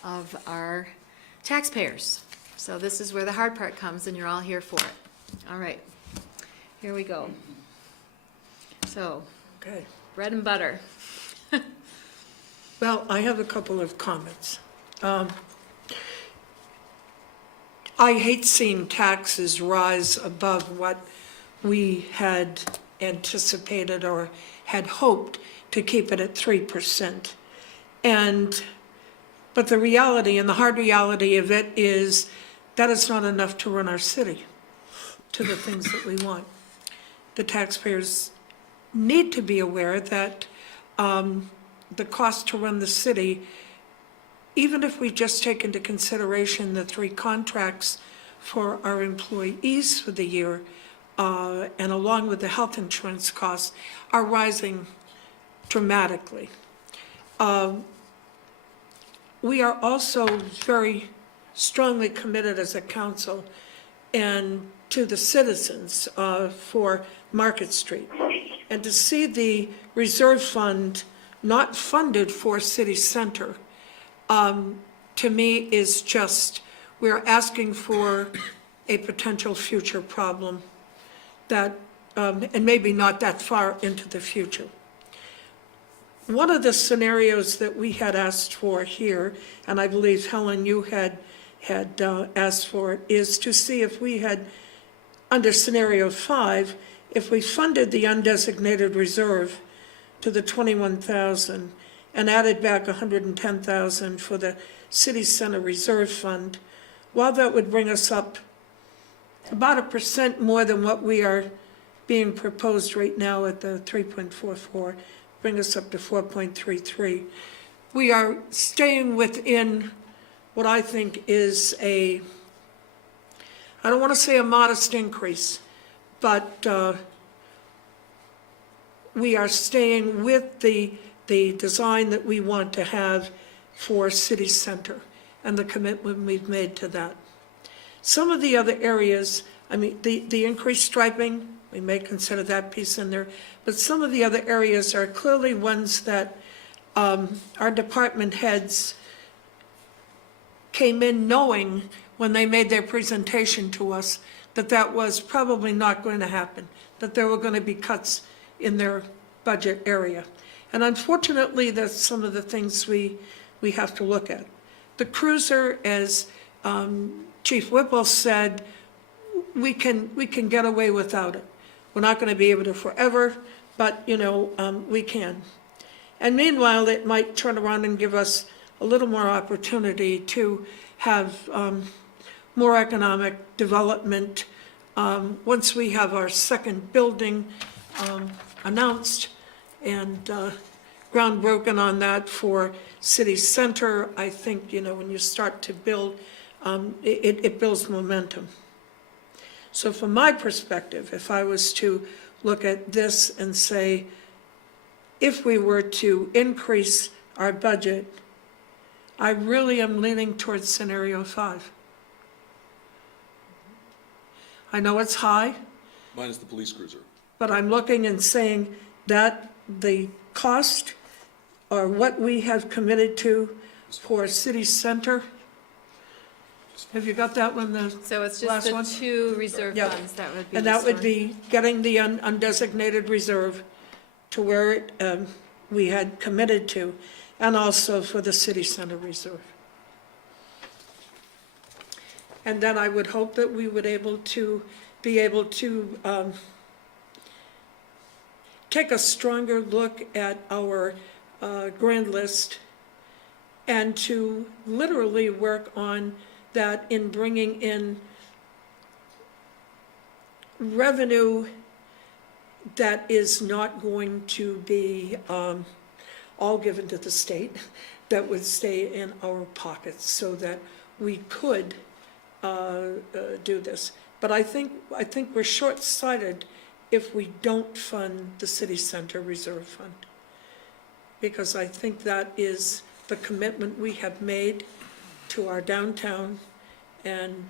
of our taxpayers. So this is where the hard part comes, and you're all here for it. All right, here we go. So, Okay. bread and butter. Well, I have a couple of comments. I hate seeing taxes rise above what we had anticipated or had hoped to keep it at 3%. But the reality, and the hard reality of it, is that it's not enough to run our city to the things that we want. The taxpayers need to be aware that the cost to run the city, even if we just take into consideration the 3 contracts for our employees for the year, and along with the health insurance costs, are rising dramatically. We are also very strongly committed as a council and to the citizens for Market Street. And to see the reserve fund not funded for city center, to me is just, we're asking for a potential future problem that, and maybe not that far into the future. One of the scenarios that we had asked for here, and I believe Helen, you had asked for it, is to see if we had, under scenario 5, if we funded the undesignated reserve to the 21,000 and added back 110,000 for the city center reserve fund, while that would bring us up about 1% more than what we are being proposed right now at the 3.44, bring us up to 4.33. we are staying within what I think is I don't want to say a modest increase, but we are staying with the design that we want to have for city center and the commitment we've made to that. Some of the other areas, I mean, the increased striping, we may consider that piece in there, but some of the other areas are clearly ones that our department heads came in knowing when they made their presentation to us that that was probably not going to happen, that there were going to be cuts in their budget area. And unfortunately, that's some of the things we have to look at. The cruiser, as Chief Whipple said, we can get away without it. We're not going to be able to forever, but, we can. And meanwhile, it might turn around and give us a little more opportunity to have more economic development once we have our second building announced and ground broken on that for city center. I think, when you start to build, it builds momentum. So from my perspective, if I was to look at this and say, if we were to increase our budget, I really am leaning towards scenario 5. I know it's high, Minus the police cruiser. but I'm looking and saying that the cost or what we have committed to for city center, have you got that one, So it's last just one? the 2 reserve Yep. funds that would be. And that would restored. be getting the undesignated reserve to where we had committed to, and also for the city center reserve. And then I would hope that we would be able to take a stronger look at our grand list and to literally work on that in bringing in revenue that is not going to be all given to the state, that would stay in our pockets so that we could do this. But I think we're short-sighted if we don't fund the city center reserve fund, because I think that is the commitment we have made to our downtown, and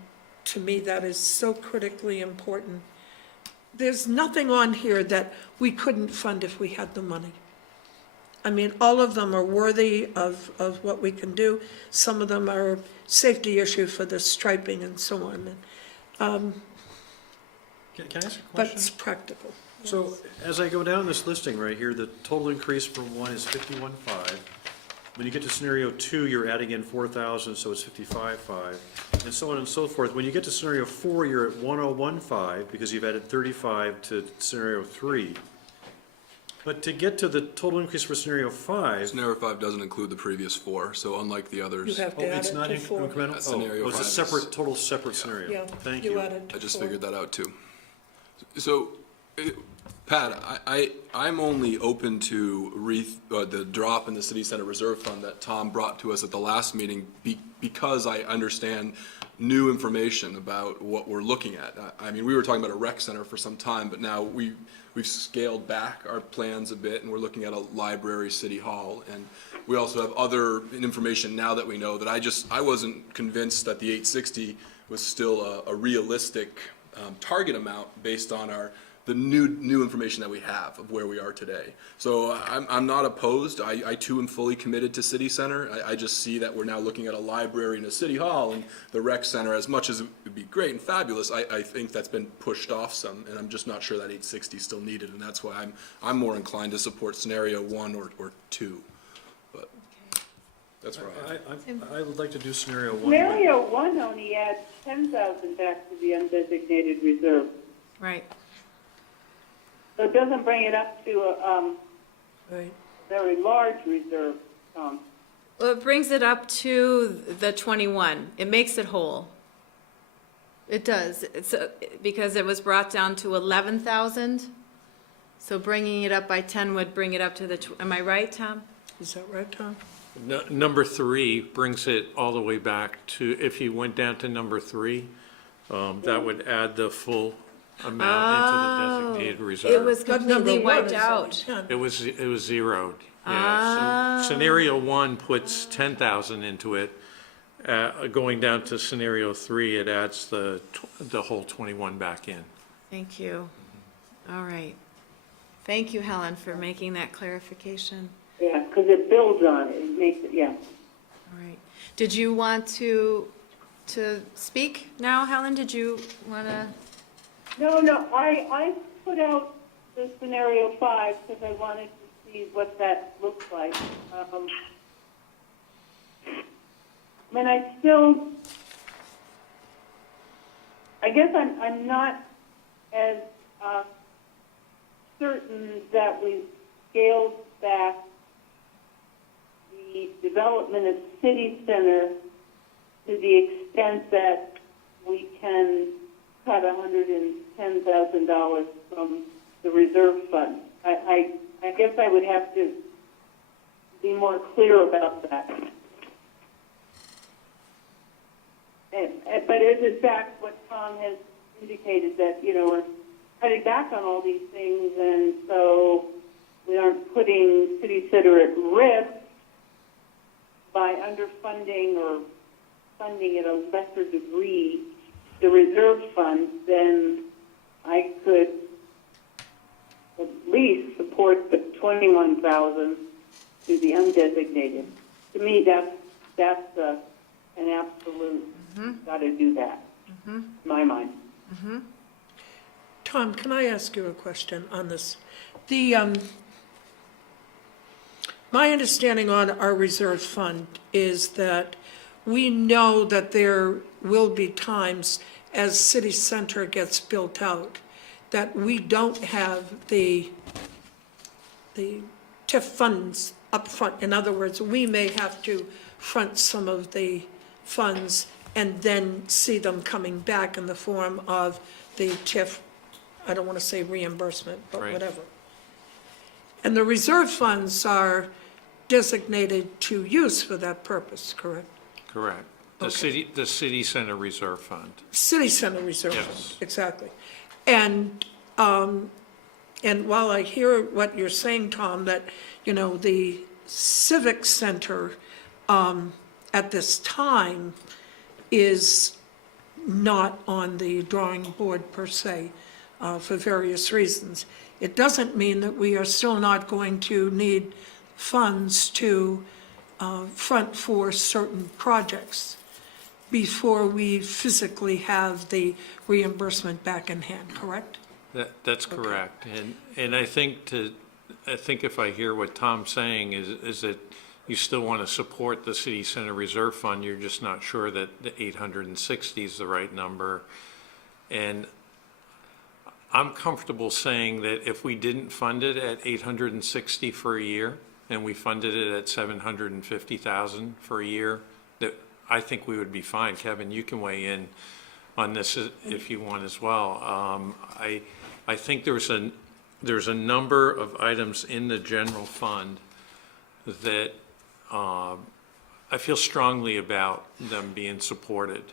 to me, that is so critically important. There's nothing on here that we couldn't fund if we had the money. I mean, all of them are worthy of what we can do. Some of them are safety issue for the striping and so on. Can I ask a But question? it's practical. So as I go down this listing right here, the total increase for 1 is 51.5. When you get to scenario 2, you're adding in 4,000, so it's 55.5, and so on and so forth. When you get to scenario 4, you're at 101.5 because you've added 35 to scenario 3. But to get to the total increase for scenario 5, Scenario 5 doesn't include the previous 4, so unlike the You others, have oh, to add it's it not to 4. incremental? That scenario Oh, it's a 5 is- separate, total separate scenario. Yeah, Thank you you. added to I just 4. figured that out too. So, Pat, I'm only open to the drop in the city center reserve fund that Tom brought to us at the last meeting because I understand new information about what we're looking at. I mean, we were talking about a rec center for some time, but now we've scaled back our plans a bit, and we're looking at a library, city hall, and we also have other information now that we know that I wasn't convinced that the 860 was still a realistic target amount based on the new information that we have of where we are today. So I'm not opposed. I too am fully committed to city center. I just see that we're now looking at a library and a city hall, and the rec center, as much as it would be great and fabulous, I think that's been pushed off some, and I'm just not sure that 860 is still needed, and that's why I'm more inclined to support scenario 1 or 2. But that's where I would like to do scenario 1. Scenario 1 only adds 10,000 back to the undesignated reserve. Right. So it doesn't bring it up to a Right. very large reserve. Well, it brings it up to the 21. It makes it whole. It does. It's because it was brought down to 11,000. So bringing it up by 10 would bring it up to am I right, Tom? Is that right, Tom? Number 3 brings it all the way back to, if you went down to number 3, that would add the full amount into the designated reserve. It was But number completely one wiped is out. It was zeroed, yeah. So scenario 1 puts 10,000 into it. Going down to scenario 3, it adds the whole 21 back in. Thank you. All right. Thank you, Helen, for making that clarification. Yeah, because it builds on it, it makes it, yeah. All right. Did you want to speak now, Helen? Did you want to? No, I put out the scenario 5 because I wanted to see what that looks like. I guess I'm not as certain that we've scaled back the development of city center to the extent that we can cut $110,000 from the reserve fund. I guess I would have to be more clear about that. But it is in fact what Tom has indicated, that, we're cutting back on all these things, and so we aren't putting city center at risk by underfunding or funding at a lesser degree the reserve fund. Then I could at least support the 21,000 to the undesignated. To me, that's an absolute. Got to do that. In my mind. Tom, can I ask you a question on this? My understanding on our reserve fund is that we know that there will be times as city center gets built out that we don't have the TIF funds up front. In other words, we may have to front some of the funds and then see them coming back in the form of the TIF, I don't want to say reimbursement, but Right. whatever. And the reserve funds are designated to use for that purpose, correct? Correct. The Okay. city center reserve fund. City center reserve Yes. fund, exactly. And while I hear what you're saying, Tom, that, the civic center at this time is not on the drawing board per se, for various reasons. It doesn't mean that we are still not going to need funds to front for certain projects before we physically have the reimbursement back in hand, correct? That's correct. And I think if I hear what Tom's saying is that you still want to support the city center reserve fund, you're just not sure that the 860 is the right number. And I'm comfortable saying that if we didn't fund it at 860 for a year, and we funded it at 750,000 for a year, that I think we would be fine. Kevin, you can weigh in on this if you want as well. I think there's a number of items in the general fund that I feel strongly about them being supported.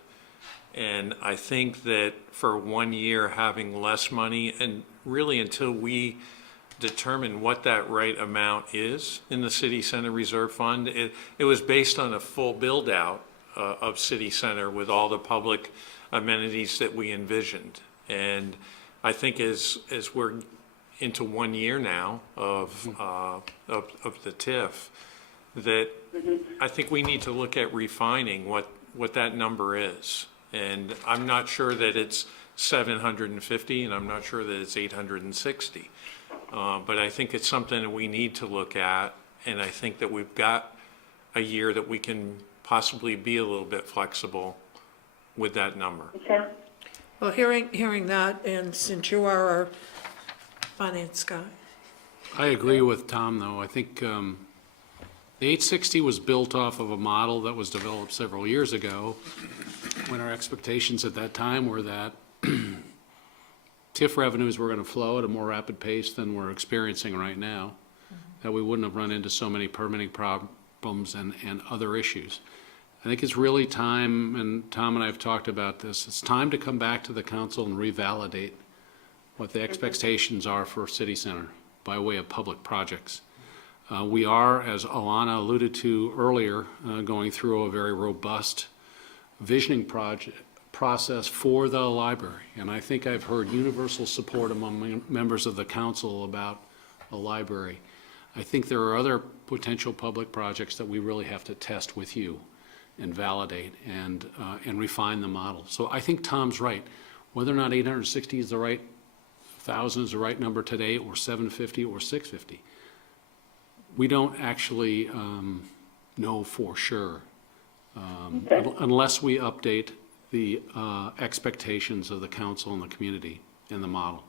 And I think that for 1 year having less money, and really until we determine what that right amount is in the city center reserve fund, it was based on a full build out of city center with all the public amenities that we envisioned. And I think as we're into 1 year now of the TIF, that I think we need to look at refining what that number is. And I'm not sure that it's 750, and I'm not sure that it's 860. But I think it's something that we need to look at, and I think that we've got a year that we can possibly be a little bit flexible with that number. Okay. Well, hearing that, and since you are our finance guy, I agree with Tom, though. I think the 860 was built off of a model that was developed several years ago, when our expectations at that time were that TIF revenues were going to flow at a more rapid pace than we're experiencing right now, that we wouldn't have run into so many permitting problems and other issues. I think it's really time, and Tom and I have talked about this, it's time to come back to the council and revalidate what the expectations are for City Center by way of public projects. We are, as Alana alluded to earlier, going through a very robust visioning process for the library. And I think I've heard universal support among members of the council about a library. I think there are other potential public projects that we really have to test with you and validate and refine the model. So I think Tom's right. Whether or not 860 is the right, 1,000 is the right number today, or 750 or 650, we don't actually know for sure unless we update the expectations of the council and the community in the model.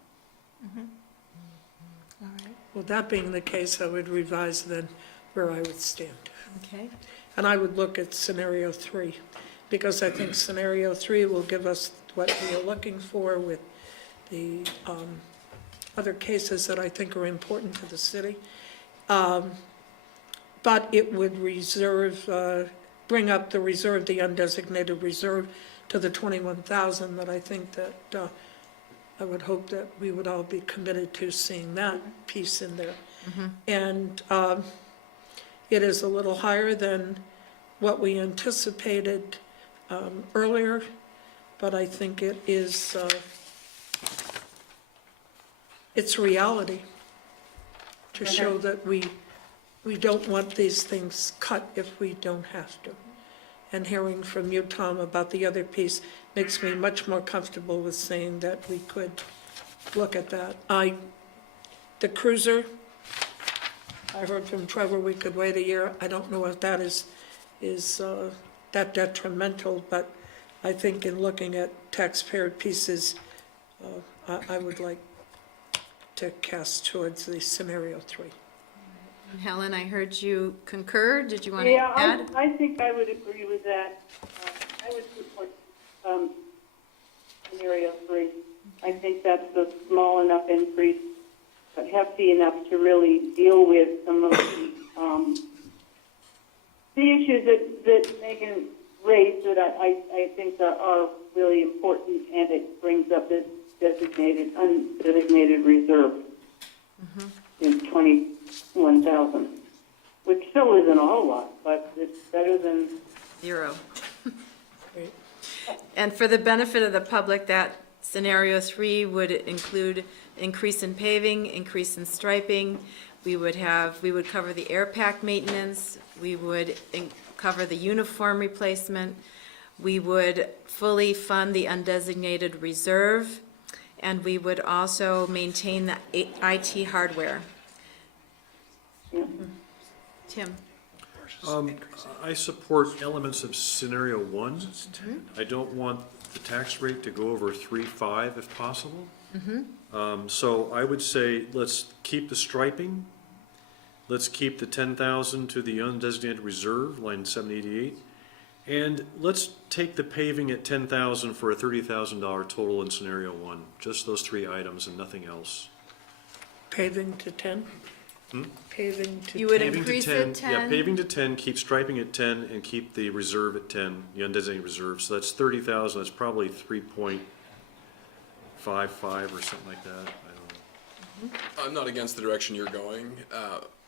All right. Well, that being the case, I would revise then where I would stand. Okay. And I would look at scenario 3, because I think scenario 3 will give us what we are looking for with the other cases that I think are important to the city. But it would bring up the reserve, the undesignated reserve, to the 21,000 that I think that I would hope that we would all be committed to seeing that piece in there. And it is a little higher than what we anticipated earlier, but I think it is, it's reality to show that we don't want these things cut if we don't have to. And hearing from you, Tom, about the other piece makes me much more comfortable with saying that we could look at that. The cruiser, I heard from Trevor we could wait a year. I don't know if that is that detrimental, but I think in looking at taxpayer pieces, I would like to cast towards the scenario 3. Helen, I heard you concur. Did you want to Yeah, add? I think I would agree with that. I would support scenario 3. I think that's a small enough increase, but hefty enough to really deal with some of the issues that Megan raised that I think are really important, and it brings up this undesignated reserve in 21,000, which still isn't a whole lot, but it's better than 0. And for the benefit of the public, that scenario 3 would include increase in paving, increase in striping. We would cover the air pack maintenance. We would cover the uniform replacement. We would fully fund the undesignated reserve, and we would also maintain the IT hardware. Tim? I support elements of scenario 1. I don't want the tax rate to go over 3.5 if possible. So I would say let's keep the striping. Let's keep the 10,000 to the undesignated reserve, line 788. And let's take the paving at 10,000 for a $30,000 total in scenario 1. Just those 3 items and nothing else. Paving to 10? Paving to 10. You would Paving to increase 10, it 10? yeah, paving to 10, keep striping at 10, and keep the reserve at 10, the undesignated reserve. So that's 30,000, that's probably 3.55 or something like that, I don't know. I'm not against the direction you're going,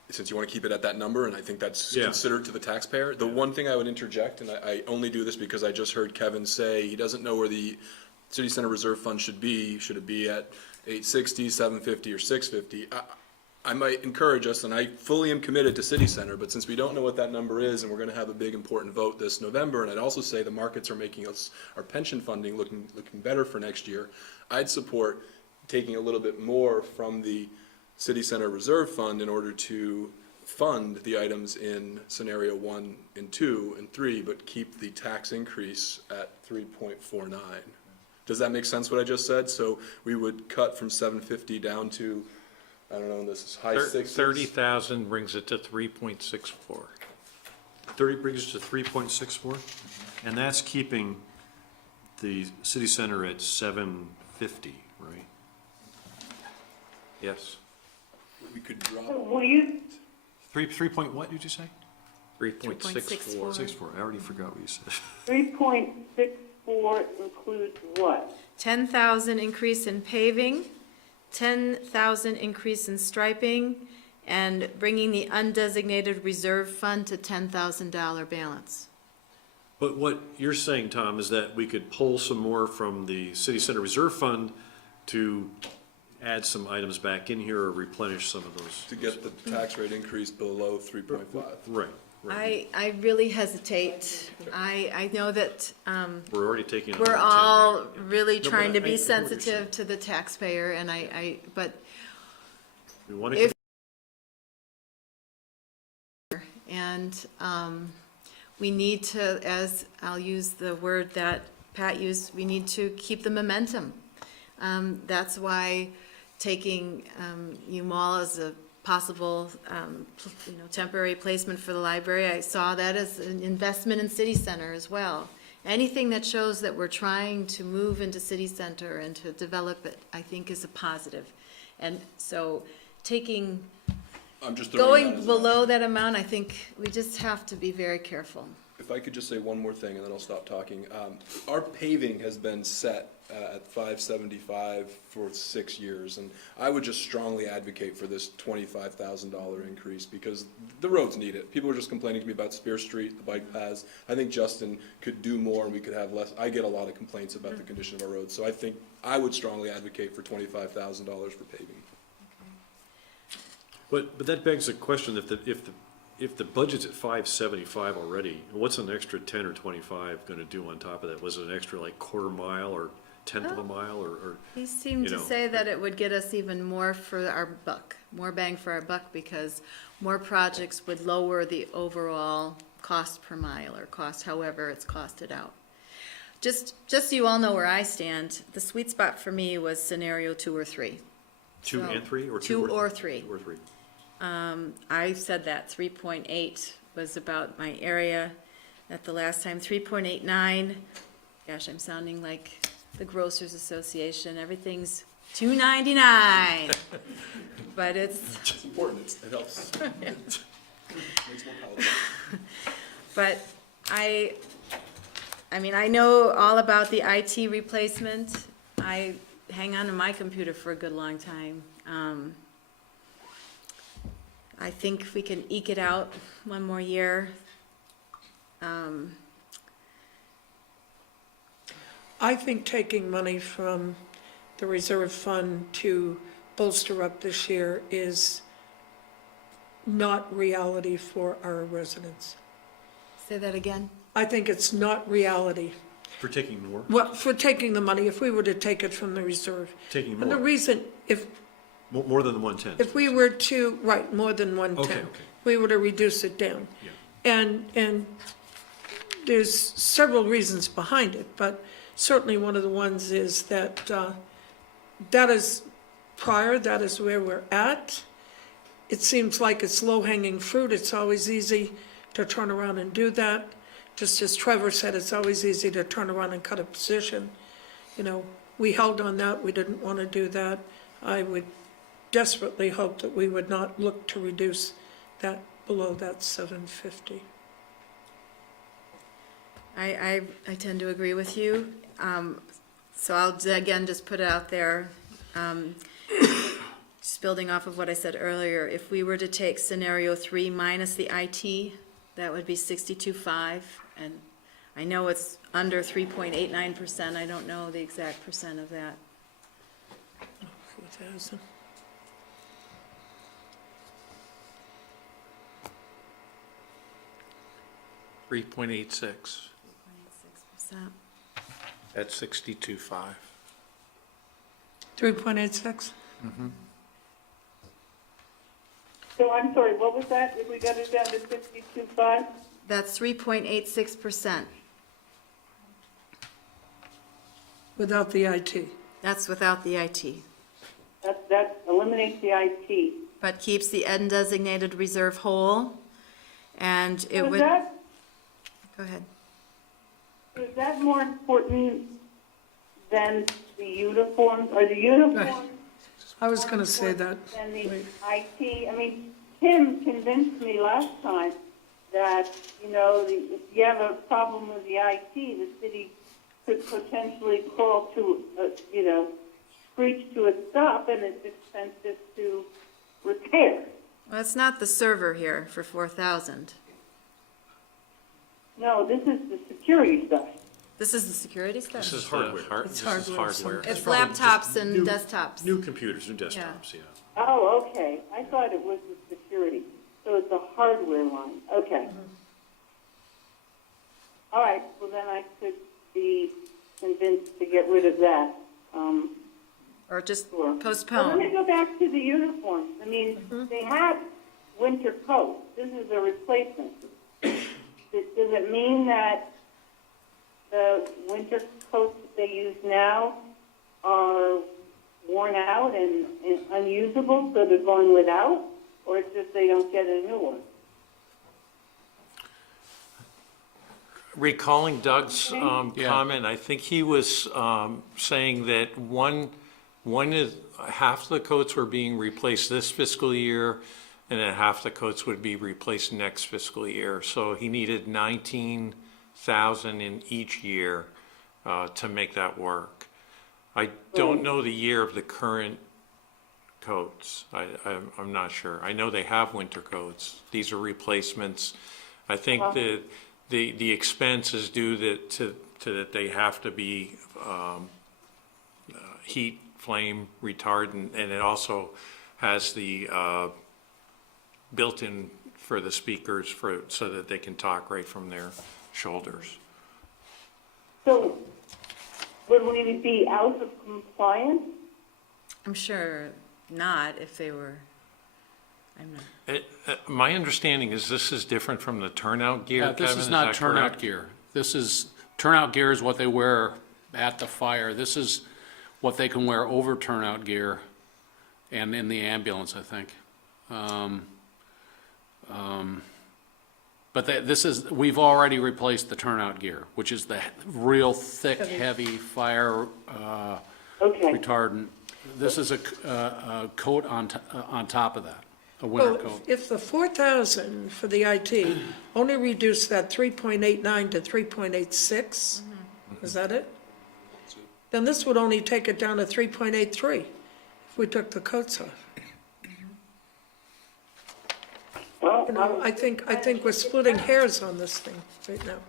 since you want to keep it at that number, and I think that's Yeah. considered to the taxpayer. The one thing I would interject, and I only do this because I just heard Kevin say he doesn't know where the city center reserve fund should be. Should it be at 860, 750, or 650? I might encourage us, and I fully am committed to city center, but since we don't know what that number is, and we're going to have a big important vote this November, and I'd also say the markets are making our pension funding looking better for next year, I'd support taking a little bit more from the city center reserve fund in order to fund the items in scenario 1 and 2 and 3, but keep the tax increase at 3.49. Does that make sense what I just said? So we would cut from 750 down to, I don't know, this is high 60s. 30,000 brings it to 3.64. 30 brings us to 3.64, and that's keeping the city center at 750, right? Yes. We could drop. will you 3 point what did you say? 3.64. 6.4, I already forgot what you said. 3.64 includes what? 10,000 increase in paving, 10,000 increase in striping, and bringing the undesignated reserve fund to $10,000 balance. But what you're saying, Tom, is that we could pull some more from the City Center Reserve Fund to add some items back in here or replenish some of those. To get the tax rate increase below 3.5. Right, right. I really hesitate. I know that We're already taking. we're 110. all really No, but trying to I be hear what you're saying. sensitive to the taxpayer, and but We want if- to, and we need to, as I'll use the word that Pat used, we need to keep the momentum. That's why taking U-Mall as a possible, temporary placement for the library, I saw that as an investment in City Center as well. Anything that shows that we're trying to move into City Center and to develop it, I think is a positive. And so taking, I'm just throwing that going as below that amount, I think we just have to be very careful. If I could just say one more thing and then I'll stop talking. Our paving has been set at $575 for 6 years, and I would just strongly advocate for this $25,000 increase because the roads need it. People are just complaining to me about Spear Street, the bike paths. I think Justin could do more and we could have less. I get a lot of complaints about the condition of our roads, so I think I would strongly advocate for $25,000 for paving. but that begs the question, if the budget's at 575 already, what's an extra 10 or 25 gonna do on top of that? Was it an extra like quarter mile or tenth of a mile or? He seemed to say that it would get us even more for our buck, more bang for our buck, because more projects would lower the overall cost per mile or cost however it's costed out. Just so you all know where I stand, the sweet spot for me was scenario 2 or 3. 2 So, and 3 or 2 or 3. 2 or 3. I said that 3.8 was about my area at the last time. 3.89, gosh, I'm sounding like the Grocers Association. Everything's $2.99, but it's. It's important. It helps. Makes more palatable. But I mean, I know all about the IT replacement. I hang on to my computer for a good long time. I think if we can eke it out one more year. I think taking money from the reserve fund to bolster up this year is not reality for our residents. Say that again? I think it's not reality. For taking more? Well, for taking the money, if we were to take it from the reserve. Taking And the more? reason, if More than the 110? If we were to, right, more than 110. Okay. We were to reduce it down. Yeah. And there's several reasons behind it, but certainly one of the ones is that that is prior, that is where we're at. It seems like it's low-hanging fruit. It's always easy to turn around and do that. Just as Trevor said, it's always easy to turn around and cut a position. We held on that. We didn't want to do that. I would desperately hope that we would not look to reduce that below that 750. I tend to agree with you. So I'll, again, just put it out there. Just building off of what I said earlier, if we were to take scenario 3 minus the IT, that would be 62.5. And I know it's under 3.89%. I don't know the exact percent of that. 4,000. $3.86 3.86%. at 62.5. 3.86? So I'm sorry, what was that? If we got it down to 62.5? That's 3.86%. Without the IT. That's without the IT, That eliminates the IT. but keeps the undesignated reserve whole, and it So would. is that, Go ahead. is that more important than the uniforms? Are the uniforms I was going to say that. than the IT? I mean, Tim convinced me last time that, you know, if you have a problem with the IT, the city could potentially call to, you know, screech to a stop, and it's expensive to repair. Well, it's not the server here for 4,000. No, this is the security stuff. This is the security stuff? This is hardware. This is hardware. It's probably just laptops and new- desktops. New computers, new desktops, yeah. Oh, okay. I thought it was the security. So it's a hardware line. Okay. All right. Well, then I could be convinced to get rid of that. Or just Sure. Well, let me postpone. go back to the uniforms. I mean, they have winter coats. This is a replacement. Does it mean that the winter coats that they use now are worn out and unusable, so they're going without? Or it's just they don't get a new one? Recalling Doug's comment, I think he was saying that half the coats were being replaced this fiscal year, and then half the coats would be replaced next fiscal year. So he needed 19,000 in each year to make that work. I don't know the year of the current coats. I'm not sure. I know they have winter coats. These are replacements. I think that the expense is due to that they have to be heat, flame retardant, and it also has the built-in for the speakers so that they can talk right from their shoulders. So would we be out of compliance? I'm sure not if they were, I'm not. My understanding is this is different from the turnout gear, Kevin, This is is not that turnout correct? gear. Turnout gear is what they wear at the fire. This is what they can wear over turnout gear and in the ambulance, I think. But we've already replaced the turnout gear, which is the real thick, heavy fire retardant. This is a coat on top of that, a winter Well, coat. if the 4,000 for the IT only reduced that 3.89 to 3.86, is that it? Then this would only take it down to 3.83 if we took the coats off. Well, You know, I think we're splitting hairs on this thing right now.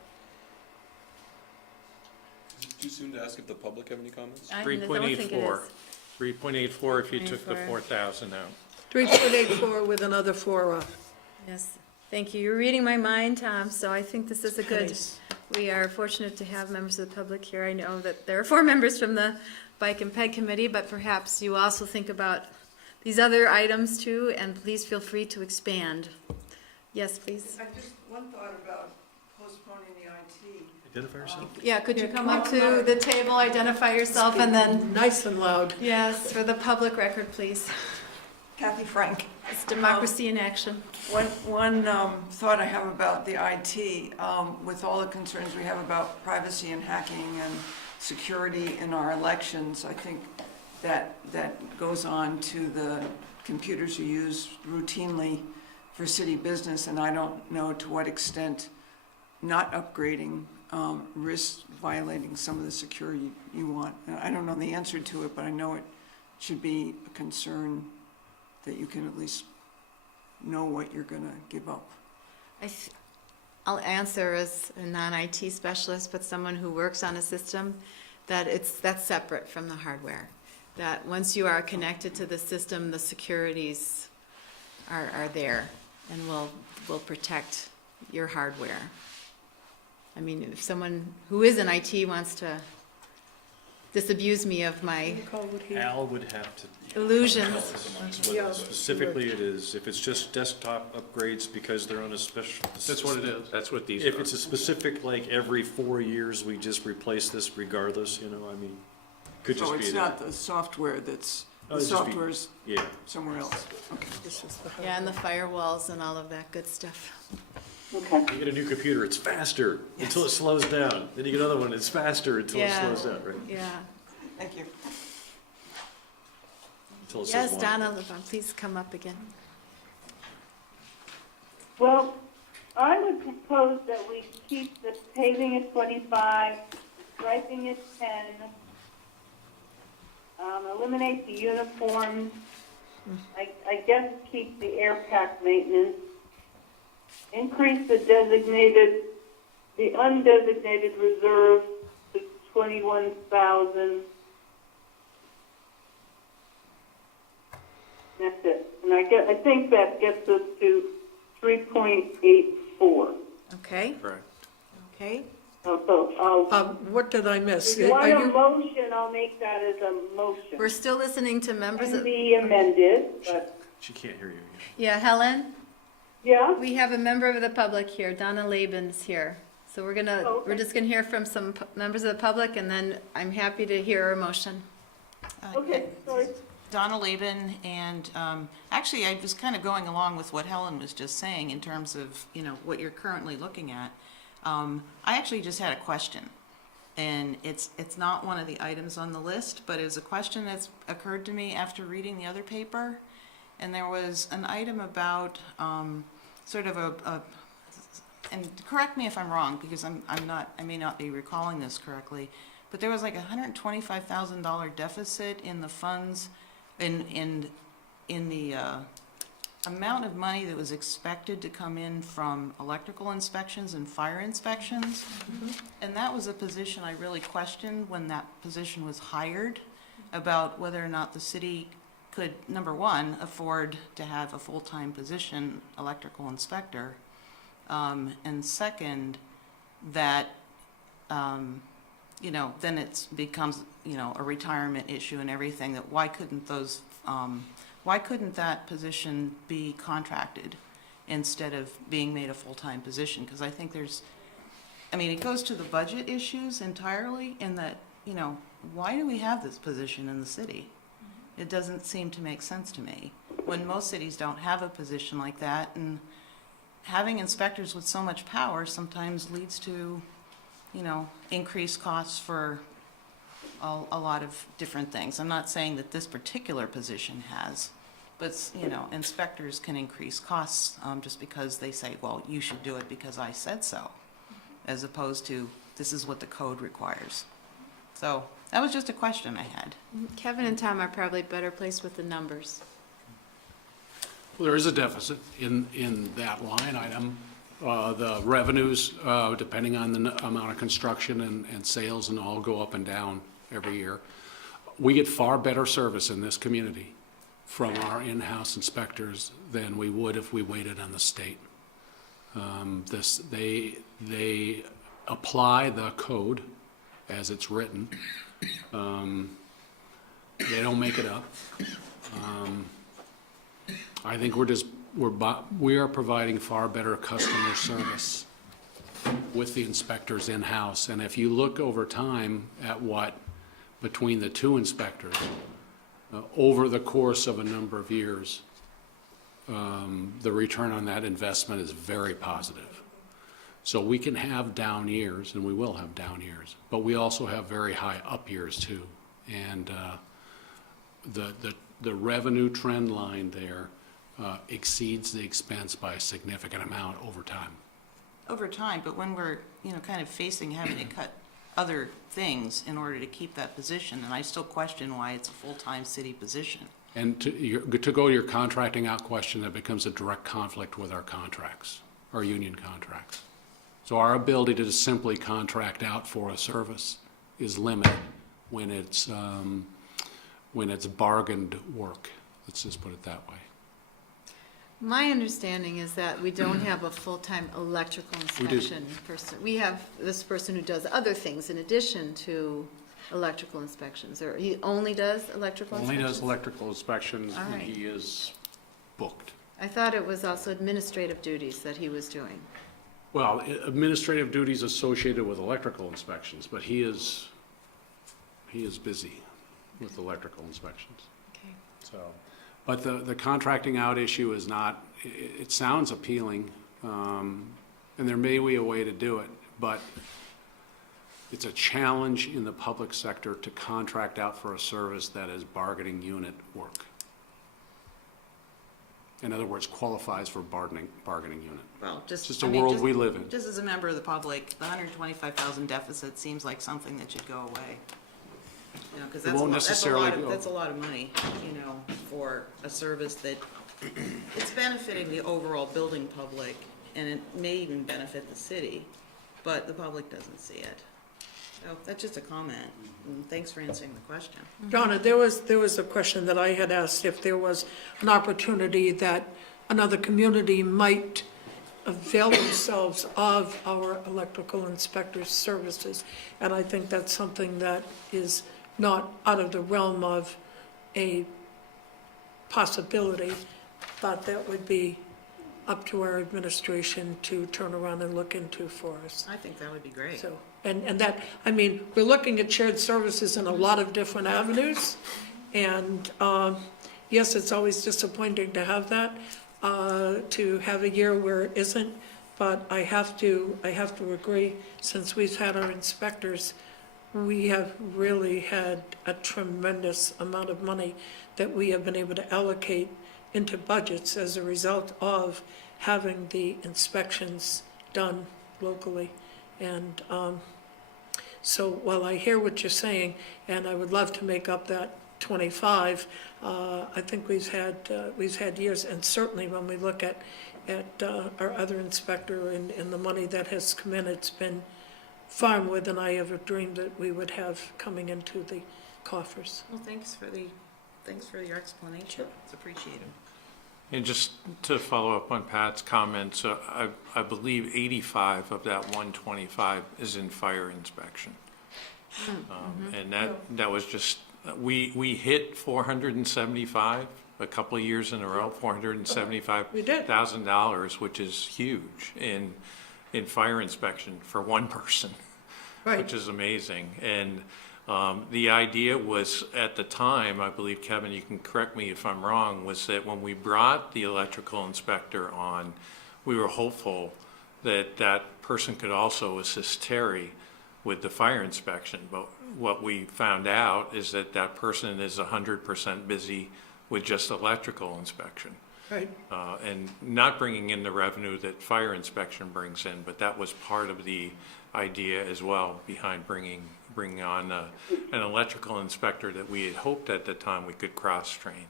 Is it too soon to ask if the public have any comments? I don't think it is. 3.84. 3.84 if you took the 3.84. 4,000 out. 3.84 with another 4 off. Yes, thank you. You're reading my mind, Tom, so I think this is a good, Nice. we are fortunate to have members of the public here. I know that there are 4 members from the Bike and Ped Committee, but perhaps you also think about these other items too, and please feel free to expand. Yes, please. I just, one thought about postponing the IT. Identify yourself. Yeah, could you come up to the table, identify yourself, and then, Nice and loud. yes, for the public record, please. Kathy Frank. It's democracy in action. One thought I have about the IT, with all the concerns we have about privacy and hacking and security in our elections, I think that goes on to the computers you use routinely for city business, and I don't know to what extent not upgrading risks violating some of the security you want. And I don't know the answer to it, but I know it should be a concern that you can at least know what you're going to give up. I'll answer as a non-IT specialist, but someone who works on a system, that's separate from the hardware. That once you are connected to the system, the securities are there and will protect your hardware. I mean, if someone who is in IT wants to disabuse me of my Al would have to. illusions. Specifically, it is, if it's just desktop upgrades because they're on a special. That's what it is. That's what these If are. it's a specific, like, every 4 years, we just replace this regardless, I mean, could just So be. it's not the software that's, Oh, the it'd just be- software's Yeah. somewhere else. Okay. Yeah, and the firewalls and all of that good stuff. Okay. You get a new computer, it's faster until it slows down. Then you get another one, it's faster until it Yeah. slows down, right? Yeah. Thank you. Until it says Yes, one. Donna, please come up again. Well, I would propose that we keep the paving at 25, striping at 10, eliminate the uniforms, I guess keep the air pack maintenance, increase the undesignated reserve to 21,000. That's it. And I think that gets us to 3.84. Okay, Correct. okay. So What did I miss? if you want Are a you- motion, I'll make that as a motion. We're still listening to members And of, be amended, but, She can't hear you. yeah, Helen? yeah? We have a member of the public here, Donna Laban's here. So we're Okay. we're just gonna hear from some members of the public, and then I'm happy to hear a motion. Okay, sorry. Donna Laban, and actually, I was kind of going along with what Helen was just saying in terms of, what you're currently looking at. I actually just had a question, and it's not one of the items on the list, but it was a question that's occurred to me after reading the other paper. And there was an item about sort of and correct me if I'm wrong, because I may not be recalling this correctly, but there was like $125,000 deficit in the funds, in the amount of money that was expected to come in from electrical inspections and fire inspections. And that was a position I really questioned when that position was hired, about whether or not the city could, number one, afford to have a full-time position, electrical inspector. And second, that, then it becomes, a retirement issue and everything, that why couldn't that position be contracted instead of being made a full-time position? Because I think it goes to the budget issues entirely, in that, why do we have this position in the city? It doesn't seem to make sense to me, when most cities don't have a position like that, and having inspectors with so much power sometimes leads to, increased costs for a lot of different things. I'm not saying that this particular position has, but, inspectors can increase costs just because they say, well, you should do it because I said so, as opposed to, this is what the code requires. So that was just a question I had. Kevin and Tom are probably better placed with the numbers. Well, there is a deficit in that line item. The revenues, depending on the amount of construction and sales and all, go up and down every year. We get far better service in this community from our in-house inspectors than we would if we waited on the state. They apply the code as it's written. They don't make it up. I think we are providing far better customer service with the inspectors in-house. And if you look over time at what, between the two inspectors, over the course of a number of years, the return on that investment is very positive. So we can have down years, and we will have down years, but we also have very high up years too. And the revenue trend line there exceeds the expense by a significant amount over time. Over time, but when we're, kind of facing having to cut other things in order to keep that position, and I still question why it's a full-time city position. And to go to your contracting out question, that becomes a direct conflict with our contracts, our union contracts. So our ability to just simply contract out for a service is limited when it's bargained work. Let's just put it that way. My understanding is that we don't have a full-time electrical inspection person. We have this person who does other things in addition to electrical inspections, or he only does electrical Only inspections? does electrical inspections All when right. he is booked. I thought it was also administrative duties that he was doing. Well, administrative duties associated with electrical inspections, but he is busy with electrical inspections. Okay. So, but the contracting out issue is not, it sounds appealing, and there may be a way to do it, but it's a challenge in the public sector to contract out for a service that is bargaining unit work. in other words, qualifies for bargaining unit. Well, It's just a world we live in. Just as a member of the public, the 125,000 deficit seems like something that should go away. You know, 'cause It that's a won't lot, necessarily go. that's a lot of money, you know, for a service that, it's benefiting the overall building public, and it may even benefit the city, but the public doesn't see it. So that's just a comment, and thanks for answering the question. Donna, there was a question that I had asked if there was an opportunity that another community might avail themselves of our electrical inspector's services. And I think that's something that is not out of the realm of a possibility, but that would be up to our administration to turn around and look into for us. I think that would be great. So, and that, I mean, we're looking at shared services in a lot of different avenues. And, yes, it's always disappointing to have that, to have a year where it isn't. But I have to agree, since we've had our inspectors, we have really had a tremendous amount of money that we have been able to allocate into budgets as a result of having the inspections done locally. And so while I hear what you're saying, and I would love to make up that 25, I think we've had years, and certainly when we look at our other inspector and the money that has come in, it's been far more than I ever dreamed that we would have coming into the coffers. Well, thanks for your explanation. It's appreciated. And just to follow up on Pat's comments, I believe 85 of that 125 is in fire inspection. And that was just, we hit 475 a couple of years in a row, $475,000, which is huge in fire inspection for one person, which is amazing. And the idea was, at the time, I believe, Kevin, you can correct me if I'm wrong, was that when we brought the electrical inspector on, we were hopeful that that person could also assist Terry with the fire inspection. But what we found out is that that person is 100% busy with just electrical inspection. Right. And not bringing in the revenue that fire inspection brings in, but that was part of the idea as well behind bringing on an electrical inspector that we had hoped at the time we could cross-train.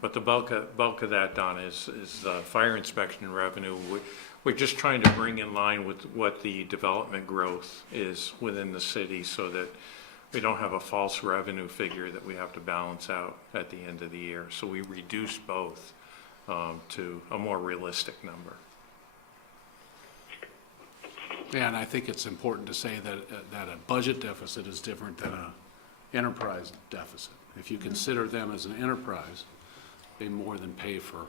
But the bulk of that, Don, is fire inspection revenue. We're just trying to bring in line with what the development growth is within the city, so that we don't have a false revenue figure that we have to balance out at the end of the year. So we reduce both to a more realistic number. Yeah, and I think it's important to say that a budget deficit is different than an enterprise deficit. If you consider them as an enterprise, they more than pay for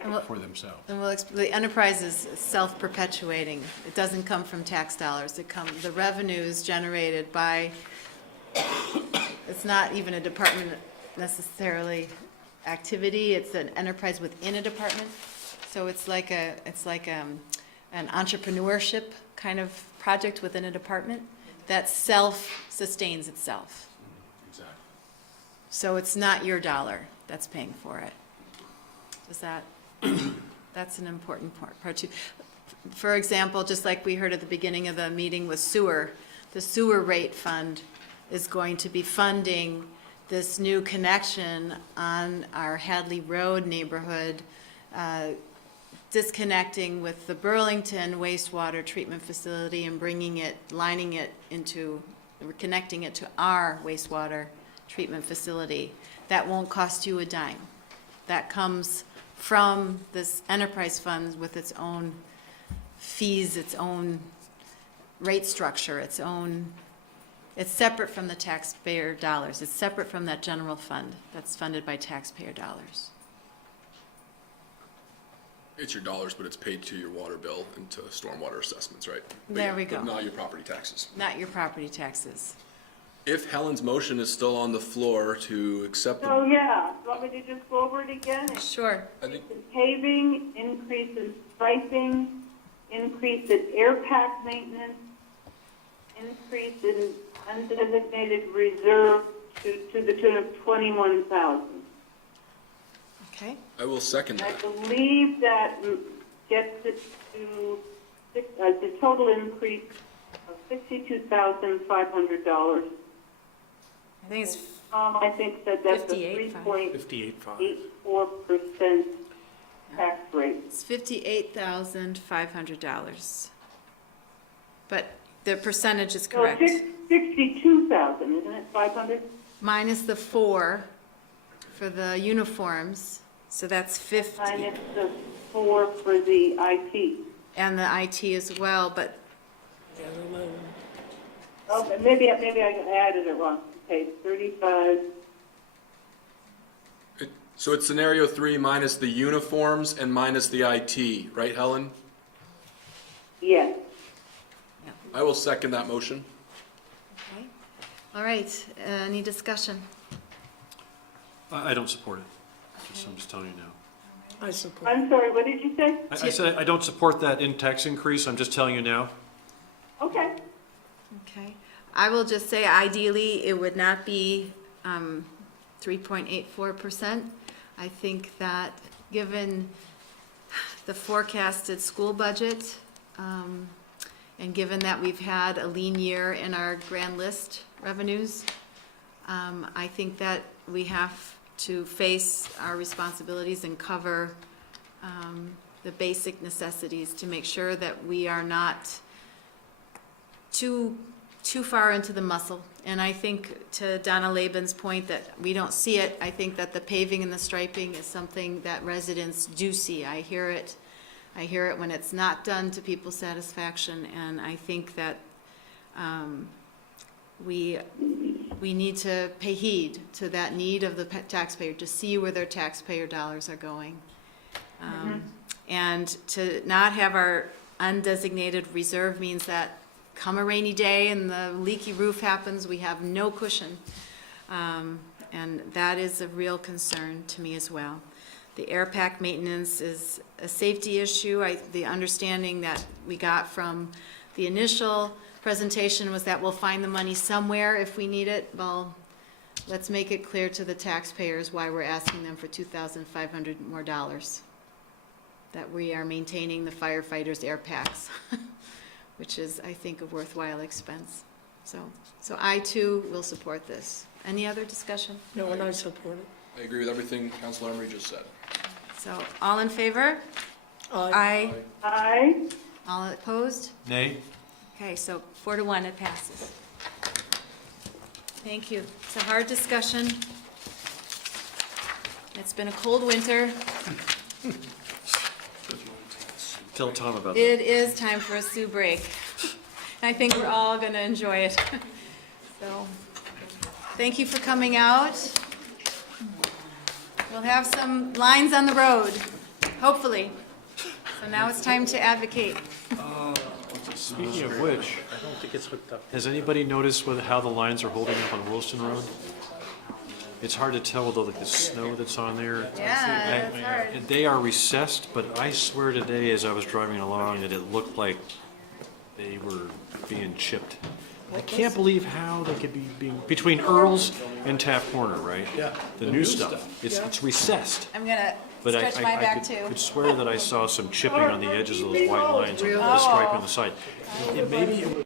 themselves. And the enterprise is self-perpetuating. It doesn't come from tax dollars. The revenues generated by, it's not even a department necessarily activity, it's an enterprise within a department. So it's like an entrepreneurship kind of project within a department that self-sustains itself. Exactly. So it's not your dollar that's paying for it. That's an important part too. For example, just like we heard at the beginning of the meeting with sewer, the sewer rate fund is going to be funding this new connection on our Hadley Road neighborhood, disconnecting with the Burlington wastewater treatment facility and connecting it to our wastewater treatment facility. That won't cost you a dime. That comes from this enterprise fund with its own fees, its own rate structure, it's separate from the taxpayer dollars. It's separate from that general fund that's funded by taxpayer dollars. It's your dollars, but it's paid to your water bill and to stormwater assessments, right? There we go. But not your property taxes. Not your property taxes. If Helen's motion is still on the floor to accept the... So, yeah, do you want me to just go over it again? Sure. Increase in paving, increase in striping, increase in air pack maintenance, increase in undesignated reserve to the tune of $21,000. Okay, I will second I that. believe that gets it to the total increase of $62,500. I think it's I think that that's a 3.84% tax rate. It's $58,500. But the percentage is So correct. 62,000, isn't it, 500? Minus the 4 for the uniforms, so that's 50. Minus the 4 for the IT. And the IT as well, but Oh, maybe I added it wrong. Okay, 35. So it's scenario 3 minus the uniforms and minus the IT, right, Helen? Yes. I will second that motion. okay. All right, any discussion? I don't support it. I'm just telling you now. I support. I'm sorry, what did you say? I said I don't support that in tax increase. I'm just telling you now. Okay. Okay. I will just say ideally, it would not be 3.84%. I think that given the forecasted school budget, and given that we've had a lean year in our grand list revenues, I think that we have to face our responsibilities and cover the basic necessities to make sure that we are not too far into the muscle. And I think to Donna Laban's point that we don't see it, I think that the paving and the striping is something that residents do see. I hear it when it's not done to people's satisfaction, and I think that we need to pay heed to that need of the taxpayer, to see where their taxpayer dollars are going. And to not have our undesignated reserve means that come a rainy day and the leaky roof happens, we have no cushion. And that is a real concern to me as well. The air pack maintenance is a safety issue. The understanding that we got from the initial presentation was that we'll find the money somewhere if we need it. Well, let's make it clear to the taxpayers why we're asking them for $2,500 more dollars. That we are maintaining the firefighters' air packs, which is, I think, a worthwhile expense. So I too will support this. Any other discussion? No, and I support it. I agree with everything Councilor Emery just said. So all in favor? Aye. Aye. All opposed? Nay? Okay, so 4-1, it passes. Thank you. It's a hard discussion. It's been a cold winter. Tell Tom about that. It is time for a Sioux break. And I think we're all going to enjoy it. So, thank you for coming out. We'll have some lines on the road, hopefully. So now it's time to advocate. Speaking of which, I don't think it's hooked up. has anybody noticed how the lines are holding up on Wilson Road? It's hard to tell with all the snow that's on there. Yeah, it's hard. They are recessed, but I swear today, as I was driving along, that it looked like they were being chipped. I can't believe how they could be being, between Earl's and Taft Corner, right? Yeah. The new stuff. It's recessed. I'm going to But stretch my back I too. could swear that I saw some chipping on the edges of those white lines on the stripe on the side. Maybe it was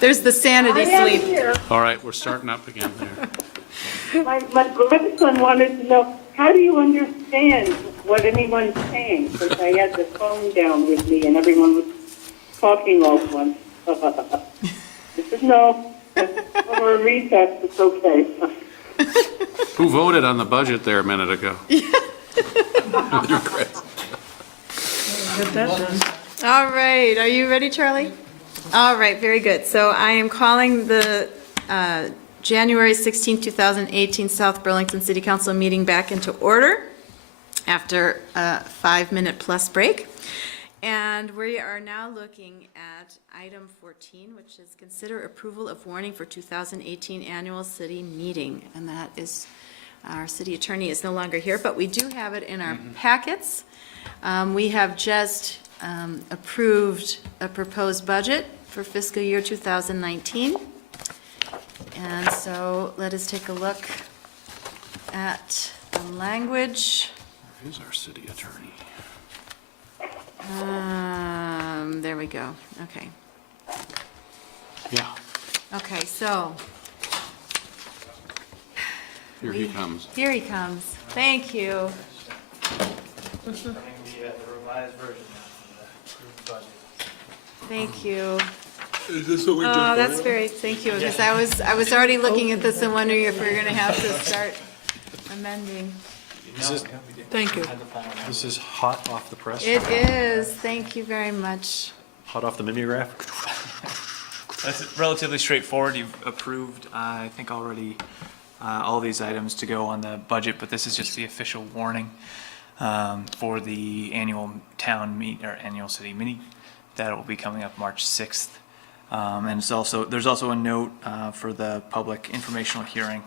There's the sanity I am sleep. here. All right, we're starting up again there. My grandson wanted to know, how do you understand what anyone's saying? Because I had the phone down with me and everyone was talking all at once. I said, no, over a recess, it's okay. Who voted on the budget there a minute ago? Get that done. All right, are you ready, Charlie? All right, very good. So I am calling the January 16, 2018 South Burlington City Council meeting back into order after a 5-minute plus break. And we are now looking at item 14, which is consider approval of warning for 2018 annual city meeting. And that is, our city attorney is no longer here, but we do have it in our packets. We have just approved a proposed budget for fiscal year 2019. And so let us take a look at the language. Where is our city attorney? There we go. Okay. Yeah, Okay, so here he comes. here he comes. Thank you. The revised version of the budget. Thank you. Is this what we Oh, that's very, thank you, because I was already looking at this and wondering if we were gonna have to start amending. Thank you. This is hot off the press, It is, thank you very much. hot off the mimeograph. That's relatively straightforward. You've approved, I think already, all these items to go on the budget, but this is just the official warning for the annual annual city meeting that will be coming up March 6th. And there's also a note for the public informational hearing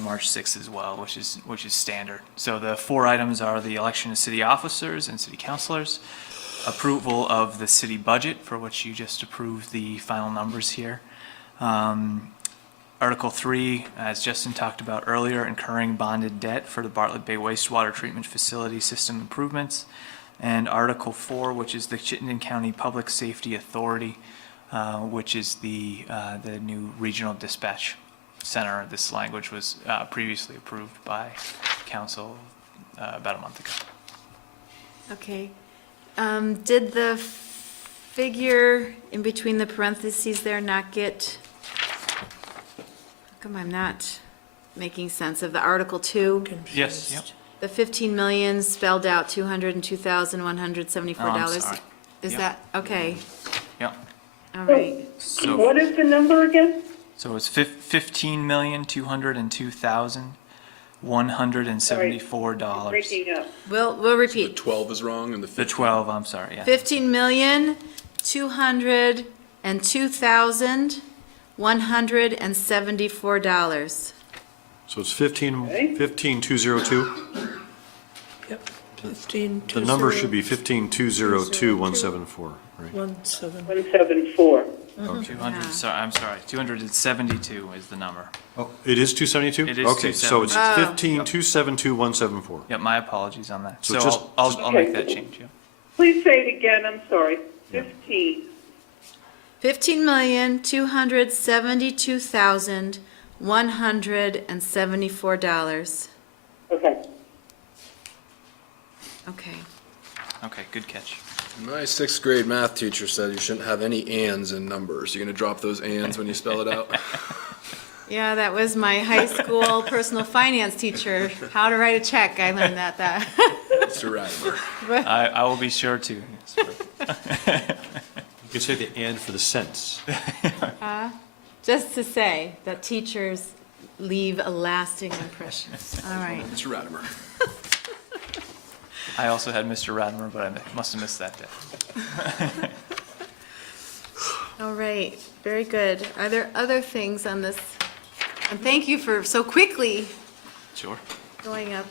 March 6th as well, which is standard. So the 4 items are the election of city officers and city councilors, approval of the city budget, for which you just approved the final numbers here. Article 3, as Justin talked about earlier, incurring bonded debt for the Bartlett Bay wastewater treatment facility system improvements. And Article 4, which is the Chittenden County Public Safety Authority, which is the new regional dispatch center. This language was previously approved by council about a month ago. Okay. Did the figure in between the parentheses there not get, how come I'm not making sense of the Article 2? Yes, yep. The 15 million spelled out $202,174. Oh, I'm sorry. Is Yep. that, okay, Yep. all right. So, What is the number again? so it's $15,202,174. Breaking up. We'll repeat. 12 is wrong and The 12, I'm sorry, yeah. $15,202,174. So it's 15,202. Yep. 15, The number should be 15,202,174, right? 17. 174. 200, sorry, I'm sorry, 272 is the number. Oh, it is 272? It is Okay, so it's 272. 15,272,174. Yep, my apologies on that. So So just- I'll make that change, yeah. Please say it again, I'm sorry. 15. $15,272,174. Okay. Okay. Okay, good catch. My 6th grade math teacher said you shouldn't have any ands in numbers. You're gonna drop those ands when you spell it out? Yeah, that was my high school personal finance teacher, how to write a check. I learned that. Mr. Radler. I will be sure to. Yes. You can say the and for the cents. Just to say that teachers leave a lasting impression. All right. Mr. Radimer. I also had Mr. Radmer, but I must have missed that day. All right, very good. Are there other things on this? And thank you for so quickly Sure. going up.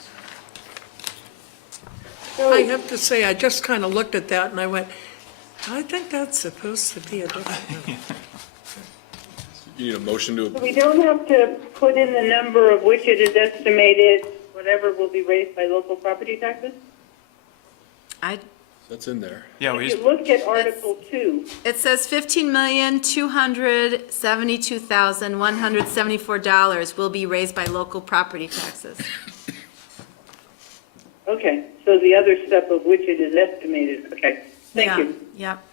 I have to say, I just kind of looked at that and I went, I think that's supposed to be a different number. You need a motion to, We don't have to put in the number of which it is estimated, whatever will be raised by local property taxes? That's in there. Yeah, If you look at Article 2, It says $15,272,174 will be raised by local property taxes. okay, so the other step of which it is estimated, okay, thank Yeah, you. Yep.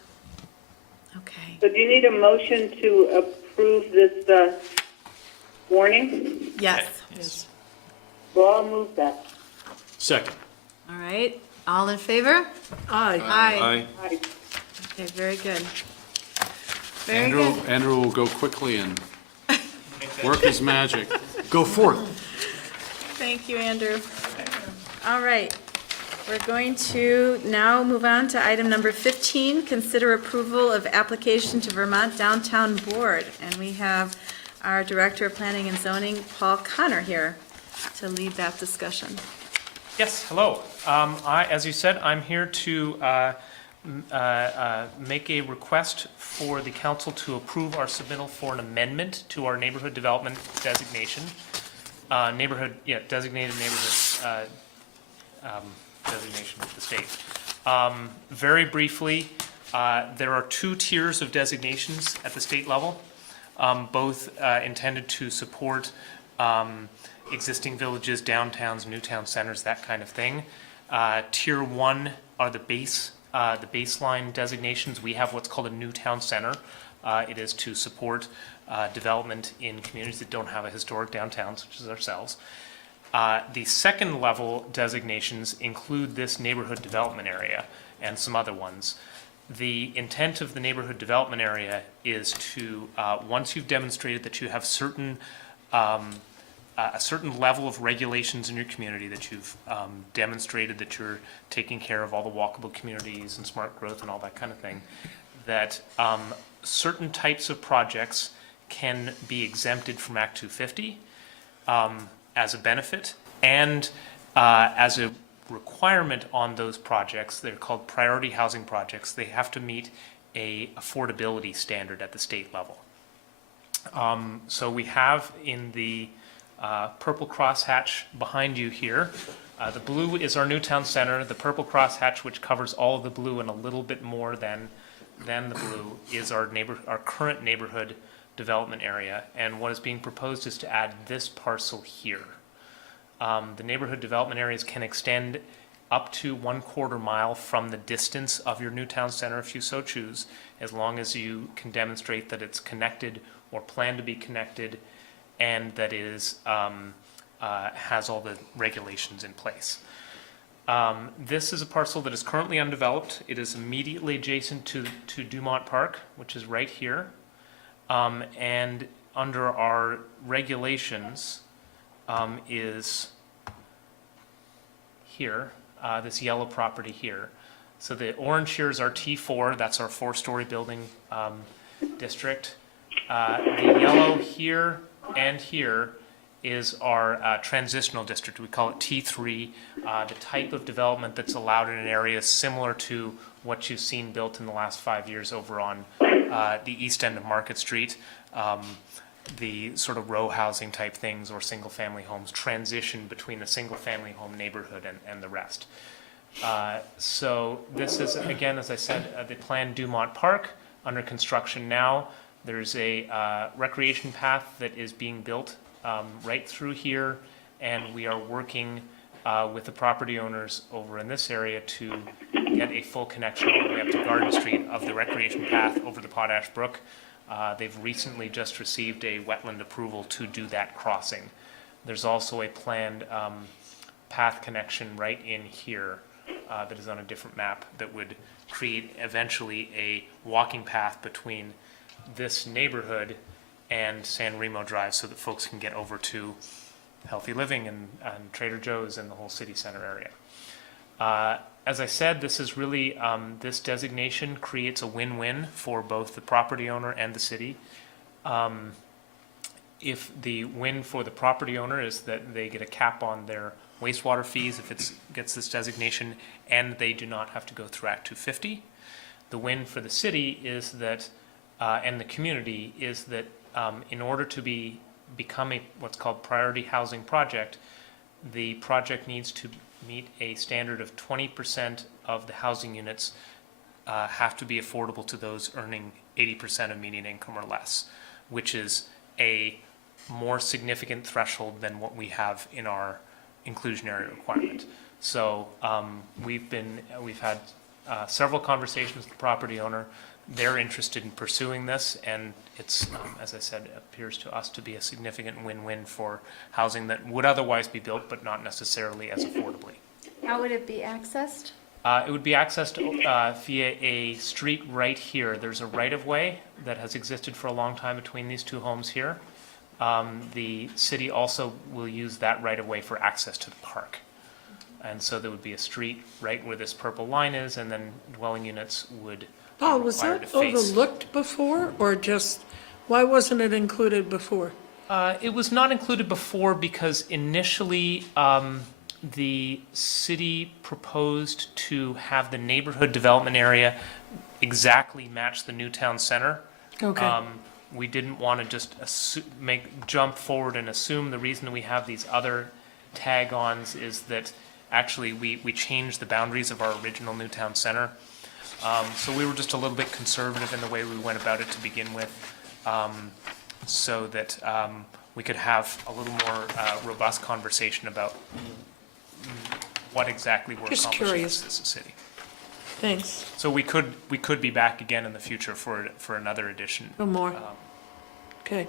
Okay. So do you need a motion to approve this warning? Yes. Well, I'll move that. Second. All right. All in favor? Aye. Aye. Aye. Okay, very good. Very good. Andrew will go quickly and work his magic. Go forth. Thank you, Andrew. All right. We're going to now move on to item number 15, consider approval of application to Vermont Downtown Board. And we have our Director of Planning and Zoning, Paul Connor, here to lead that discussion. Yes, hello. As you said, I'm here to make a request for the council to approve our submittal for an amendment to our neighborhood development designation. Designated neighborhood designation with the state. Very briefly, there are two tiers of designations at the state level, both intended to support existing villages, downtowns, new town centers, that kind of thing. Tier 1 are the baseline designations. We have what's called a new town center. It is to support development in communities that don't have a historic downtown, such as ourselves. The second level designations include this neighborhood development area and some other ones. The intent of the neighborhood development area is to, once you've demonstrated that you have a certain level of regulations in your community, that you've demonstrated that you're taking care of all the walkable communities and smart growth and all that kind of thing, that certain types of projects can be exempted from Act 250 as a benefit, and as a requirement on those projects, they're called priority housing projects, they have to meet a affordability standard at the state level. So we have in the purple crosshatch behind you here, the blue is our Newtown Center, the purple crosshatch, which covers all of the blue and a little bit more than the blue, is our current neighborhood development area, and what is being proposed is to add this parcel here. The neighborhood development areas can extend up to 1/4 mile from the distance of your Newtown Center if you so choose, as long as you can demonstrate that it's connected or plan to be connected, and that is has all the regulations in place. This is a parcel that is currently undeveloped. It is immediately adjacent to Dumont Park, which is right here. And under our regulations is here, this yellow property here. So the orange here is our T4, that's our 4-story building district. The yellow here and here is our transitional district. We call it T3, the type of development that's allowed in an area similar to what you've seen built in the last 5 years over on the east end of Market Street. The sort of row housing type things or single family homes transition between the single family home neighborhood and the rest. So this is, again, as I said, the planned Dumont Park under construction now. There's a recreation path that is being built right through here, and we are working with the property owners over in this area to get a full connection all the way up to Garden Street of the recreation path over the Potash Brook. They've recently just received a wetland approval to do that crossing. There's also a planned path connection right in here that is on a different map that would create eventually a walking path between this neighborhood and San Remo Drive so that folks can get over to Healthy Living and Trader Joe's and the whole city center area. As I said, this is really, this designation creates a win-win for both the property owner and the city. If the win for the property owner is that they get a cap on their wastewater fees if it gets this designation, and they do not have to go through Act 250. The win for the city is that, and the community, is that in order to become what's called priority housing project, the project needs to meet a standard of 20% of the housing units have to be affordable to those earning 80% of median income or less, which is a more significant threshold than what we have in our inclusionary requirement. So we've had several conversations with the property owner. They're interested in pursuing this, and it's, as I said, it appears to us to be a significant win-win for housing that would otherwise be built, but not necessarily as affordably. How would it be accessed? It would be accessed via a street right here. There's a right-of-way that has existed for a long time between these two homes here. The city also will use that right-of-way for access to the park. And so there would be a street right where this purple line is, and then dwelling units would be Paul, was required that to face. overlooked before, or just, why wasn't it included before? It was not included before because initially the city proposed to have the neighborhood development area exactly match the new town center. Okay. We didn't want to just jump forward and assume the reason we have these other tag-ons is that actually we changed the boundaries of our original new town center. So we were just a little bit conservative in the way we went about it to begin with, so that we could have a little more robust conversation about what exactly we're Just accomplishing curious. as a city. Thanks. So we could be back again in the future for another edition. No more. Okay.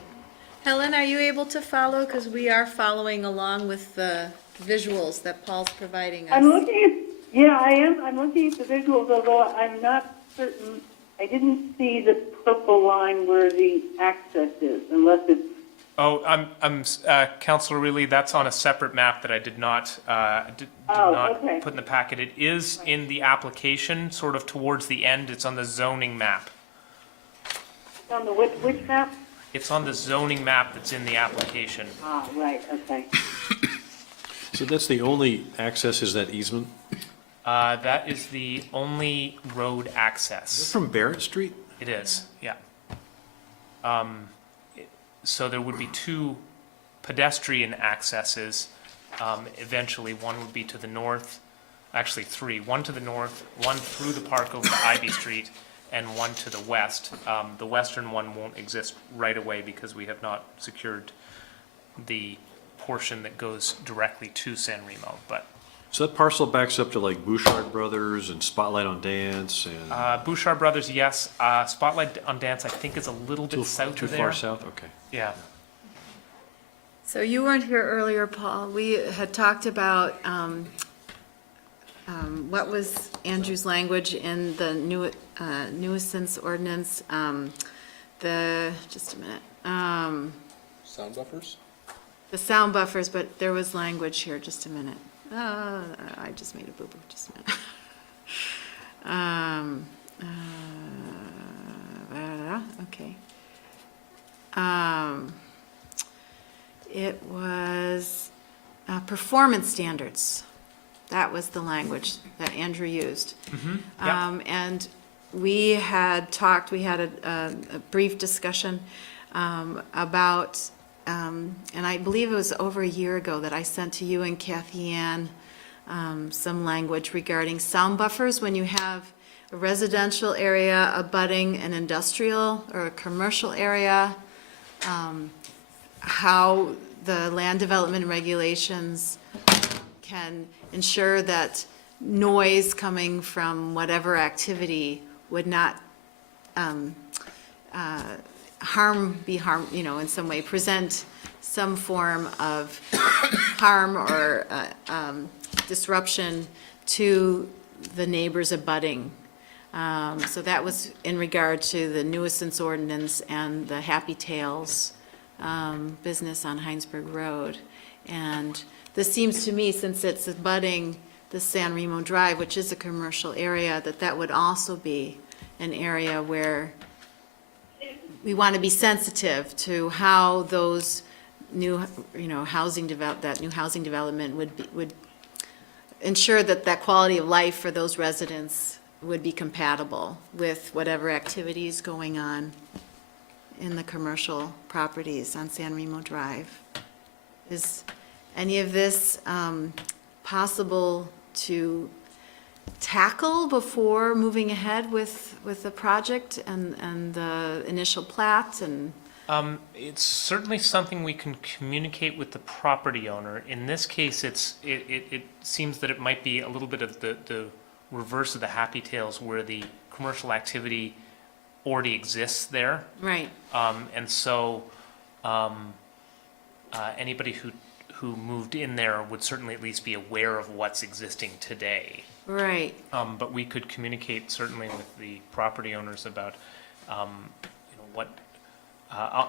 Helen, are you able to follow? Because we are following along with the visuals that Paul's providing us. I'm looking at, yeah, I am. I'm looking at the visuals, although I'm not certain. I didn't see the purple line where the access is, unless it's. Oh, Councilor Reilly, that's on a separate map that I did not Okay. put in the packet. It is in the application, sort of towards the end. It's on the zoning map. On the which map? It's on the zoning map that's in the application. Ah, right, okay. So that's the only access, is that easement? That is the only road access. From Barrett Street? It is, yeah. So there would be two pedestrian accesses. Eventually, one would be to the north, actually three. One to the north, one through the park over to Ivy Street, and one to the west. The western one won't exist right away because we have not secured the portion that goes directly to San Remo, but So that parcel backs up to like Bouchard Brothers and Spotlight on Dance and Bouchard Brothers, yes. Spotlight on Dance, I think, is a little bit south too of there. far south? Okay. Yeah. So you weren't here earlier, Paul. We had talked about what was Andrew's language in the nuisance ordinance, just a minute. Sound buffers? The sound buffers, but there was language here, just a minute. I just made a boo-boo, just a minute. Okay. It was performance standards. That was the language that Andrew used. Yeah. And we had talked, we had a brief discussion about, and I believe it was over a year ago that I sent to you and Kathy Ann some language regarding sound buffers when you have a residential area abutting an industrial or a commercial area, how the land development regulations can ensure that noise coming from whatever activity would not in some way, present some form of harm or disruption to the neighbors abutting. So that was in regard to the nuisance ordinance and the Happy Tales business on Heinsberg Road. And this seems to me, since it's abutting the San Remo Drive, which is a commercial area, that would also be an area where we want to be sensitive to how those new, housing development would ensure that quality of life for those residents would be compatible with whatever activities going on in the commercial properties on San Remo Drive. Is any of this possible to tackle before moving ahead with the project and the initial plat and? It's certainly something we can communicate with the property owner. In this case, it seems that it might be a little bit of the reverse of the Happy Tales, where the commercial activity already exists there. Right. And so, anybody who moved in there would certainly at least be aware of what's existing today. Right. But we could communicate certainly with the property owners about, what,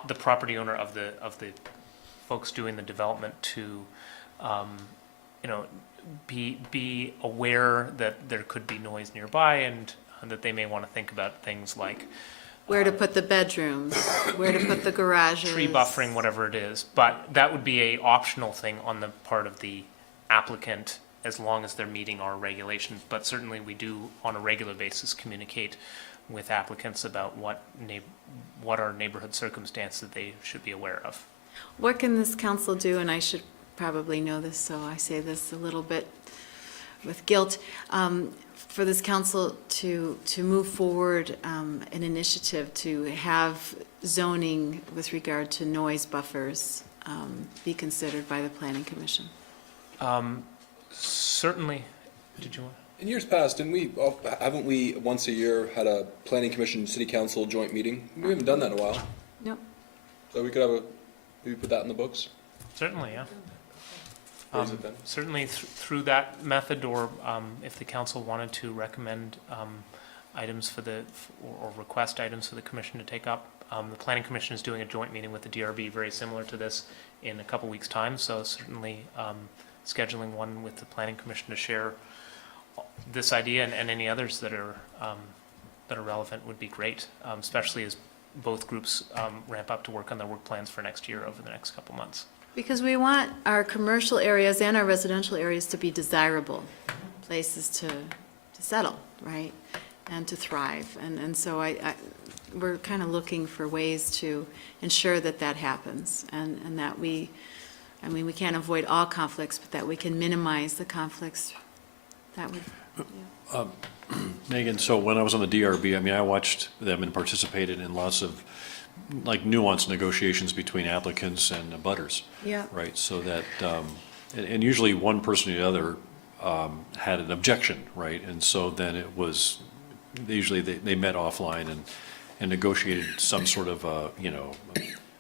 the property owner of the folks doing the development to, be aware that there could be noise nearby and that they may want to think about things like Where to put the bedrooms, where to put the garages. tree buffering, whatever it is. But that would be a optional thing on the part of the applicant, as long as they're meeting our regulations. But certainly we do, on a regular basis, communicate with applicants about what are neighborhood circumstances that they should be aware of. What can this council do, and I should probably know this, so I say this a little bit with guilt, for this council to move forward an initiative to have zoning with regard to noise buffers be considered by the Planning Commission? Certainly. Did you want? In years past, haven't we once a year had a planning commission, city council joint meeting? We haven't done that in a while. Nope. So we could maybe put that in the books? Certainly, yeah. Raise it then. Certainly through that method, or if the council wanted to recommend items or request items for the commission to take up. The planning commission is doing a joint meeting with the DRB very similar to this in a couple weeks' time, so certainly scheduling one with the planning commission to share this idea and any others that are relevant would be great, especially as both groups ramp up to work on their work plans for next year over the next couple months. Because we want our commercial areas and our residential areas to be desirable places to settle, right? And to thrive. And so we're kind of looking for ways to ensure that that happens and that we can't avoid all conflicts, but that we can minimize the conflicts. That would, Megan, so when I was on the DRB, I watched them and participated in lots of like nuanced negotiations between applicants and abutters. Yeah. Right, so that, and usually one person or the other had an objection, right? And so then it was, they met offline and negotiated some sort of,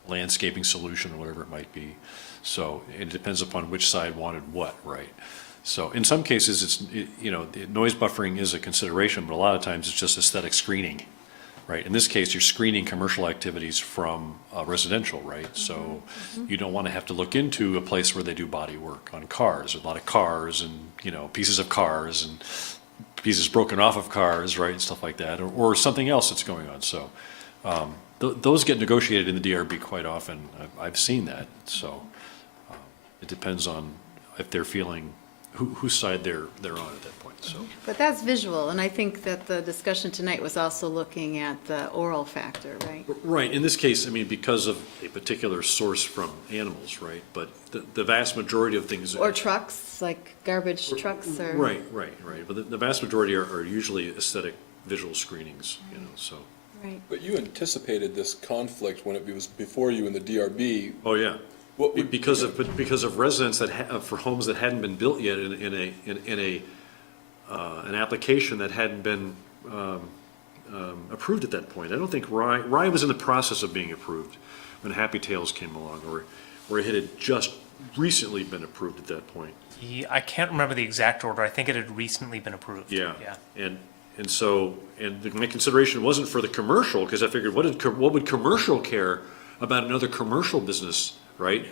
landscaping solution or whatever it might be. So it depends upon which side wanted what, right? So in some cases, the noise buffering is a consideration, but a lot of times it's just aesthetic screening, right? In this case, you're screening commercial activities from residential, right? So you don't want to have to look into a place where they do body work on cars, a lot of cars and, pieces of cars and pieces broken off of cars, right, and stuff like that, or something else that's going on. So those get negotiated in the DRB quite often. I've seen that. So it depends on if they're feeling whose side they're on at that point. So. but that's visual, and I think that the discussion tonight was also looking at the oral factor, right? Right, in this case, because of a particular source from animals, right? But the vast majority of things. Or trucks, like garbage trucks or. Right. But the vast majority are usually aesthetic visual screenings, so. Right. But you anticipated this conflict when it was before you in the DRB. Oh, yeah. Because of residents for homes that hadn't been built yet in an application that hadn't been approved at that point. I don't think Rye was in the process of being approved when Happy Tales came along, or it had just recently been approved at that point. I can't remember the exact order. I think it had recently been approved. Yeah. And so my consideration wasn't for the commercial, because I figured what would commercial care about another commercial business, right?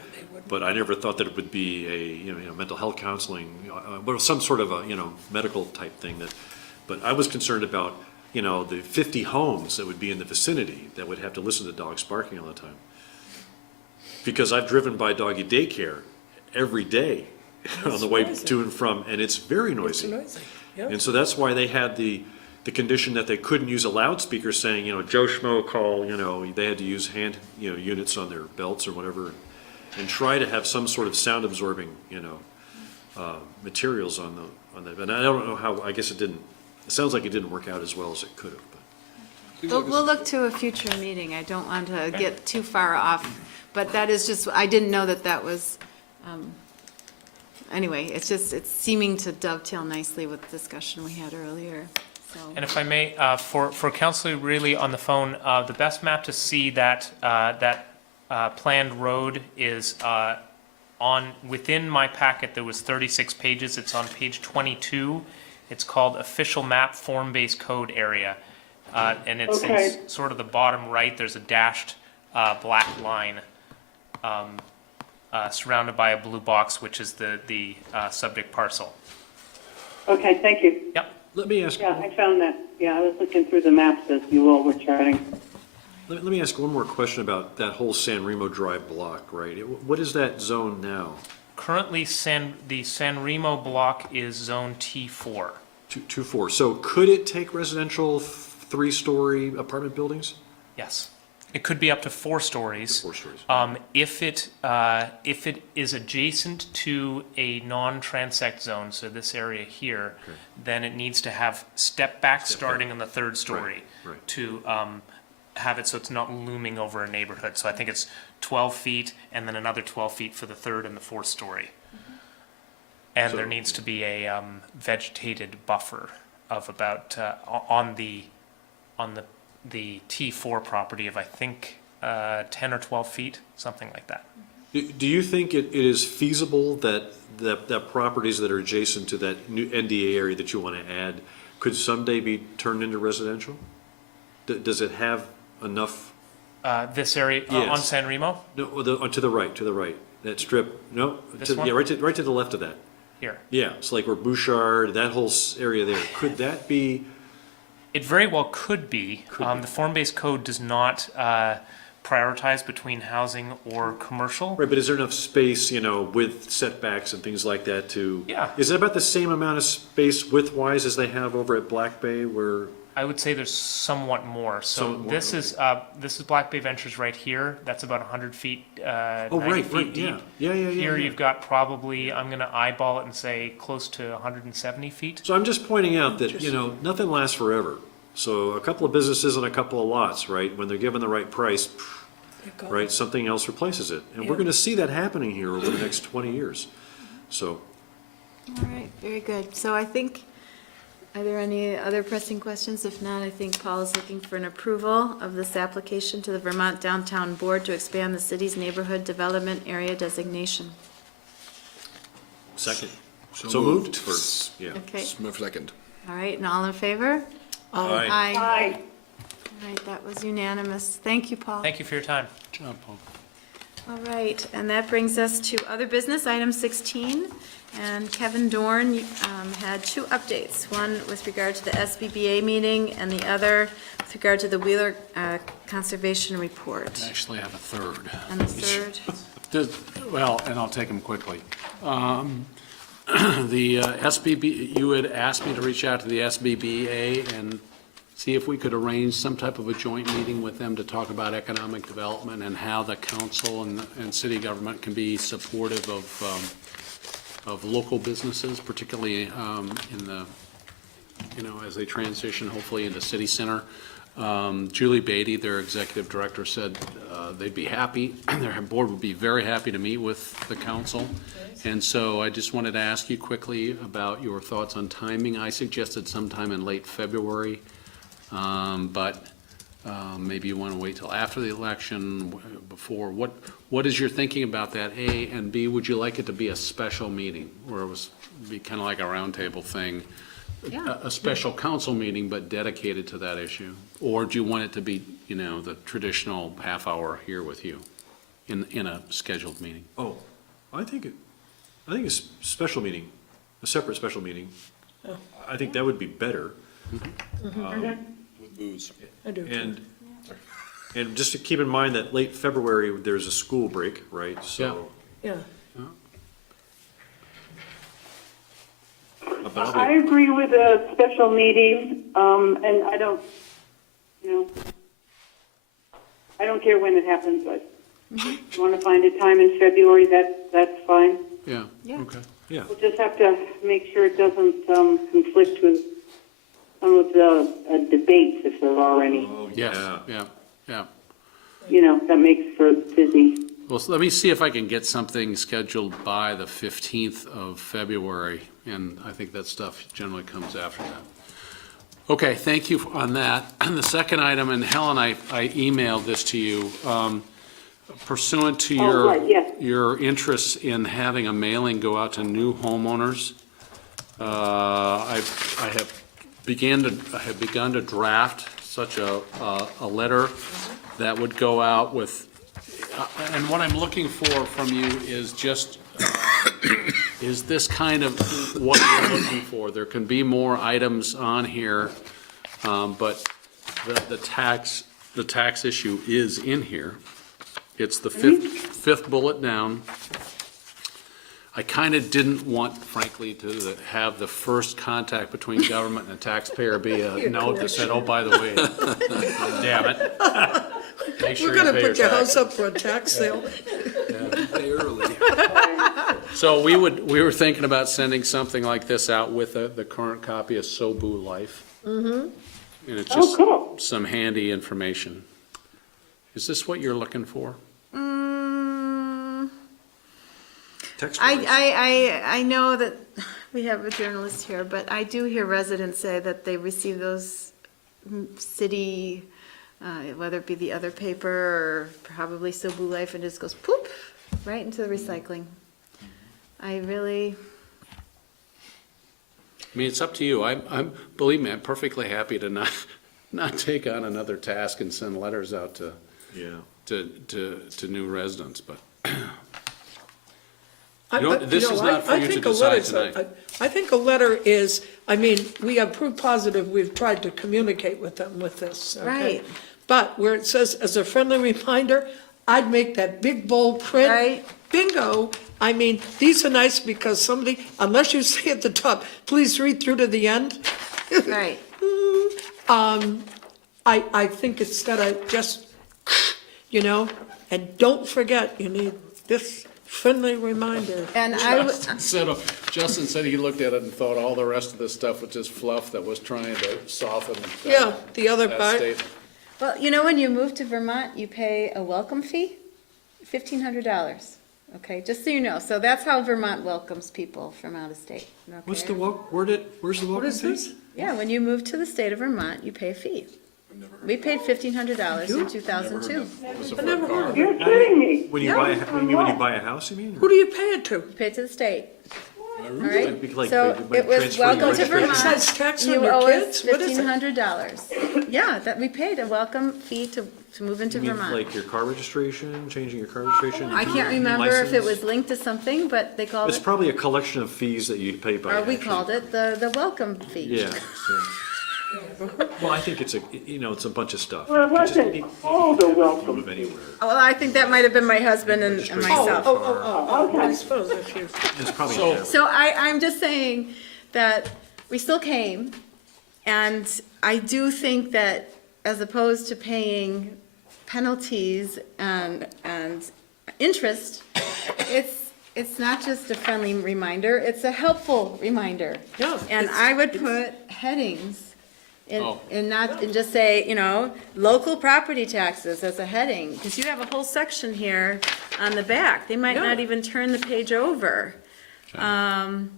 But I never thought that it would be a mental health counseling, but some sort of a medical type thing but I was concerned about the 50 homes that would be in the vicinity that would have to listen to dogs barking all the time. Because I've driven by doggy daycare every day on the way to and from, and it's very noisy. It's noisy, yeah. And so that's why they had the condition that they couldn't use a loudspeaker saying, Joe Schmo call, they had to use hand, units on their belts or whatever, and try to have some sort of sound absorbing, materials on that. And I don't know how, I guess it sounds like it didn't work out as well as it could have, but. We'll look to a future meeting. I don't want to get too far off, but that is just, I didn't know that was, anyway, it's seeming to dovetail nicely with the discussion we had earlier, so. And if I may, for Councilor Reilly on the phone, the best map to see that, planned road is, within my packet, there was 36 pages. It's on page 22. It's called Official Map Form-Based Code Area. And it's Okay. in sort of the bottom right, there's a dashed black line surrounded by a blue box, which is the subject parcel. Okay, thank you. Yep. Let me ask. Yeah, I found that. Yeah, I was looking through the maps as you all were chatting. Let me ask one more question about that whole San Remo Drive block, right? What is that zone now? Currently, the San Remo block is zone T4. 2-4. So could it take residential 3-story apartment buildings? Yes. It could be up to 4 stories. 4 stories. If it is adjacent to a non-transect zone, so this area here, Okay. then it needs to have step back starting on the 3rd story Right. to have it so it's not looming over a neighborhood. So I think it's 12 feet and then another 12 feet for the 3rd and the 4th story. And there needs to be a vegetated buffer of about on the T4 property of, I think, 10 or 12 feet, something like that. Do you think it is feasible that properties that are adjacent to that new NDA area that you want to add could someday be turned into residential? Does it have enough? This area on Yes. San Remo? No, to the right. That strip, no? This one? Yeah, right to the left of that. Here. Yeah, it's like where Bouchard, that whole area there. Could that be? It very well could be. The form-based code does not prioritize between housing or commercial. Right, but is there enough space, with setbacks and things like that to? Yeah. Is it about the same amount of space width-wise as they have over at Black Bay where? I would say there's somewhat more. So Somewhat more, this is Black Bay Ventures right here. That's about 100 feet, 90 right, feet deep. Yeah. Here you've got probably, I'm going to eyeball it and say close to 170 feet. So I'm just pointing out that, nothing lasts forever. So a couple of businesses and a couple of lots, right, when they're given the right price, right, something else replaces it. And we're gonna see that happening here over the next 20 years. So, All right, very good. So I think, are there any other pressing questions? If not, I think Paul is looking for an approval of this application to the Vermont Downtown Board to expand the city's neighborhood development area designation. second. So moved? moved. Yeah. Okay, Move second. all right, and all in favor? Aye. Aye. Aye. All right, that was unanimous. Thank you, Paul. Thank you for your time. Good job, Paul. All right, and that brings us to other business, item 16. And Kevin Dorn had 2 updates, one with regard to the SBBA meeting and the other with regard to the Wheeler Conservation Report. Actually, I have a third. And the third, Well, and I'll take them quickly. The SBB, you had asked me to reach out to the SBBA and see if we could arrange some type of a joint meeting with them to talk about economic development and how the council and city government can be supportive of local businesses, particularly in the, as they transition hopefully into city center. Julie Beatty, their executive director, said they'd be happy, their board would be very happy to meet with the council. And so I just wanted to ask you quickly about your thoughts on timing. I suggested sometime in late February, but maybe you want to wait till after the election, before. What is your thinking about that, A? And B, would you like it to be a special meeting, where it was be kind of like a roundtable thing? Yeah. A special council meeting, but dedicated to that issue? Or do you want it to be, the traditional half hour here with you in a scheduled meeting? Oh, I think a special meeting, a separate special meeting, I think that would be better. With booze. I do too. And just to keep in mind that late February, there's a school break, right? So. Yeah. I agree with a special meeting, and I don't care when it happens, but if you want to find a time in February, that's fine. Yeah, Yeah. okay. Yeah. We'll just have to make sure it doesn't conflict with some of the debates, if there are any. Yes, yeah. You know, that makes for busy. Well, so let me see if I can get something scheduled by the 15th of February, and I think that stuff generally comes after that. Okay, thank you on that. And the second item, and Helen, I emailed this to you, pursuant to right, yes. your interests in having a mailing go out to new homeowners, I have begun to draft such a letter that would go out with, and what I'm looking for from you is just, is this kind of what you're looking for? There can be more items on here, but the tax issue is in here. It's the fifth bullet down. I kind of didn't want, frankly, to have the first contact between government and the taxpayer be a note that said, oh, by the way, damn it. Make sure We're you gonna pay put your house taxes. up for a tax sale. Pay early. So we were thinking about sending something like this out with the current copy of Sobu Life. Mm-hmm. And it's just some handy information. Is this what you're looking for? I know that we have a journalist here, but I do hear residents say that they receive those city, whether it be the other paper or probably Sobu Life, and it just goes poop right into the recycling. I mean, it's up to you. Believe me, I'm perfectly happy to not take on another task and send letters out to new residents, but this is not for you to decide tonight. I think a letter is, I mean, we have proof positive, we've tried to communicate with them with this, okay? Right. But where it says, as a friendly reminder, I'd make that big bold print. Right. Bingo. I mean, these are nice because somebody, unless you say at the top, please read through to the end. Right. I think it's gotta just, and don't forget, you need this friendly reminder. And Justin said he looked at it and thought all the rest of this stuff was just fluff that was trying to soften Yeah, the other that part. statement. well, when you move to Vermont, you pay a welcome fee, $1,500. Okay, just so you know. So that's how Vermont welcomes people from out of state. Okay? Where's the welcome fee? Yeah, when you move to the state of Vermont, you pay a fee. We paid $1,500 in 2002. I never heard of You're it. kidding me. When you buy, when you buy a house, you mean? Who do you pay it to? You pay to the state. All right? Like So they it was transfer welcome your to registration? Vermont. It says tax on You your owe us kids? What is it? $1,500. Yeah, that we paid a welcome fee to move into You mean Vermont. like your car registration, changing your car registration? I can't remember if it license? was linked to something, but they called It's it, probably a collection of fees that you pay by. or we actually- called it the welcome fee. Yeah. Well, I think it's it's a bunch of stuff. Well, it You just wasn't need- called a welcome. Move anywhere. Well, I think that might have been my husband and myself. I suppose if you. It's probably. So I'm just saying that we still came, and I do think that as opposed to paying penalties and interest, it's not just a friendly reminder, it's a helpful reminder. Yeah, And I would put headings and just say, local property taxes as a heading, because you have a whole section here on the back. They might not even turn the page over. And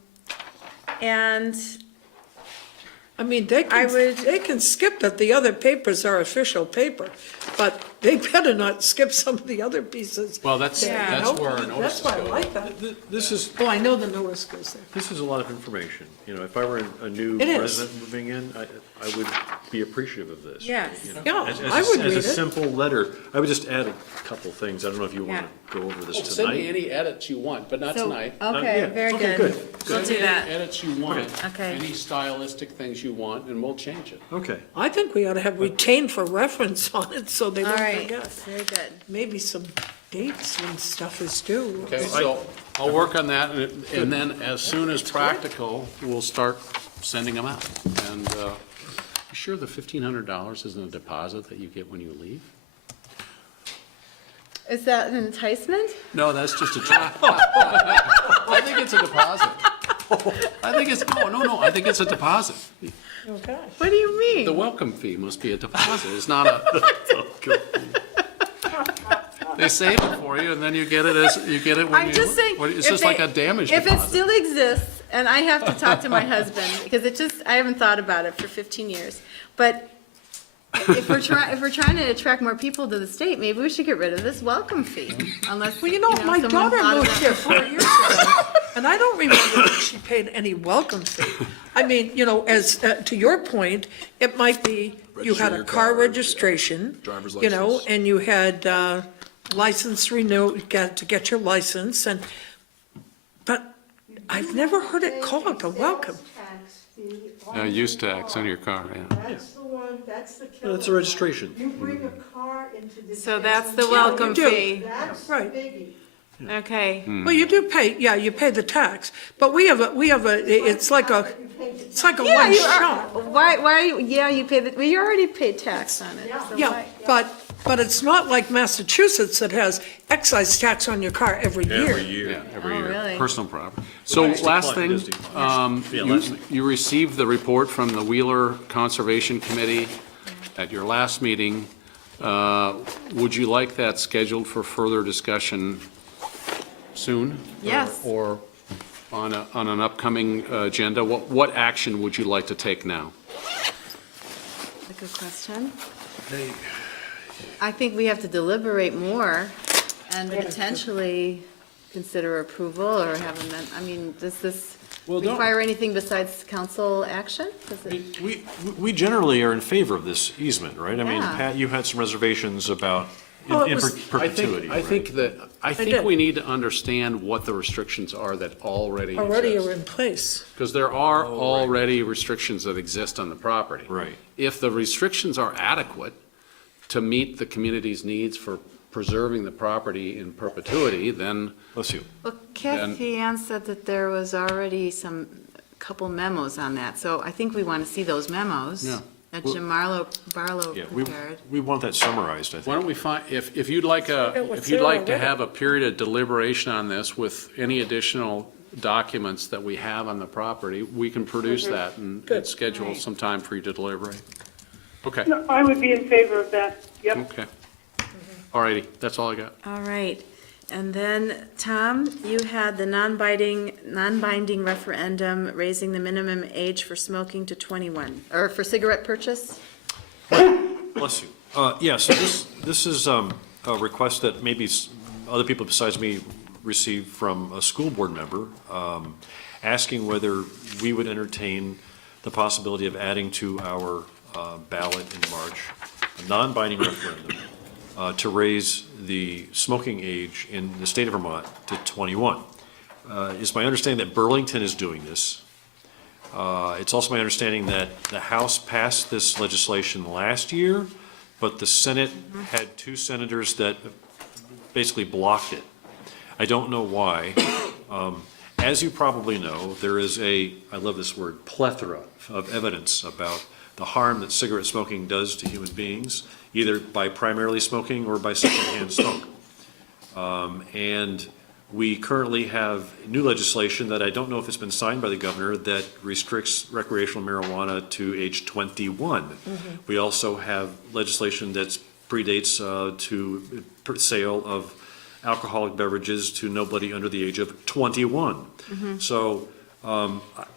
I mean, they can skip that the other papers are official paper, but they better not skip some of the other pieces. Well, that's where our notices That's why I go. like that. This is, Oh, I know the notice goes there. this is a lot of information. If I were a new It is. resident moving in, I would be appreciative of this. Yes. Yeah, As I would read a it. simple letter, I would just add a couple things. I don't know if you want to go over this Send me tonight. any edits you want, but not So, tonight. okay, yeah. very Okay, good. good. We'll do that. Any edits you want, Okay. any stylistic things you want, and we'll change it. Okay. I think we ought to have retained for reference on it so they All don't right, forget. very good. Maybe some dates when stuff is due. Okay, so I'll work on that, and then as soon as practical, we'll start sending them out. And you sure the $1,500 isn't a deposit that you get when you leave? Is that an enticement? No, that's just a job. I think it's a deposit. I think it's, no, I think it's a deposit. Okay. What do you mean? The welcome fee must be a deposit, it's not a. They save it for you, and then you get it when I'm you. just saying. It's if just like a damage If it deposit. still exists, and I have to talk to my husband, because I haven't thought about it for 15 years. But if we're trying to attract more people to the state, maybe we should get rid of this welcome fee, unless, Well, my someone daughter thought moved about here it. 4 years ago, and I don't remember that she paid any welcome fee. I mean, as, to your point, it might be, you had Register a your car car, registration, driver's and you had license renew, to get your license, but I've never heard it called a welcome. Use tax on your car, yeah. That's the one, that's the killer. It's a registration. You bring a car into the. So that's the Yeah, welcome you do. fee. That's the Right. biggie. Okay. Well, you do pay, you pay the tax, but we have it's like a Yeah, one you shot. are, why, you pay well, you already paid tax on it. so Yeah, why- but it's not like Massachusetts that has excise tax on your car every year. Yeah, every Oh, year, really? personal property. So last thing, you received the report from the Wheeler Conservation Committee at your last meeting. Would you like that scheduled for further discussion soon? Yes. Or on an upcoming agenda? What action would you like to take now? A good question. I think we have to deliberate more and potentially consider approval or have does this require anything besides council action? Does it? We generally are in favor of this easement, right? I mean, Yeah. Pat, you had some reservations about Well, it in was- perpetuity, I right? think did. we need to understand what the restrictions are that already Already exist. are in place. Because there are already restrictions that exist on the property. Right. If the restrictions are adequate to meet the community's needs for preserving the property in perpetuity, then. Bless you. Well, Kathy Ann said that there was already couple memos on that, so I think we want to see those memos. Yeah. That Well- Jim Barlow Yeah, prepared. we want that summarized, I Why think. don't we find, if you'd like if you'd like to have a period of deliberation on this with any additional documents that we have on the property, we can produce that and schedule Right. some time for you to deliberate. Okay, No, I would be in favor of that, yep. okay. All righty, that's all I got. All right, and then, Tom, you had the non-binding referendum raising the minimum age for smoking to 21, or for cigarette purchase? Bless you. Yeah, so this is a request that maybe other people besides me received from a school board member, asking whether we would entertain the possibility of adding to our ballot in March, a non-binding referendum to raise the smoking age in the state of Vermont to 21. It's my understanding that Burlington is doing this. It's also my understanding that the House passed this legislation last year, but the Senate had 2 senators that basically blocked it. I don't know why. As you probably know, there is I love this word, plethora of evidence about the harm that cigarette smoking does to human beings, either by primarily smoking or by secondhand smoke. And we currently have new legislation that I don't know if it's been signed by the governor that restricts recreational marijuana to age 21. We also have legislation that predates to sale of alcoholic beverages to nobody under the age of 21. So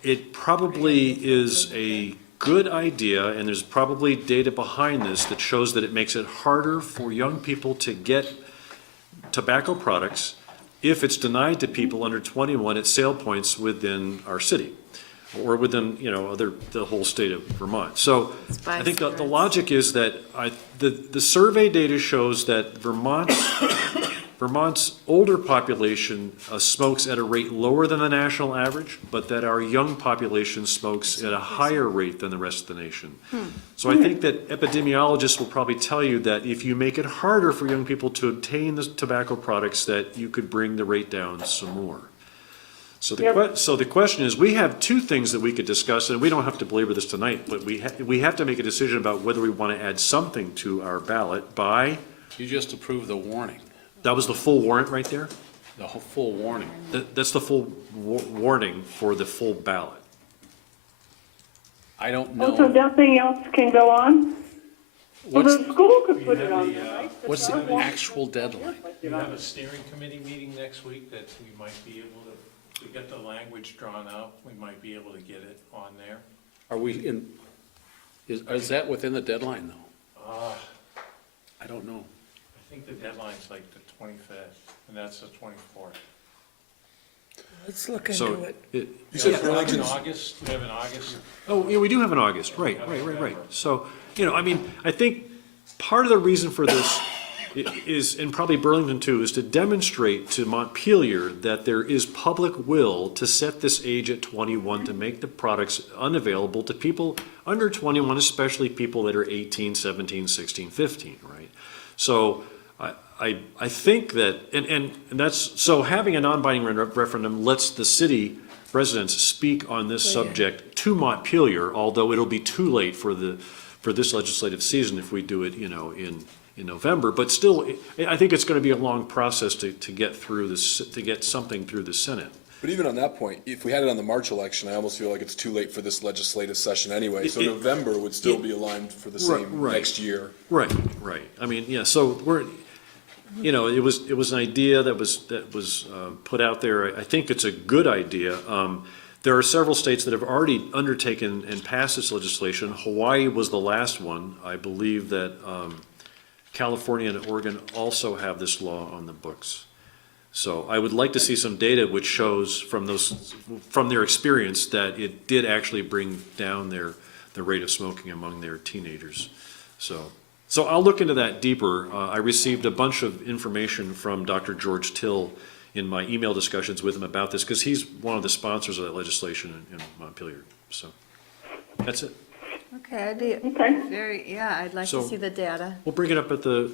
it probably is a good idea, and there's probably data behind this that shows that it makes it harder for young people to get tobacco products if it's denied to people under 21 at sale points within our city or within, the whole state of Vermont. So I think the logic is that the survey data shows that Vermont's older population smokes at a rate lower than the national average, but that our young population smokes at a higher rate than the rest of the nation. So I think that epidemiologists will probably tell you that if you make it harder for young people to obtain the tobacco products, that you could bring the rate down some more. So the question is, we have 2 things that we could discuss, and we don't have to belabor this tonight, but we have to make a decision about whether we want to add something to our ballot by. You just approved the warning. That was the full warrant right there? The whole full warning. That's the full warning for the full ballot. I don't Oh, so know. nothing else can go on? Well, What's, the school could put it on there, right? what's the actual deadline? We have a steering committee meeting next week that we might be able to, if we get the language drawn up, we might be able to get it on there. Are we in, is that within the deadline, though? I don't know. I think the deadline's like the 25th, and that's the 24th. Let's look So into it. You said We have in Burlington's, August, we have in August. Oh, yeah, we do have an August, right. So, I mean, I think part of the reason for this is, and probably Burlington too, is to demonstrate to Montpelier that there is public will to set this age at 21 to make the products unavailable to people under 21, especially people that are 18, 17, 16, 15, right? So I think that, and that's, so having a non-binding referendum lets the city residents speak on this subject to Montpelier, although it'll be too late for this legislative season if we do it, in November. But still, I think it's gonna be a long process to get through this, to get something through the Senate. but even on that point, if we had it on the March election, I almost feel like it's too late for this legislative session anyway. So November would still be aligned for the same Right. next year. Right. I mean, yeah, so it was an idea that was put out there. I think it's a good idea. There are several states that have already undertaken and passed this legislation. Hawaii was the last one. I believe that California and Oregon also have this law on the books. So I would like to see some data which shows from their experience that it did actually bring down the rate of smoking among their teenagers. So I'll look into that deeper. I received a bunch of information from Dr. George Till in my email discussions with him about this, because he's one of the sponsors of that legislation in Montpelier. So that's it. Okay, I'd like to So- see the data. We'll bring it up at the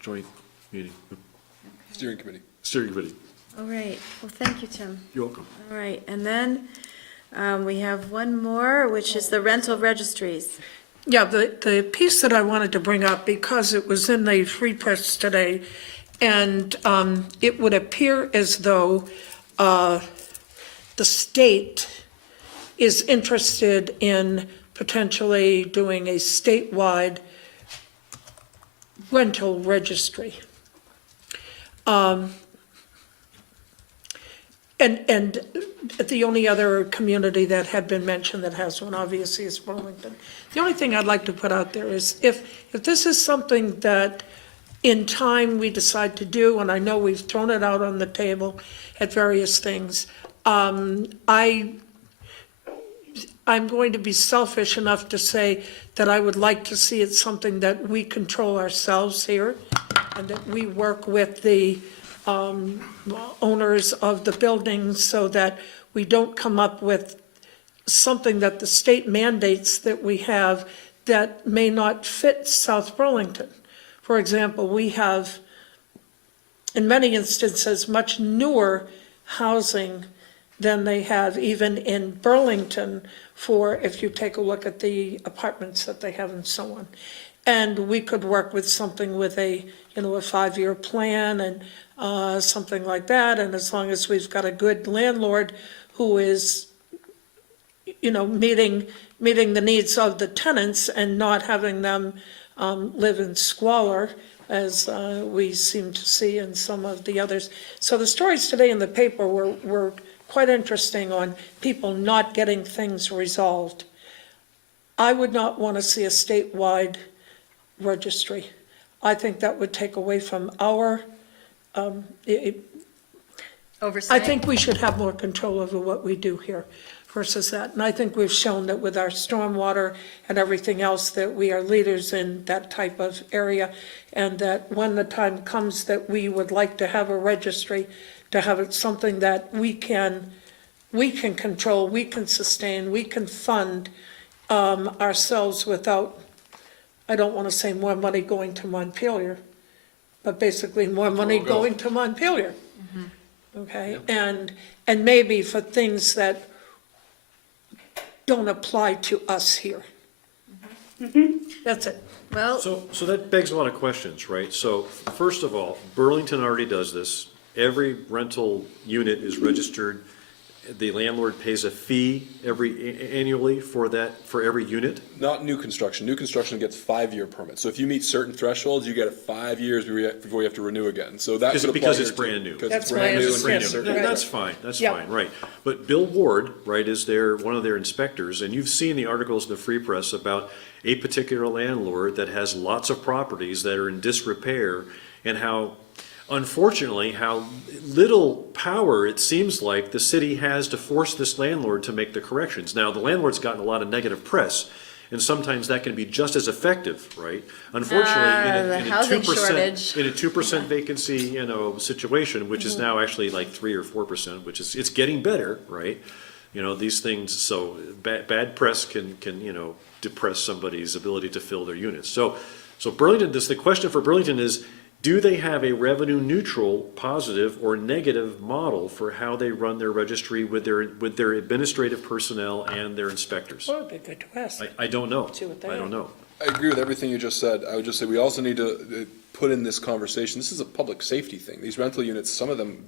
joint meeting, Steering committee. steering committee. All right, well, thank you, Tim. You're welcome. All right, and then we have one more, which is the rental registries. Yeah, the piece that I wanted to bring up, because it was in the Free Press today, and it would appear as though the state is interested in potentially doing a statewide rental registry. And the only other community that had been mentioned that has one, obviously, is Burlington. The only thing I'd like to put out there is if this is something that in time we decide to do, and I know we've thrown it out on the table at various things, I'm going to be selfish enough to say that I would like to see it something that we control ourselves here, and that we work with the owners of the buildings so that we don't come up with something that the state mandates that we have that may not fit South Burlington. For example, we have, in many instances, much newer housing than they have even in Burlington for, if you take a look at the apartments that they have and so on. And we could work with something with a 5-year plan and something like that, and as long as we've got a good landlord who is, meeting the needs of the tenants and not having them live in squalor, as we seem to see in some of the others. So the stories today in the paper were quite interesting on people not getting things resolved. I would not want to see a statewide registry. I think that would take away from our Oversight? I think we should have more control over what we do here versus that. And I think we've shown that with our stormwater and everything else that we are leaders in that type of area, and that when the time comes that we would like to have a registry, to have it something that we can control, we can sustain, we can fund ourselves without, I don't want to say more money going to Montpelier, but basically more money going to Montpelier. Okay, and maybe for things that don't apply to us here. That's it. Well, So that begs a lot of questions, right? So first of all, Burlington already does this, every rental unit is registered. The landlord pays a fee annually for every unit? Not new construction. New construction gets 5-year permits. So if you meet certain thresholds, you get 5 years before you have to renew again. So that could apply Because here it's too. brand new. Because That's it's brand my new and understanding. certain- Right. That's fine, that's Yeah. fine, right. But Bill Ward, right, is one of their inspectors, and you've seen the articles in the Free Press about a particular landlord that has lots of properties that are in disrepair, and how, unfortunately, how little power it seems like the city has to force this landlord to make the corrections. Now, the landlord's gotten a lot of negative press, and sometimes that can be just as effective, right? Unfortunately, The in a housing 2%, shortage. in a 2% vacancy, situation, which is now actually like 3 or 4%, which is, it's getting better, right? These things, so bad press can, depress somebody's ability to fill their units. So Burlington, the question for Burlington is, do they have a revenue neutral, positive, or negative model for how they run their registry with their administrative personnel and their inspectors? Well, it'd be good to ask. I don't know. See what they I don't have. know. I agree with everything you just said. I would just say we also need to put in this conversation, this is a public safety thing. These rental units, some of them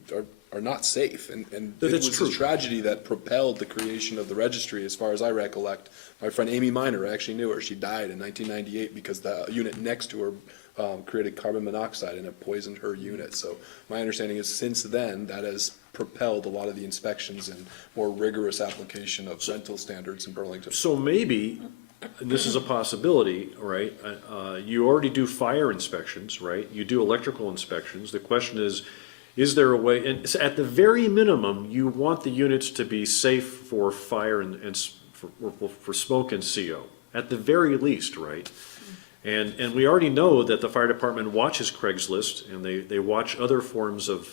are not safe. And it That's was true. a tragedy that propelled the creation of the registry, as far as I recollect. My friend Amy Miner, I actually knew her. She died in 1998 because the unit next to her created carbon monoxide and it poisoned her unit. So my understanding is since then, that has propelled a lot of the inspections and more rigorous application of rental standards in Burlington. So maybe, and this is a possibility, right? You already do fire inspections, right? You do electrical inspections. The question is there a way, and at the very minimum, you want the units to be safe for fire and for smoke and CO, at the very least, right? And we already know that the fire department watches Craigslist, and they watch other forms of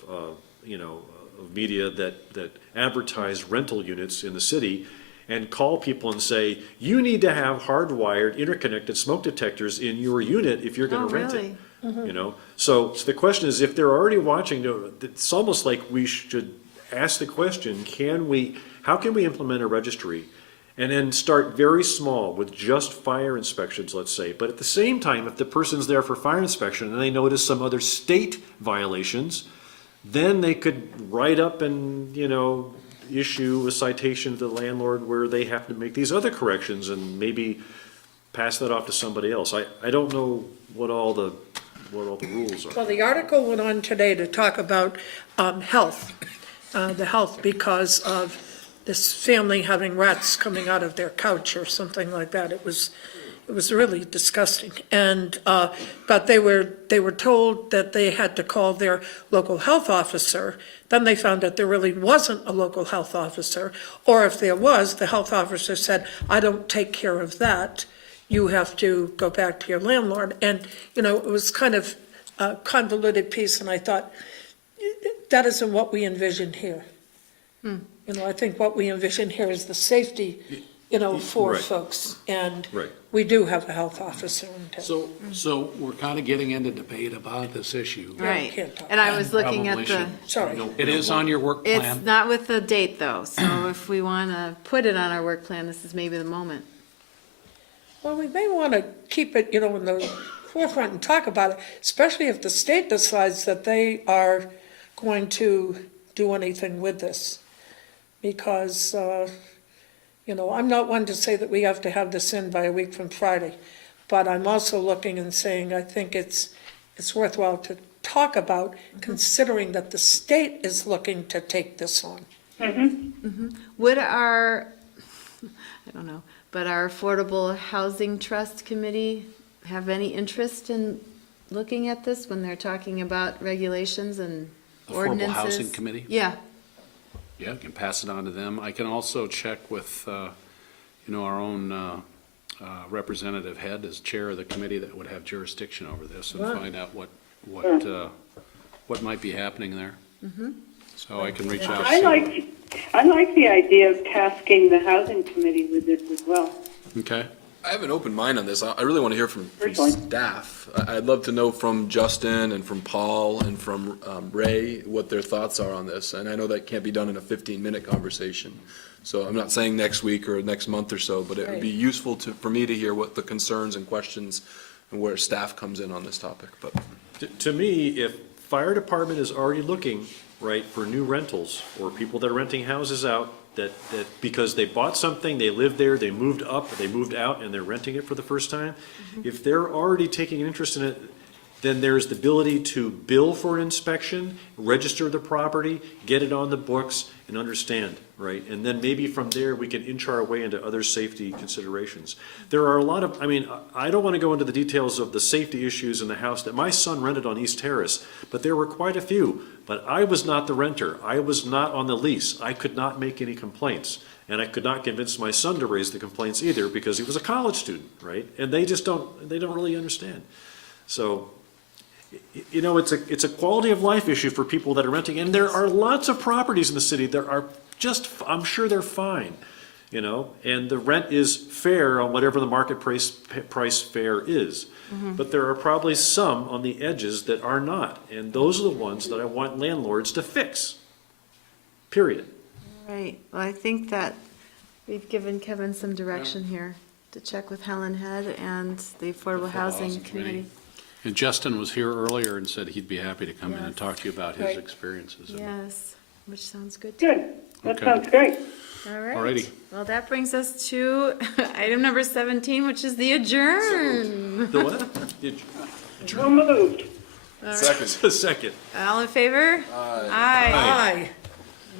media that advertise rental units in the city, and call people and say, you need to have hardwired, interconnected smoke detectors in your unit if you're gonna rent it. So the question is, if they're already watching, it's almost like we should ask the question, how can we implement a registry? And then start very small with just fire inspections, let's say. But at the same time, if the person's there for fire inspection and they notice some other state violations, then they could write up and, issue a citation to the landlord where they have to make these other corrections and maybe pass that off to somebody else. I don't know what all the rules are. Well, the article went on today to talk about health, the health because of this family having rats coming out of their couch or something like that. It was really disgusting. And, but they were told that they had to call their local health officer. Then they found that there really wasn't a local health officer, or if there was, the health officer said, I don't take care of that. You have to go back to your landlord. And, it was kind of a convoluted piece, and I thought, that isn't what we envisioned here. I think what we envision here is the safety, for Right. folks. And Right. we do have a health officer in town. So we're kind of getting into debate about this issue. Right, can't talk. and I was looking at Probably the, should- Sorry. It is on your work it's plan. not with the date though, so if we want to put it on our work plan, this is maybe the moment. Well, we may want to keep it, in the forefront and talk about it, especially if the state decides that they are going to do anything with this. Because, I'm not one to say that we have to have this in by a week from Friday, but I'm also looking and saying, I think it's worthwhile to talk about, considering that the state is looking to take this on. Would our, I don't know, but our Affordable Housing Trust Committee have any interest in looking at this when they're talking about regulations and Affordable ordinances? Housing Committee? Yeah, Yeah, I can pass it on to them. I can also check with, our own representative head as chair of the committee that would have jurisdiction over this and Right. find out what might be happening there. So I can reach out. I like the idea of tasking the housing committee with this as well. Okay. I have an open mind on this. I really want to hear from Personally. staff. I'd love to know from Justin and from Paul and from Ray what their thoughts are on this. And I know that can't be done in a 15-minute conversation. So I'm not saying next week or next month or so, but it would be useful for me to hear what the concerns and questions and where staff comes in on this topic. But To me, if fire department is already looking, right, for new rentals or people that are renting houses out that because they bought something, they lived there, they moved up, or they moved out, and they're renting it for the first time. If they're already taking an interest in it, then there's the ability to bill for an inspection, register the property, get it on the books, and understand, right? And then maybe from there, we can inch our way into other safety considerations. There are a lot of, I mean, I don't want to go into the details of the safety issues in the house that my son rented on East Terrace, but there were quite a few. But I was not the renter. I was not on the lease. I could not make any complaints. And I could not convince my son to raise the complaints either because he was a college student, right? And they just don't really understand. So, you know, it's a quality of life issue for people that are renting, and there are lots of properties in the city that are just, I'm sure they're fine, you know, and the rent is fair on whatever the market price fair is. But there are probably some on the edges that are not, and those are the ones that I want landlords to fix, period. Right, well, I think that we've given Kevin some direction here to check with Helen Head and the Affordable Housing Committee. And Justin was here earlier and said he'd be happy to come in and Yes. talk to you about his Right. experiences. Yes, which sounds good too. Good, that Okay. sounds great. All right. Alrighty. Well, that brings us to item number 17, which is the adjourn. The what? So moved. Second. Second. All in favor? Aye. Aye.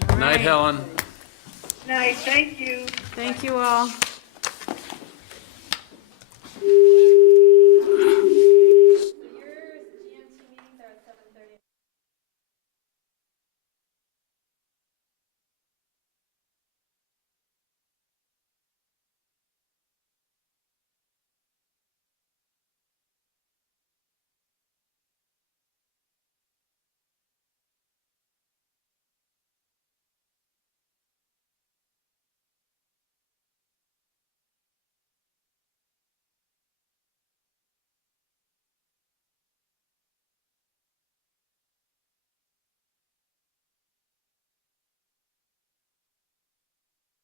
All Night, right. Helen. Nice, thank you. Thank you all.